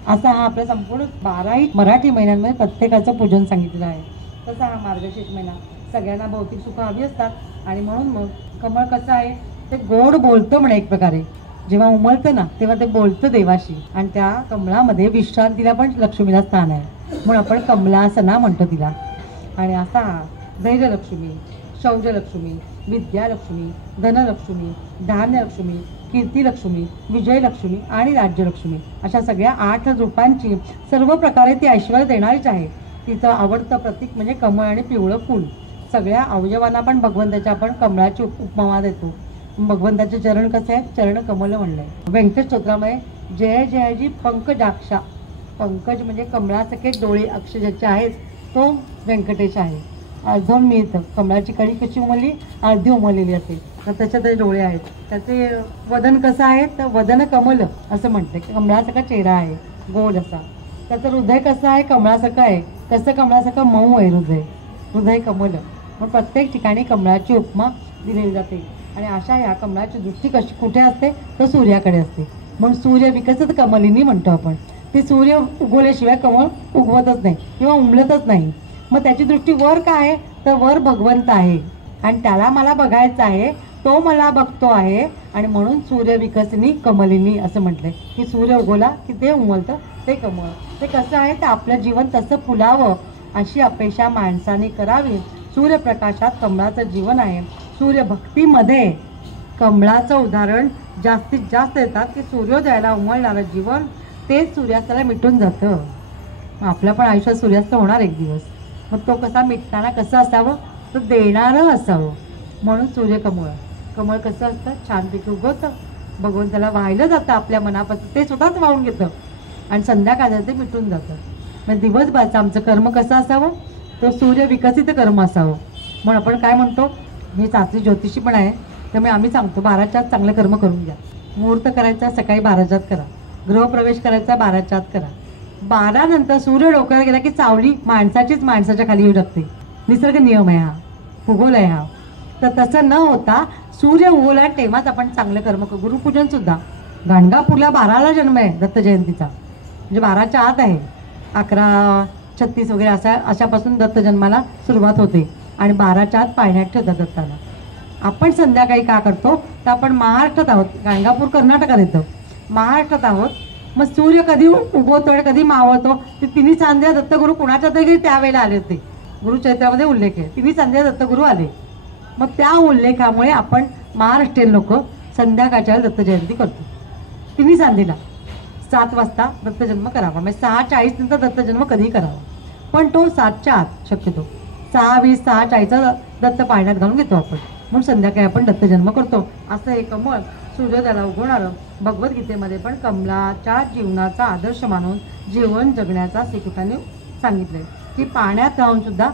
असा हा आपल्या संपूर्ण 12ही मराठी महिन्यांमध्ये प्रत्येकाचं पूजन सांगितलं आहे. तसा हा मार्गशीर्ष महिना सगळ्यांना भौतिक सुख हवी असतात आणि म्हणून मग कमळ कसं आहे, ते गोड बोलतं म्हणे एक प्रकारे. जेव्हा उमलतं ना तेव्हा ते बोलतं देवाशी, आणि त्या कमळामध्ये विश्रांतीला पण लक्ष्मीला स्थान आहे, म्हणून आपण कमलासना म्हणतो तिला. आणि असा हा धैर्यलक्ष्मी, शौर्यलक्ष्मी, विद्यालक्ष्मी, धनलक्ष्मी, धान्यलक्ष्मी, कीर्तिलक्ष्मी, विजयलक्ष्मी आणि राज्यलक्ष्मी अशा सगळ्या 8 रूपांची सर्व प्रकारे ती ऐश्वर्य देणारीच आहे. तिचं आवडतं प्रतीक म्हणजे कमळ आणि पिवळं फूल. सगळ्या अवयवांना पण भगवंताच्या आपण कमळाची उपमा देतो. भगवंताचे चरण कसे आहेत, चरण कमल म्हणले. व्यंकटेश स्तोत्रामध्ये जय जयजी पंकजाक्षा, पंकज म्हणजे कमळासारखे डोळे अक्ष ज्याचे आहेत तो व्यंकटेश आहे. अर्धवून मिळतं, कमळाची कळी कशी उमलली, अर्धी उमललेली असते, तर त्याच्यात ते डोळे आहेत. त्याचे वदन कसं आहे, तर वदन कमल असं म्हणते, कमळासारखा चेहरा आहे गोल असा. त्याचं हृदय कसं आहे, कमळासारखं आहे. कसं कमळासारखं मऊ आहे हृदय, हृदय कमल. मग प्रत्येक ठिकाणी कमळाची उपमा दिलेली जाते. आणि अशा ह्या कमळाची दृष्टी कशी कुठे असते, तर सूर्याकडे असते. म्हणून सूर्य विकसित कमलिनी म्हणतो आपण. ते सूर्य उगवल्याशिवाय कमळ उगवतच नाही किंवा उमलतच नाही. मग त्याची दृष्टी वर काय आहे, तर वर भगवंत आहे आणि त्याला मला बघायचं आहे, तो मला बघतो आहे. आणि म्हणून सूर्य विकसिनी कमलिनी असं म्हटलंय की सूर्य उगवला की ते उमलतं ते कमळ. ते कसं आहे, तर आपलं जीवन तसं फुलावं अशी अपेक्षा माणसाने करावी. सूर्यप्रकाशात कमळाचं जीवन आहे. सूर्यभक्तीमध्ये कमळाचं उदाहरण जास्तीत जास्त येतात की सूर्योदयाला उमलणारं जीवन तेच सूर्यास्ताला मिटून जातं. आपल्या पण आयुष्यात सूर्यास्त होणार एक दिवस. मग तो कसा मिटताना कसं असावं, तर देणारं असावं. म्हणून सूर्यकमळ, कमळ कसं असतं, छानपैकी उगवतं, भगवंताला वाहिलं जातं आपल्या मनापासून, ते स्वतःच वाहून घेतं आणि संध्याकाळचं ते मिटून जातं. मग दिवसभराचं आमचं कर्म कसं असावं, तो सूर्य विकसित कर्म असावं. म्हणून आपण काय म्हणतो, मी शास्त्री ज्योतिषी पण आहे, त्यामुळे आम्ही सांगतो 12च्या आत चांगलं कर्म करून घ्या. मुहूर्त करायचा सकाळी 12च्या आत करा, गृहप्रवेश करायचा 12च्या आत करा. 12 नंतर सूर्य डोक्याला गेला की चावली माणसाचीच माणसाच्या खाली येऊ लागते. निसर्ग नियम आहे हा, भूगोल आहे हा. तर तसं न होता सूर्य उगवला तेव्हाच आपण चांगलं कर्म करू. गुरुपूजन सुद्धा गाणगापूरला 12ला जन्म आहे दत्त जयंतीचा, म्हणजे 12च्या आत आहे. 11:36 वगैरे अशापासून दत्त जन्माला सुरुवात होते आणि 12च्या आत पाळण्यात ठेवतात दत्ताला. आपण संध्याकाळी का करतो, तर आपण महाराष्ट्रात आहोत, गाणगापूर कर्नाटकात येतं, महाराष्ट्रात आहोत. मग सूर्य कधी उगवतो आणि कधी मावळतो, ते तिन्ही सांध्या दत्तगुरू कुणाच्या तरी त्यावेळेला आले होते. गुरुचरित्रामध्ये उल्लेख आहे, तिन्ही सांध्या दत्तगुरू आले. मग त्या उल्लेखामुळे आपण महाराष्ट्रीयन लोक संध्याकाळच्या दत्त जयंती करतो. तिन्ही सांधीला 7 वाजता दत्तजन्म करावा, म्हणजे 6:40 नंतर दत्तजन्म कधीही करावा, पण तो 7च्या आत शक्यतो. 6:20 6:40 दत्त पाळण्यात घालून घेतो आपण, म्हणून संध्याकाळी आपण दत्तजन्म करतो. असं हे कमळ सूर्योदयाला उगवणारं भगवद्गीतेमध्ये पण कमलाच्या जीवनाचा आदर्श मानून जीवन जगण्याचा श्रीकृष्णाने सांगितलंय की पाण्यात राहून सुद्धा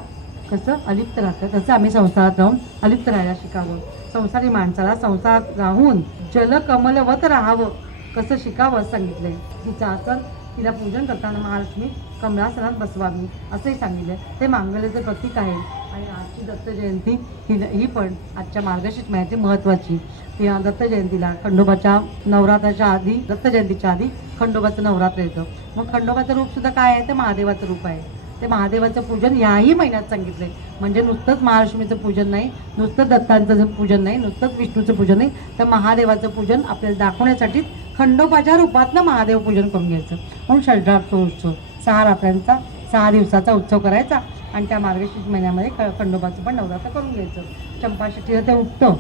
कसं अलिप्त राहतं, तसं आम्ही संसारात राहून अलिप्त राहायला शिकावं. संसारी माणसाला संसारात राहून जलकमलवत राहावं कसं शिकावं सांगितलंय. तिचं आसन तिला पूजन करताना महालक्ष्मी कमलासनात बसवावी असंही सांगितलंय. ते मांगल्याचं प्रतीक आहे. आणि आजची दत्त जयंती ही पण आजच्या मार्गशीर्ष महिन्याची महत्त्वाची. या दत्त जयंतीला खंडोबाच्या नवरात्राच्या आधी, दत्त जयंतीच्या आधी खंडोबाचं नवरात्र येतं. मग खंडोबाचं रूप सुद्धा काय आहे, तर महादेवाचं रूप आहे. ते महादेवाचं पूजन याही महिन्यात सांगितलंय. म्हणजे नुसतंच महालक्ष्मीचं पूजन नाही, नुसतं दत्तांचं पूजन नाही, नुसतंच विष्णूचं पूजन नाही, तर महादेवाचं पूजन आपल्याला दाखवण्यासाठीच खंडोबाच्या रूपातनं महादेव पूजन करून घ्यायचं. म्हणून षड्रात्रोत्सव 6 रात्र्यांचा 6 दिवसाचा उत्सव करायचा आणि त्या मार्गशीर्ष महिन्यामध्ये खंडोबाचं पण नवरात्र करून घ्यायचं. चंपाषष्ठीला ते उठतं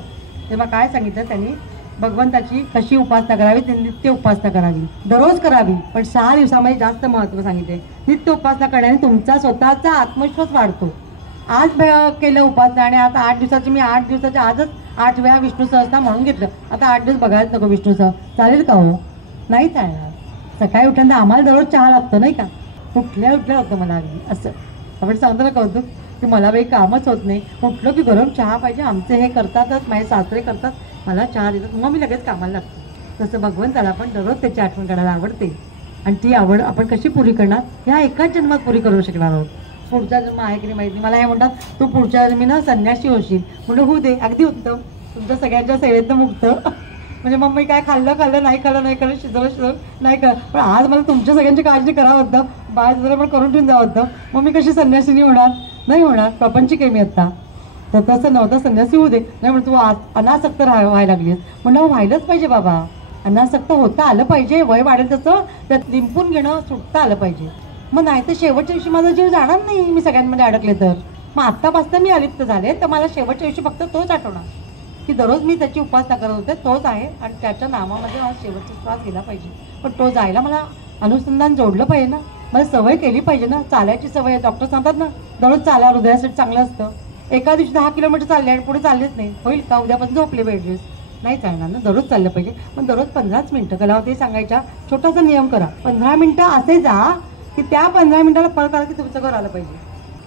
तेव्हा काय सांगितलं त्यांनी, भगवंताची कशी उपासना करावी, ते नित्य उपासना करावी, दररोज करावी, पण 6 दिवसामध्ये जास्त महत्त्व सांगितले. नित्य उपासना करण्याने तुमचा स्वतःचा आत्मविश्वास वाढतो. आज केलं उपासना आणि आता 8 दिवसाची, मी 8 दिवसाच्या आजच 8 वेळा विष्णू सहस्त्र म्हणून घेतलं, आता 8 दिवस बघायच नको विष्णू चालेल का हो? नाही चालणार. सकाळी उठल्यानंतर आम्हाला दररोज चहा लागतो नाही का, उठल्या होतं मला अगदी असं. आपण सांगतो ना कौतुक की मला बाई कामच होत नाही, उठलो की गरम चहा पाहिजे, आमचे हे करतातच, माझे सासरे करतात, मला चहा देतात, मग मी लगेच कामाला लागतो. तसं भगवंताला पण दररोज त्याची आठवण करायला आवडते आणि ती आवड आपण कशी पुरी करणार, ह्या एकाच जन्मात पुरी करू शकणार आहोत. पुढचा जन्म आहे की नाही माहिती. मला हे म्हणतात तू पुढच्या जन्मीनं संन्यासी होशील, म्हणून होऊ दे, अगदी उत्तम, तुमच्या सगळ्यांच्या सेवेतनं मुक्त. म्हणजे मग मी काय खाल्लं नाही खाल्लं शिजवलं नाही का, पण आज मला तुमच्या सगळ्यांची काळजी करावं होतं, बाळ जरा पण करून ठेवून जावं होतं, मग मी कशी संन्यासिनी होणार, नाही होणार, प्रपंचिक आहे मी आत्ता. तर तसं नव्हतं, संन्यासी होऊ दे. नाही म्हणून तू अनासक्त व्हायला लागलीस, म्हणलं व्हायलाच पाहिजे बाबा, अनासक्त होता आलं पाहिजे, वय वाढेल तसं त्यात लिंपून घेणं सुटता आलं पाहिजे. मग नाही तर शेवटच्या दिवशी माझा जीव जाणार नाही मी सगळ्यांमध्ये अडकले तर. मग आत्तापासून मी अलिप्त झाले तर मला शेवटच्या दिवशी फक्त तोच आठवणार की दररोज मी त्याची उपासना करत होते, तोच आहे आणि त्याच्या नामामध्ये मला शेवटचा श्वास गेला पाहिजे. पण तो जायला मला अनुसंधान जोडलं पाहिजे ना, मला सवय केली पाहिजे ना, चालायची सवय. डॉक्टर सांगतात ना दररोज चाला, हृदयासाठी चांगलं असतं. एका दिवशी 10 किलोमीटर चालले आणि पुढे चाललेच नाही, होईल का? उद्यापासून झोपले बेडरेस, नाही चालणार ना, दररोज चाललं पाहिजे. पण दररोज 15च मिनटं कलावती सांगायच्या, छोटासा नियम करा, 15 मिनटं असे जा की त्या 15 मिनटाला परत आलं की तुमचं घर आलं पाहिजे.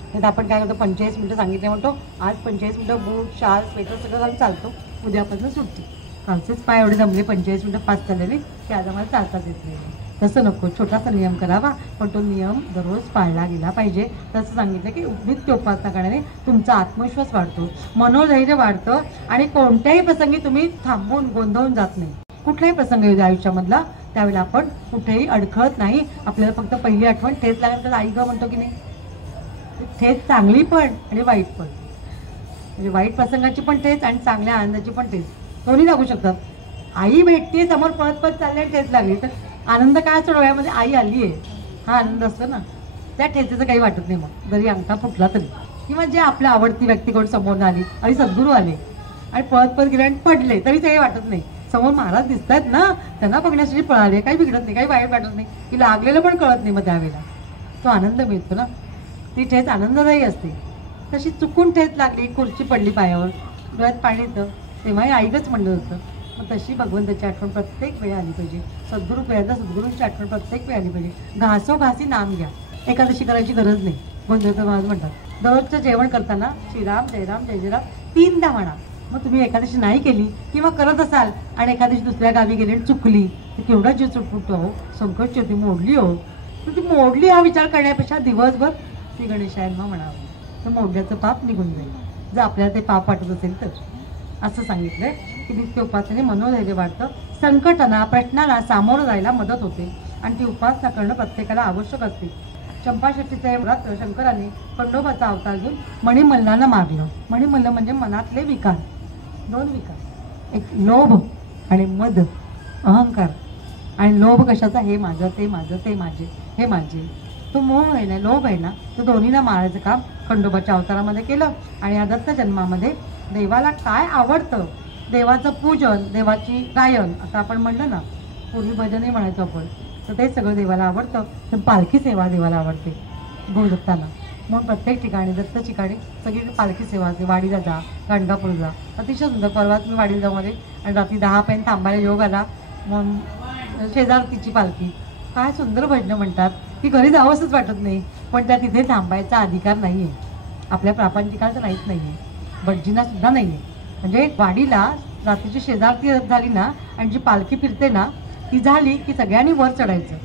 नाही तर आपण काय करतो 45 मिनटं सांगितले म्हणतो, आज 45 मिनटं बूट शाल स्वेटर सगळं घालून चालतो, उद्यापासून सुट्टी. कालचेच पाय एवढे जमले 45 मिनटं फास्ट चाललेले की आज आम्हाला चालताच येत नाही. तसं नको, छोटासा नियम करावा पण तो नियम दररोज पाळला गेला पाहिजे. तसं सांगितलं की नित्य उपासना करण्याने तुमचा आत्मविश्वास वाढतो, मनोधैर्य वाढतं आणि कोणत्याही प्रसंगी तुम्ही थांबून गोंधळून जात नाही. कुठलाही प्रसंग येऊ द्या आयुष्यामधला, त्यावेळेला आपण कुठेही अडखळत नाही. आपल्याला फक्त पहिली आठवण ठेच लागल्यानंतर आई गं म्हणतो की नाही, ठेच चांगली पण आणि वाईट पण, म्हणजे वाईट प्रसंगाची पण ठेच आणि चांगल्या आनंदाची पण ठेच, दोन्ही लागू शकतात. आई भेटते समोर, पळत चालली आणि ठेच लागली तर आनंद काय असतो डोळ्यामध्ये, आई आली आहे हा आनंद असतो ना, त्या ठेचेचं काही वाटत नाही. मग जरी अंगठा फुटला तरी, किंवा जे आपल्या आवडती व्यक्तीकडून समोर आली आणि सद्गुरू आले आणि पळत गेले आणि पडले तरी काही वाटत नाही. समोर महाराज दिसत आहेत ना, त्यांना बघण्यासाठी पळाले, काही बिघडत नाही, काही वाईट वाटत नाही, की लागलेलं पण कळत नाही. मग त्यावेळेला तो आनंद मिळतो ना, ती ठेच आनंददायी असते. तशी चुकून ठेच लागली, खुर्ची पडली पायावर, डोळ्यात पाणी येतं, तेव्हाही आईगच म्हणलं होतं. मग तशी भगवंताची आठवण प्रत्येक वेळी आली पाहिजे. सद्गुरू वेळेला सद्गुरूंची आठवण प्रत्येक वेळी आली पाहिजे. घासोघासी नाम घ्या, एकादशी करायची गरज नाही. गोंधळ महाराज म्हणतात दररोजचं जेवण करताना श्रीराम जयराम जय जयराम 3दा म्हणा. मग तुम्ही एकादशी नाही केली किंवा करत असाल आणि एखाद्याशी दुसऱ्या गावी गेली आणि चुकली तर केवढा जीव चुटपुटतो हो, संकटची होती, मोडली हो. तर ती मोडली हा विचार करण्यापेक्षा दिवसभर श्री गणेशायन म्हणावं, तर मोडल्याचं पाप निघून जाईल, जर आपल्याला ते पाप वाटत असेल तर. असं सांगितलंय की नित्य उपासनेने मनोधैर्य वाढतं, संकटांना प्रश्नांना सामोरं जायला मदत होते आणि ती उपासना करणं प्रत्येकाला आवश्यक असते. चंपाषष्ठीचं हे व्रत शंकराने खंडोबाचा अवतार घेऊन मणिमल्लांना मारलं. मणिमल्ल म्हणजे मनातले विकार, 2 विकार, एक लोभ आणि मद, अहंकार. आणि लोभ कशाचा, हे माझं ते माझं, ते माझे हे माझे, तो मोह आहे ना, लोभ आहे ना, तो दोन्हीला मारायचं काम खंडोबाच्या अवतारामध्ये केलं. आणि या दत्त जन्मामध्ये देवाला काय आवडतं, देवाचं पूजन, देवाची गायन, आता आपण म्हणलं ना पूर्वी भजनही म्हणायचो आपण, तर ते सगळं देवाला आवडतं. तर पालखी सेवा देवाला आवडते गुरुदत्तांना, म्हणून प्रत्येक ठिकाणी दत्त ठिकाणी सगळी पालखी सेवा असते. वाडीला जा, गाणगापूरला जा, अतिशय सुंदर. परवाच मी वाडीला जाऊ मध्ये आणि रात्री 10 पर्यंत थांबायला योग आला. मग शेजारतीची पालखी, काय सुंदर भजनं म्हणतात की घरी जावंसच वाटत नाही, पण त्या तिथे थांबायचा अधिकार नाही आहे, आपल्या प्रापंचिकाला नाहीच नाही आहे, भटजींना सुद्धा नाही आहे. म्हणजे वाडीला रात्रीची शेजारती झाली ना आणि जी पालखी फिरते ना ती झाली की सगळ्यांनी वर चढायचं,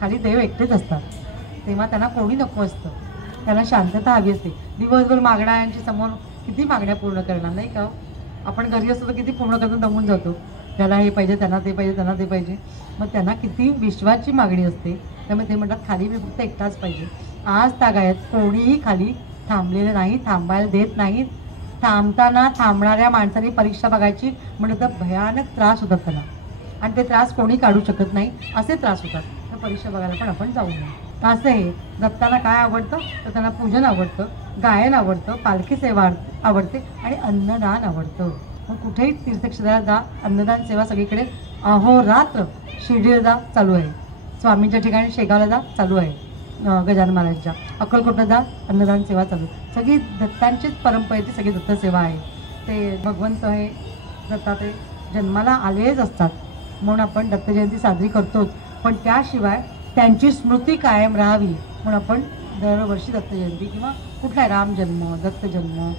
खाली देव एकटेच असतात, तेव्हा त्यांना कोणी नको असतं, त्यांना शांतता हवी असते. दिवसभर मागण्यांच्या समोर किती मागण्या पूर्ण करणार नाही का? आपण घरी असतो तर किती पूर्ण करून दमून जातो, त्याला हे पाहिजे, त्यांना ते पाहिजे, त्यांना ते पाहिजे. मग त्यांना किती विश्वाची मागणी असते, त्यामुळे ते म्हणतात खाली मी फक्त एकटाच पाहिजे. आज तागायत कोणीही खाली थांबलेलं नाही, थांबायला देत नाहीत. थांबताना थांबणाऱ्या माणसाने परीक्षा बघायची म्हणलं तर भयानक त्रास होतात त्याला, आणि ते त्रास कोणी काढू शकत नाही, असे त्रास होतात. तर परीक्षा बघायला पण आपण जाऊ नये. तर असं हे दत्ताला काय आवडतं तर त्यांना पूजन आवडतं, गायन आवडतं, पालखी सेवा आवडते आणि अन्नदान आवडतं. मग कुठेही तीर्थक्षेत्राला जा, अन्नदान सेवा सगळीकडे अहोरात्र शिर्डीला जा चालू आहे, स्वामींच्या ठिकाणी शेगावला जा चालू आहे, गजानन महाराजच्या अक्कलकोटला जा अन्नदान सेवा चालू. सगळी दत्तांचीच परंपरेची सगळी दत्तसेवा आहे. ते भगवंत हे दत्तात्रय जन्माला आलेच असतात म्हणून आपण दत्त जयंती साजरी करतोच, पण त्याशिवाय त्यांची स्मृती कायम राहावी म्हणून आपण दरवर्षी दत्त जयंती किंवा कुठला राम जन्म, दत्त जन्म,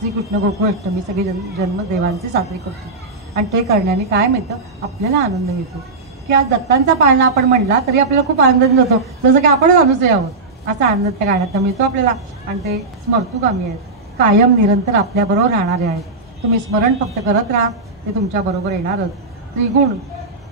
श्रीकृष्ण गोकुळाष्टमी सगळे जन्म देवांचे साजरे करतो. आणि ते करण्याने काय मिळतं, आपल्याला आनंद मिळतो की आज दत्तांचा पाळणा आपण म्हणला तरी आपल्याला खूप आनंद होतो, जसं की आपणच अनुसय आहोत असा आनंद त्या गाण्यात मिळतो आपल्याला. आणि ते स्मर्तुगामी आहेत, कायम निरंतर आपल्याबरोबर राहणारे आहेत. तुम्ही स्मरण फक्त करत राहा, ते तुमच्याबरोबर येणारच. त्रिगुण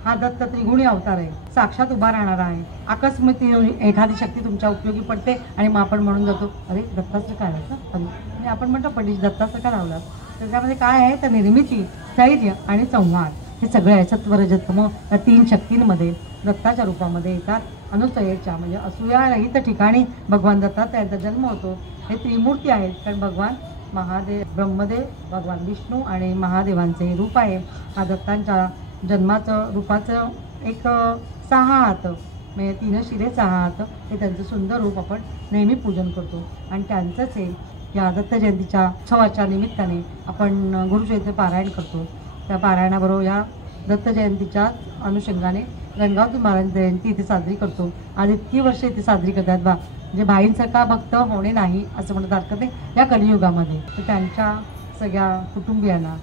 हा दत्त त्रिगुणी अवतार आहे, साक्षात उभा राहणारा आहे. अकस्मात एखादी शक्ती तुमच्या उपयोगी पडते आणि मग आपण म्हणून जातो अरे दत्ताचं काय राहायचं, आणि आपण म्हणतो पंडित दत्ताचं का लावला. त्याच्यामध्ये काय आहे तर निर्मिती, स्थैर्य आणि संहार हे सगळे आहे. सत्वरजतम या 3 शक्तींमध्ये दत्ताच्या रूपामध्ये येतात. अनुसयेच्या म्हणजे असूयारहित ठिकाणी भगवान दत्तात्रयांचा जन्म होतो. हे त्रिमूर्ती आहेत, कारण भगवान महादेव, ब्रह्मदेव, भगवान विष्णू आणि महादेवांचे रूप आहे. हा दत्तांच्या जन्माचं रूपाचं एक 6 हात म्हणजे 3 शिरे 6 हात हे त्यांचं सुंदर रूप आपण नेहमी पूजन करतो. आणि त्यांचंच हे या दत्त जयंतीच्या उत्सवाच्या निमित्ताने आपण गुरुचरित्र पारायण करतो. त्या पारायणाबरोबर या दत्त जयंतीच्या अनुषंगाने गंगावती महाराज जयंती इथे साजरी करतो. आज इतकी वर्ष इथे साजरी करतात बा, म्हणजे भाईंसारखा भक्त होणे नाही असं म्हणत हरकत नाही या कलियुगामध्ये. तर त्यांच्या सगळ्या कुटुंबियांना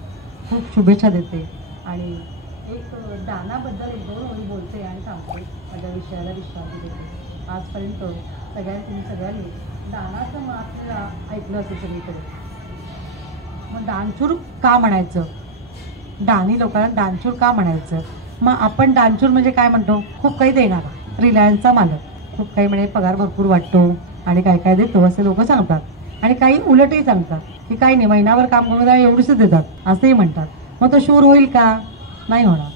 खूप शुभेच्छा देते आणि एक दानाबद्दल 1-2 ओळी बोलते आणि सांगते, माझ्या विषयाला विश्रांती देते. आजपर्यंत तुम्ही सगळ्यांनी दानाचं महत्त्व ऐकलं असेल सगळीकडे. मग दानशूर का म्हणायचं, दानी लोकांना दानशूर का म्हणायचं. मग आपण दानशूर म्हणजे काय म्हणतो, खूप काही देणारा, रिलायन्सचा मालक, खूप काही म्हणजे पगार भरपूर वाटतो आणि काय काय देतो असे लोक सांगतात. आणि काही उलटही सांगतात की काही नाही, महिनाभर काम करून एवढीच देतात असंही म्हणतात. मग तो शूर होईल का, नाही होणार.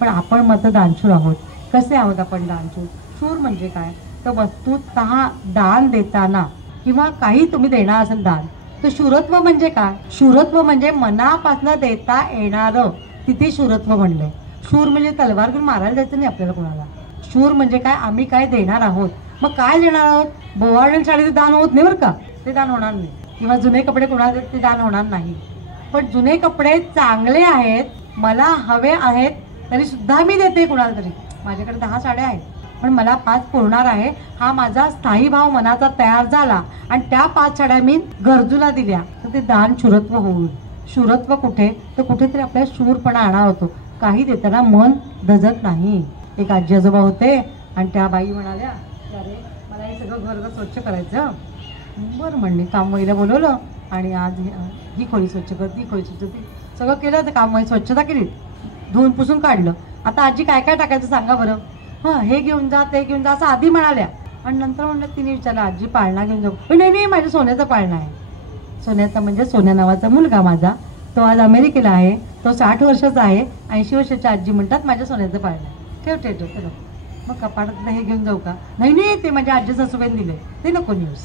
पण आपण मत दानशूर आहोत. कसे आहोत आपण दानशूर. शूर म्हणजे काय तर वस्तुतः दान देताना किंवा काही तुम्ही देणार असेल दान, तर शूरत्व म्हणजे काय, शूरत्व म्हणजे मनापासून देता येणारं, तिथे शूरत्व म्हणलंय. शूर म्हणजे तलवार घेऊन मारायला जायचं नाही आपल्याला कोणाला. शूर म्हणजे काय, आम्ही काय देणार आहोत. मग काय देणार आहोत, बोवार्डन शाळेचं दान होत नाही बरं का, ते दान होणार नाही. किंवा जुने कपडे कोणाला ते दान होणार नाही. पण जुने कपडे चांगले आहेत, मला हवे आहेत, तरी सुद्धा मी देते कुणाला तरी. माझ्याकडे 10 साड्या आहेत पण मला 5 पुरणार आहे, हा माझा स्थायी भाव मनाचा तयार झाला आणि त्या 5 साड्या मी गरजूला दिल्या, तर ते दान शूरत्व होईल. शूरत्व कुठे तर कुठेतरी आपल्या शूरपणा आणा होतो. काही देताना मन धजत नाही. एक आजी आजोबा होते आणि त्या बाई म्हणाल्या अरे मला हे सगळं घर स्वच्छ करायचं. बरं म्हणणे, कामवाईला बोलवलं आणि आज ही खोली स्वच्छ कर, ती खोली स्वच्छ, ती सगळं केलं. तर कामवाई स्वच्छता केली, धुवून पुसून काढलं. आता आजी काय काय टाकायचं सांगा बरं. हां हे घेऊन जा, ते घेऊन जा असं आधी म्हणाल्या. आणि नंतर म्हणलं तिने विचारलं आजी पाळणा घेऊन जाऊ. नाही नाही माझ्या सोन्याचा पाळणा आहे. सोन्याचा म्हणजे सोन्या नावाचा मुलगा माझा, तो आज अमेरिकेला आहे, तो 60 वर्षाचा आहे. 80 वर्षाची आजी म्हणतात माझ्या सोन्याचं पाळणं आहे. ठेव ठेव ठेव ठेव. मग कपाटातलं हे घेऊन जाऊ का, नाही नाही ते माझ्या आजी सासूबाईंनी दिले, ते नको न्यूज.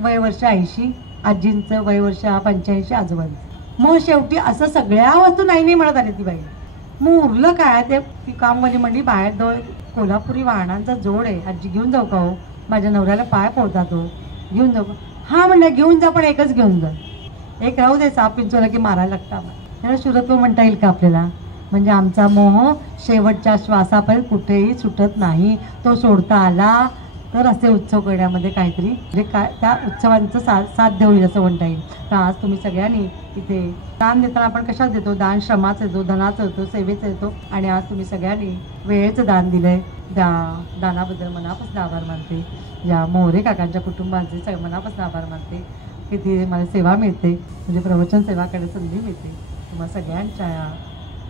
वय वर्ष 80 आजींचं, वय वर्ष 85 आजोबांचं. मग शेवटी असं सगळ्या वस्तू नाही नाही म्हणत आली ती बाई. मग उरलं काय, ते ती कामवाली म्हणली बाहेर कोल्हापुरी वाहनांचा जोड आहे, आजी घेऊन जाऊ का हो, माझ्या नवऱ्याला पाय पोळतात हो, घेऊन जाऊ का. हां म्हणलं घेऊन जा, पण एकच घेऊन जा, एक राहू दे, साप पिंचोला की मारायला लागतं आम्हाला. त्याला शूरत्व म्हणता येईल का आपल्याला. म्हणजे आमचा मोह शेवटच्या श्वासापर्यंत कुठेही सुटत नाही. तो सोडता आला तर असे उत्सव करण्यामध्ये काहीतरी म्हणजे काय त्या उत्सवांचं साध्य होईल असं म्हणता येईल. तर आज तुम्ही सगळ्यांनी इथे दान देताना आपण कशात देतो, दान श्रमाचं येतो, धनाचं येतो, सेवेचं येतो. आणि आज तुम्ही सगळ्यांनी वेळेचं दान दिलं आहे. दानाबद्दल मनापासून आभार मानते. या मोरे काकांच्या कुटुंबांचे सगळं मनापासून आभार मानते. किती मला सेवा मिळते, म्हणजे प्रवचन सेवा करण्याची संधी मिळते. तुम्हाला सगळ्यांच्या या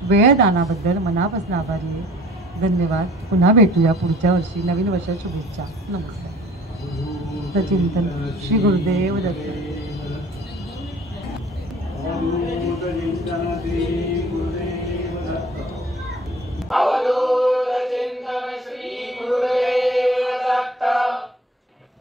वेळ दानाबद्दल मनापासून आभारी आहे. धन्यवाद. पुन्हा भेटूया पुढच्या वर्षी. नवीन वर्षात शुभेच्छा. नमस्कार. चिंतन श्री गुरुदेव दत्त.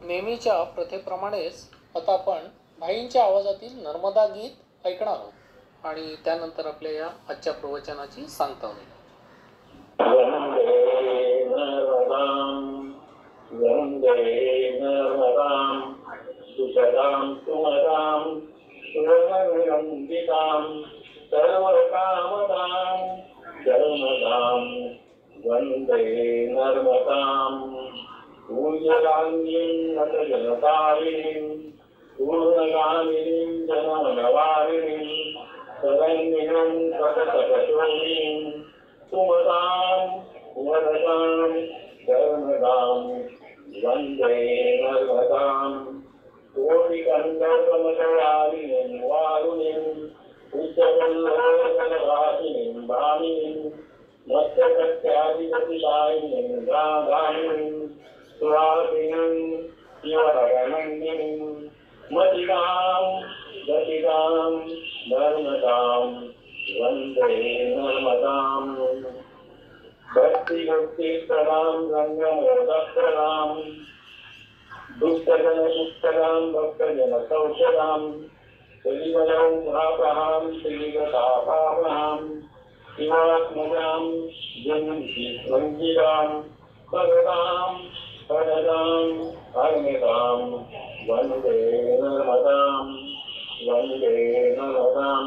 नेहमीच्या प्रथेप्रमाणेच आता आपण भाईंच्या आवाजातील नर्मदा गीत ऐकणार आहोत आणि त्यानंतर आपल्या या आजच्या प्रवचनाची सांगता होईल. वंदे नर्मदां सुसदां सुमदां सुवर्णरञ्जितां सर्वकामदां जलमदां वन्दे नर्मदां पूज्यगाङ्गीं नतजनतारिणीं पूर्णगामिनीं जनमनवारिणीं शरण्यं सततशोणीं सुमतां वरदां नर्मदां वन्दे नर्मदां कोटिकण्डकमलवारिणीं वारुणीं उच्चपल्लवकलवासिनीं भामिनीं मत्स्यकट्यादिपतिशायिनीं गाङ्गायिनीं सुहासिनीं शिवरगनन्दिनीं मतिकां गतिकां नर्मदां वन्दे नर्मदां भक्ति भक्ति प्रणाम रंगमोदक प्रणाम दुष्टजन दुष्टराम भक्तजन सौषधाम श्रीमलौ महाप्रहाम श्रीगतापावहाम शिवात्मजाम जन्मि मंजिराम भगताम परदाम हरमिताम वंदे नर्मदाम वंदे नर्मदाम.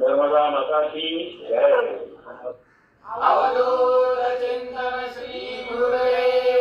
नर्मदा माता की जय. अवधूत चिंतन श्री गुरुदेव